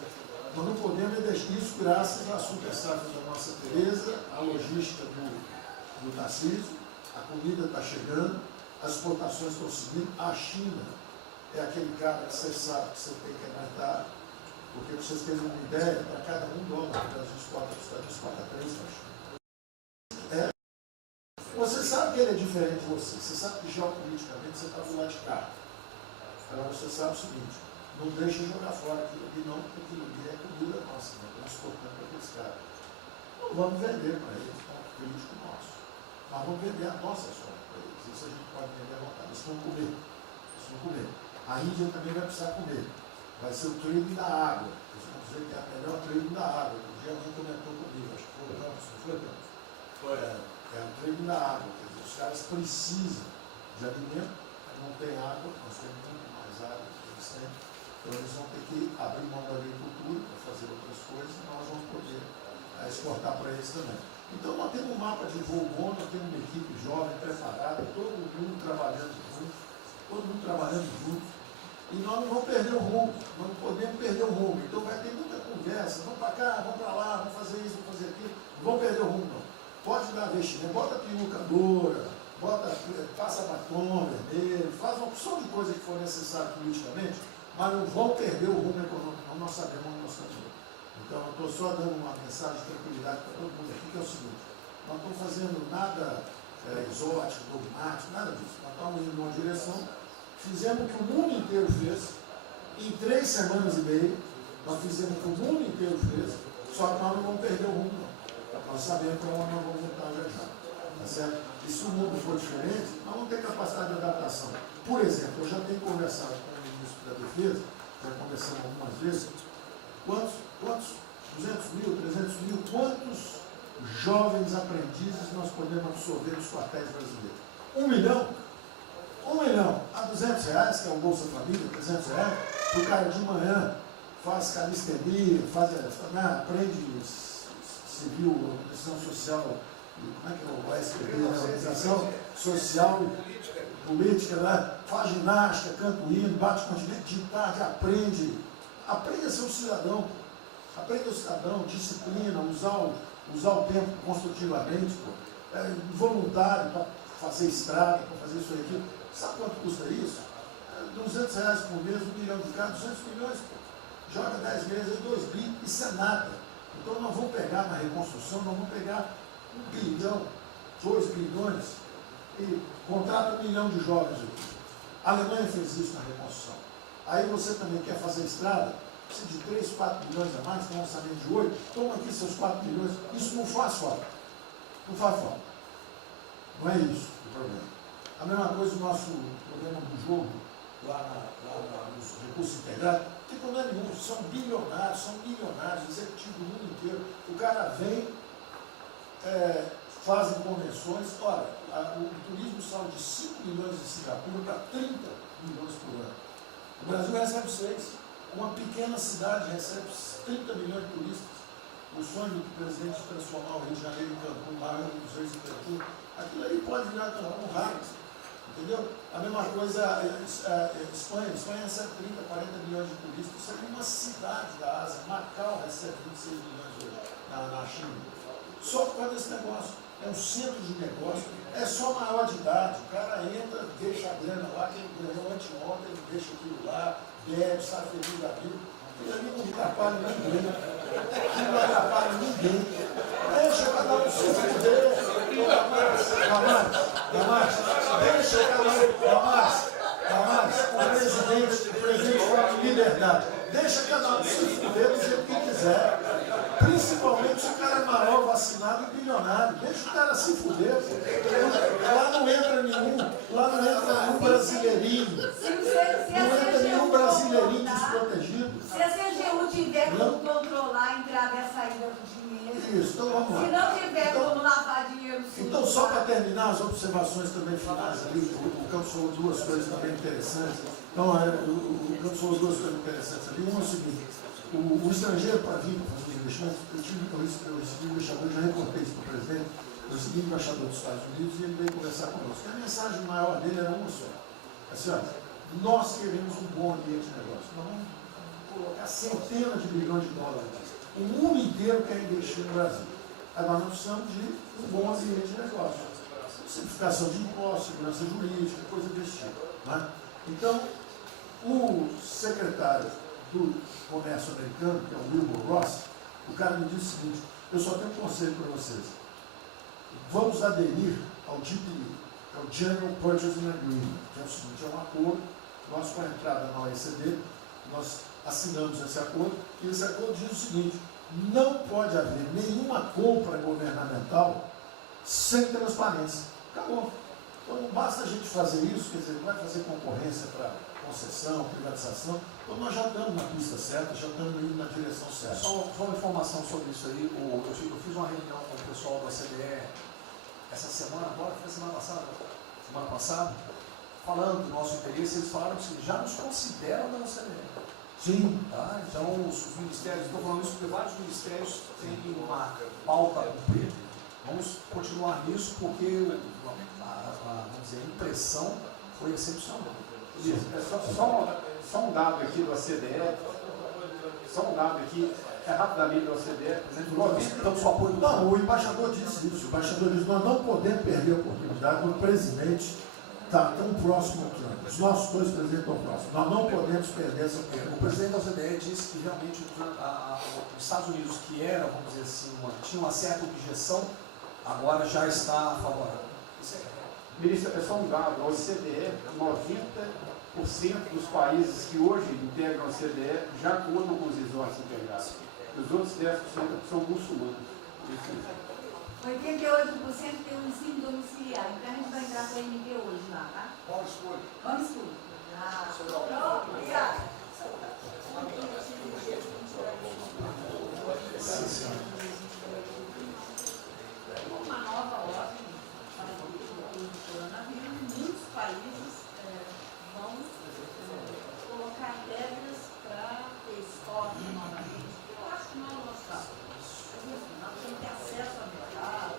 Nós não podemos deixar isso graças à super safra da nossa Tereza, à logística do Tarcísio, a comida está chegando, as exportações estão subindo, a China é aquele cara que você sabe que você tem que aguentar, porque para vocês terem uma ideia, para cada $1 que a gente exporta para os Estados Unidos, exporta 3 para a China. Você sabe que ele é diferente de você sabe que geopoliticamente você está do lado de cá. Agora você sabe o seguinte, não deixa jogar fora aquilo ali não, porque aquilo ali é comida nossa, né? Estamos exportando para aqueles caras. Não vamos vender para eles, é um político nosso. Mas vamos vender a nossa soja para eles. Isso a gente pode vender à vontade. Eles vão comer. Eles vão comer. A Índia também vai precisar comer. Vai ser o trading da água. Eles vão dizer que é a melhor trading da água. Um dia alguém comentou comigo, acho que foi o Campos, não foi, Campos? Foi. É o trading da água. Quer dizer, os caras precisam de alimento, não tem água, nós temos muito mais água que eles têm. Então eles vão ter que abrir mão da agricultura para fazer outras coisas e nós vamos poder exportar para eles também. Então nós temos um mapa de voo bom, nós temos uma equipe jovem, preparada, todo mundo trabalhando junto, e nós não vamos perder o rumo, nós não podemos perder o rumo. Então vai ter muita conversa, vamos para cá, vamos para lá, vamos fazer isso, vamos fazer aquilo, não vamos perder o rumo não. Pode dar vestimento, bota perucadora, passa batom vermelho, faz uma opção de coisa que for necessária politicamente, mas não vão perder o rumo econômico, não, nós sabemos onde nós estamos indo. Então, eu estou só dando uma mensagem de tranquilidade para todo mundo aqui, que é o seguinte, nós não estamos fazendo nada exótico, dogmático, nada disso. Nós estamos indo numa direção, fizemos o que o mundo inteiro fez, em 3 semanas e meia, nós fizemos o que o mundo inteiro fez, só que nós não vamos perder o rumo, não. Nós sabemos para onde nós vamos voltar já já. Tá certo? E se o mundo for diferente, nós vamos ter capacidade de adaptação. Por exemplo, eu já tenho conversado com o ministro da Defesa, já conversamos algumas vezes, quantos 200 mil, 300 mil, quantos jovens aprendizes nós podemos absorver nos quartéis brasileiros? 1 milhão? 1 milhão a R$200, que é o Bolsa Família, R$300, o cara de manhã faz calistenia, aprende civil, organização social, como é que é o OSPB, organização social e política, né? Faz ginástica, canta o hino, bate continente de tarde, aprende a ser um cidadão, aprende a ser um cidadão, disciplina, usar o tempo construtivamente, voluntário para fazer estrada, para fazer isso aqui. Sabe quanto custa isso? R$200 por mês, 1 milhão de cada, 200 milhões, pô. Joga 10 meses, 2 bi, isso é nada. Então nós vamos pegar na reconstrução, nós vamos pegar 1 bilhão, 2 bilhões e contrata 1 milhão de jovens aqui. A Alemanha fez isso na reconstrução. Aí você também quer fazer estrada, precisa de 3, 4 milhões a mais, tem um orçamento de 8, toma aqui seus 4 milhões. Isso não faz falta. Não faz falta. Não é isso o problema. A mesma coisa o nosso programa do jogo, lá nos recursos integrados, não tem problema nenhum, são milionários, executivos do mundo inteiro. O cara vem, fazem convenções, olha, o turismo saiu de 5 milhões de Singapura para 30 milhões por ano. O Brasil recebe 6. Uma pequena cidade recebe 30 milhões de turistas. O sonho do presidente de transformar o Rio de Janeiro em Cancún, maior dos reis em Cancún, aquilo ali pode virar um raio. Entendeu? A mesma coisa a Espanha. Espanha recebe 30, 40 milhões de turistas. Isso é uma cidade da Ásia. Macau recebe 26 milhões hoje na China. Só por causa desse negócio. É um centro de negócio. É só maior de idade. O cara entra, deixa a grana lá, que ele ganhou anteontem, ele deixa aquilo lá, bebe, sai feliz da vida. Ele ali não atrapalha ninguém. Ele não atrapalha ninguém. Deixa cada um se fuder. O presidente fala de liberdade. Deixa cada um se fuder do jeito que quiser. Principalmente se o cara é maior, vacinado e bilionário. Deixa o cara se fuder. Lá não entra nenhum brasileirinho. Não entra nenhum brasileirinho desprotegido. Se a CGU tiver como controlar a entrada e a saída do dinheiro. Isso, então vamos lá. Se não tiver como lavar dinheiro sujo. Então, só para terminar as observações também finais ali, o Campos falou duas coisas também interessantes. Então, o Campos falou duas coisas interessantes ali. Uma é o seguinte: o estrangeiro para vir para fazer investimento, eu recebi o embaixador, já reportei isso para o presidente, eu recebi o embaixador dos Estados Unidos e ele veio conversar conosco. E a mensagem maior dele era uma só. Assim, olha, nós queremos um bom ambiente de negócio. Nós vamos colocar centenas de bilhões de dólares. O mundo inteiro quer investir no Brasil. Agora nós precisamos de um bom ambiente de negócio. Simplificação de impostos, segurança jurídica, coisa desse tipo. Né? Então, o secretário do Comércio americano, que é o Wilbur Ross, o cara me disse o seguinte: eu só tenho um conselho para vocês. Vamos aderir ao GPA, que é o General Purchasing Agreement, que é o seguinte: é um acordo, nós com a entrada na OECD, nós assinamos esse acordo, e esse acordo diz o seguinte: não pode haver nenhuma compra governamental sem transparência. Acabou. Então não basta a gente fazer isso, quer dizer, não vai fazer concorrência para concessão, privatização. Então nós já estamos na pista certa, já estamos indo na direção certa. Só uma informação sobre isso aí. Eu fiz uma reunião com o pessoal da CDE essa semana, agora foi semana passada, falando do nosso interesse. Eles falaram que já nos consideram da CDE. Sim. Tá? Então os ministérios, estou falando isso porque vários ministérios têm uma pauta a cumprir. Vamos continuar nisso porque vamos dizer, a impressão foi excepcional. Isso, só um dado aqui do OCDE, rapidamente do OCDE, não, o embaixador disse isso, o embaixador disse: nós não podemos perder a oportunidade do presidente está tão próximo aqui. Os nossos dois presidentes estão próximos. Nós não podemos perder essa oportunidade. O presidente da OCDE disse que realmente os Estados Unidos, que era, vamos dizer assim, tinha uma certa objeção, agora já está favorável. Ministro, é só um dado: a OCDE, 90% dos países que hoje integram a OCDE já contam com os resorts integrados. Os outros 10% são muçulmanos. 88% tem um ensino domiciliar. Então a gente vai entrar com a MD hoje lá, tá? Vamos escolher. Vamos escolher. Pronto, obrigada. Uma nova ordem para o coronavírus. Muitos países vão colocar regras para ter estoque novamente. Eu acho que não é o nosso caso. Nós temos que ter acesso ao mercado,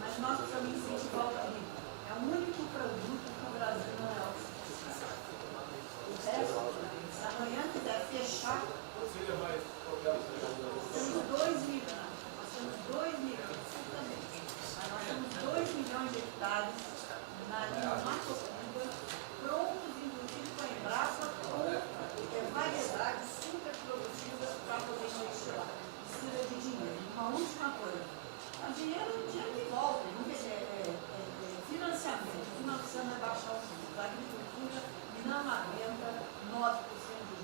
mas nós precisamos incentivar o turismo. É o único produto que o Brasil não é autossuficiente. O resto, se amanhã quiser fechar, temos 2 milhões. Nós temos 2 milhões, certamente. Mas nós temos 2 milhões de hectares na linha Mato-Piba, prontos, inclusive com a Embrapa, com variedades super produtivas para poder investir lá. Precisa de dinheiro. Uma última coisa: o dinheiro que volta, financiamento. Nós precisamos baixar os custos. A agricultura não aguenta 9% dos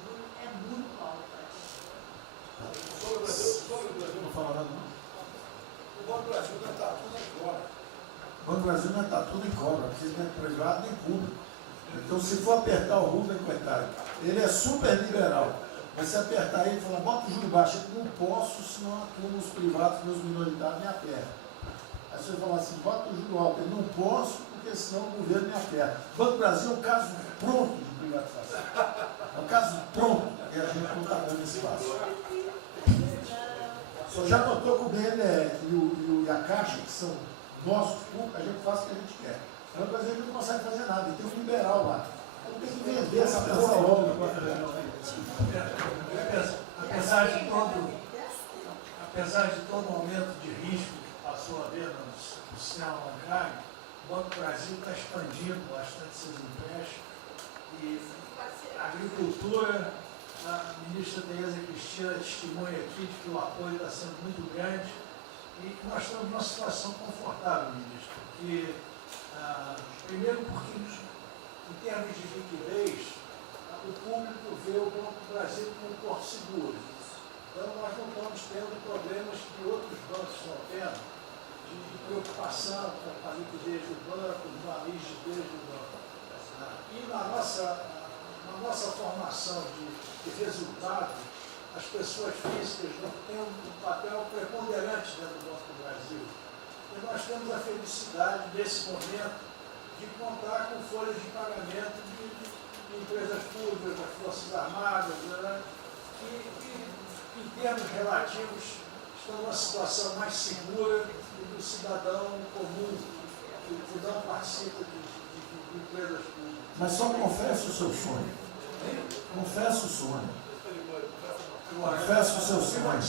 Sobre o Brasil não fala nada, não. O Banco do Brasil não está tudo em cobra. O Banco do Brasil não está tudo em cobra, porque não é privado nem público. Então, se for apertar o Rubem, coitado, ele é super liberal. Mas se apertar ele e falar, bota o juro baixo, eu não posso, senão a turma, os privados, meus minoritários, me apertam. Aí você fala assim, bota o juro alto, eu não posso, porque senão o governo me aperta. O Banco do Brasil é um caso pronto de privatização. É um caso pronto, e a gente não está dando espaço. Só já notou que o BNDES e a Caixa, que são nossos públicos, a gente faz o que a gente quer. O Banco do Brasil não consegue fazer nada, e tem um liberal lá. Então tem que vender essa porra logo. Apesar de todo aumento de risco que passou a haver no sistema bancário, o Banco do Brasil está expandindo bastante seus empréstimos e a agricultura, a ministra Tereza Cristina testemunha aqui de que o apoio está sendo muito grande e nós estamos numa situação confortável, ministro, porque, primeiro porque em termos de liquidez, o público vê o Banco do Brasil como um porto seguro. Então, nós não estamos tendo problemas que outros bancos estão tendo, de preocupação com a liquidez do banco, com a rigidez do banco. E na nossa formação de resultado, as pessoas físicas não têm um papel preponderante dentro do Banco do Brasil. E nós temos a felicidade, nesse momento, de contar com folhas de pagamento de empresas públicas, das Forças Armadas, né, que em termos relativos estão numa situação mais segura do cidadão comum, que não participa de empresas públicas. Mas só confesse o seu sonho. Confesse o sonho. Confesse o seu sonho.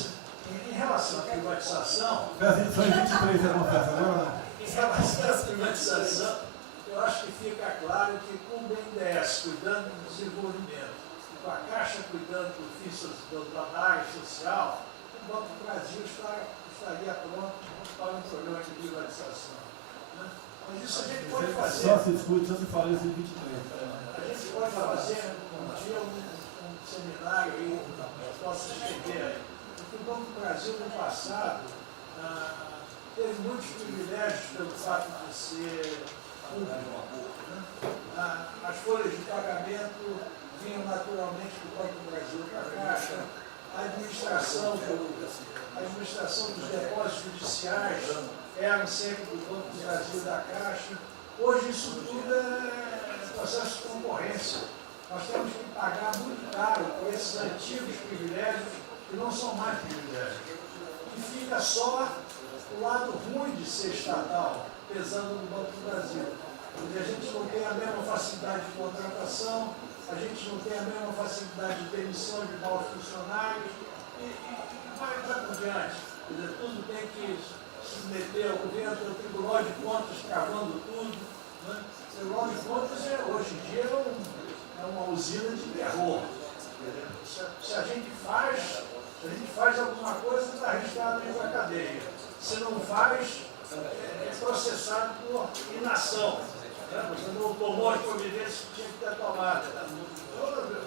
Em relação à privatização... Só em 23 eu confesso agora. Em relação à privatização, eu acho que fica claro que com o BNDES cuidando do desenvolvimento, com a Caixa cuidando da área social, o Banco do Brasil estaria pronto para um programa de privatização. Né? Mas isso a gente pode fazer. Só se discute, só se fala isso em 23. A gente pode fazer um dia um seminário aí, que possa escrever aí. Porque o Banco do Brasil, no passado, teve muitos privilégios pelo fato de ser público. Né? As folhas de pagamento vinham naturalmente do Banco do Brasil para a Caixa, a administração dos depósitos judiciais eram sempre do Banco do Brasil e da Caixa. Hoje isso tudo é processo de concorrência. Nós temos que pagar muito caro por esses antigos privilégios que não são mais privilégios. E fica só o lado ruim de ser estatal, pesando no Banco do Brasil. Porque a gente não tem a mesma facilidade de contratação, a gente não tem a mesma facilidade de demissão de maus funcionários, e vai por diante. Quer dizer, tudo tem que se submeter ao governo, o Tribunal de Contas cavando tudo. Né? O Tribunal de Contas, hoje em dia, é uma usina de terror. Se a gente faz alguma coisa, está arriscado ir para a cadeia. Se não faz, é processado por inação. Você não tomou as providências que tinha que ter tomado.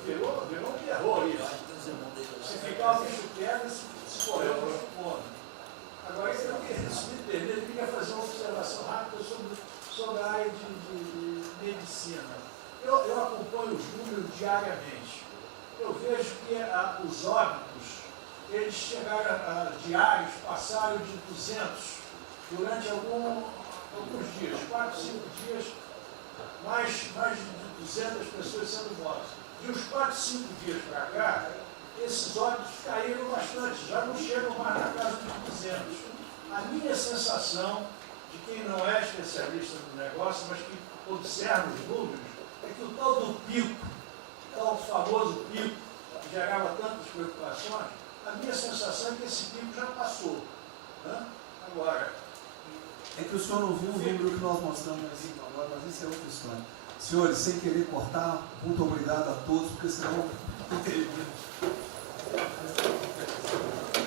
Virou um terror isso. Se ficar o bicho quieto, se correr o bicho come. Agora, se me permite, eu queria fazer uma observação rápida sobre a área de medicina. Eu acompanho os números diariamente. Eu vejo que os óbitos, eles chegaram diários, passaram de 200 durante alguns dias, 4, 5 dias, mais de 200 pessoas sendo mortas. De uns 4, 5 dias para cá, esses óbitos caíram bastante, já não chegam mais na casa dos 200. A minha sensação, de quem não é especialista no negócio, mas que observa os números, é que o tal do pico, o tal famoso pico, que gerava tantas preocupações, a minha sensação é que esse pico já passou. Né? Agora, é que o senhor não viu o número que nós mostramos assim agora, mas isso é outra história. Senhores, sem querer cortar, muito obrigado a todos, porque senão não teria.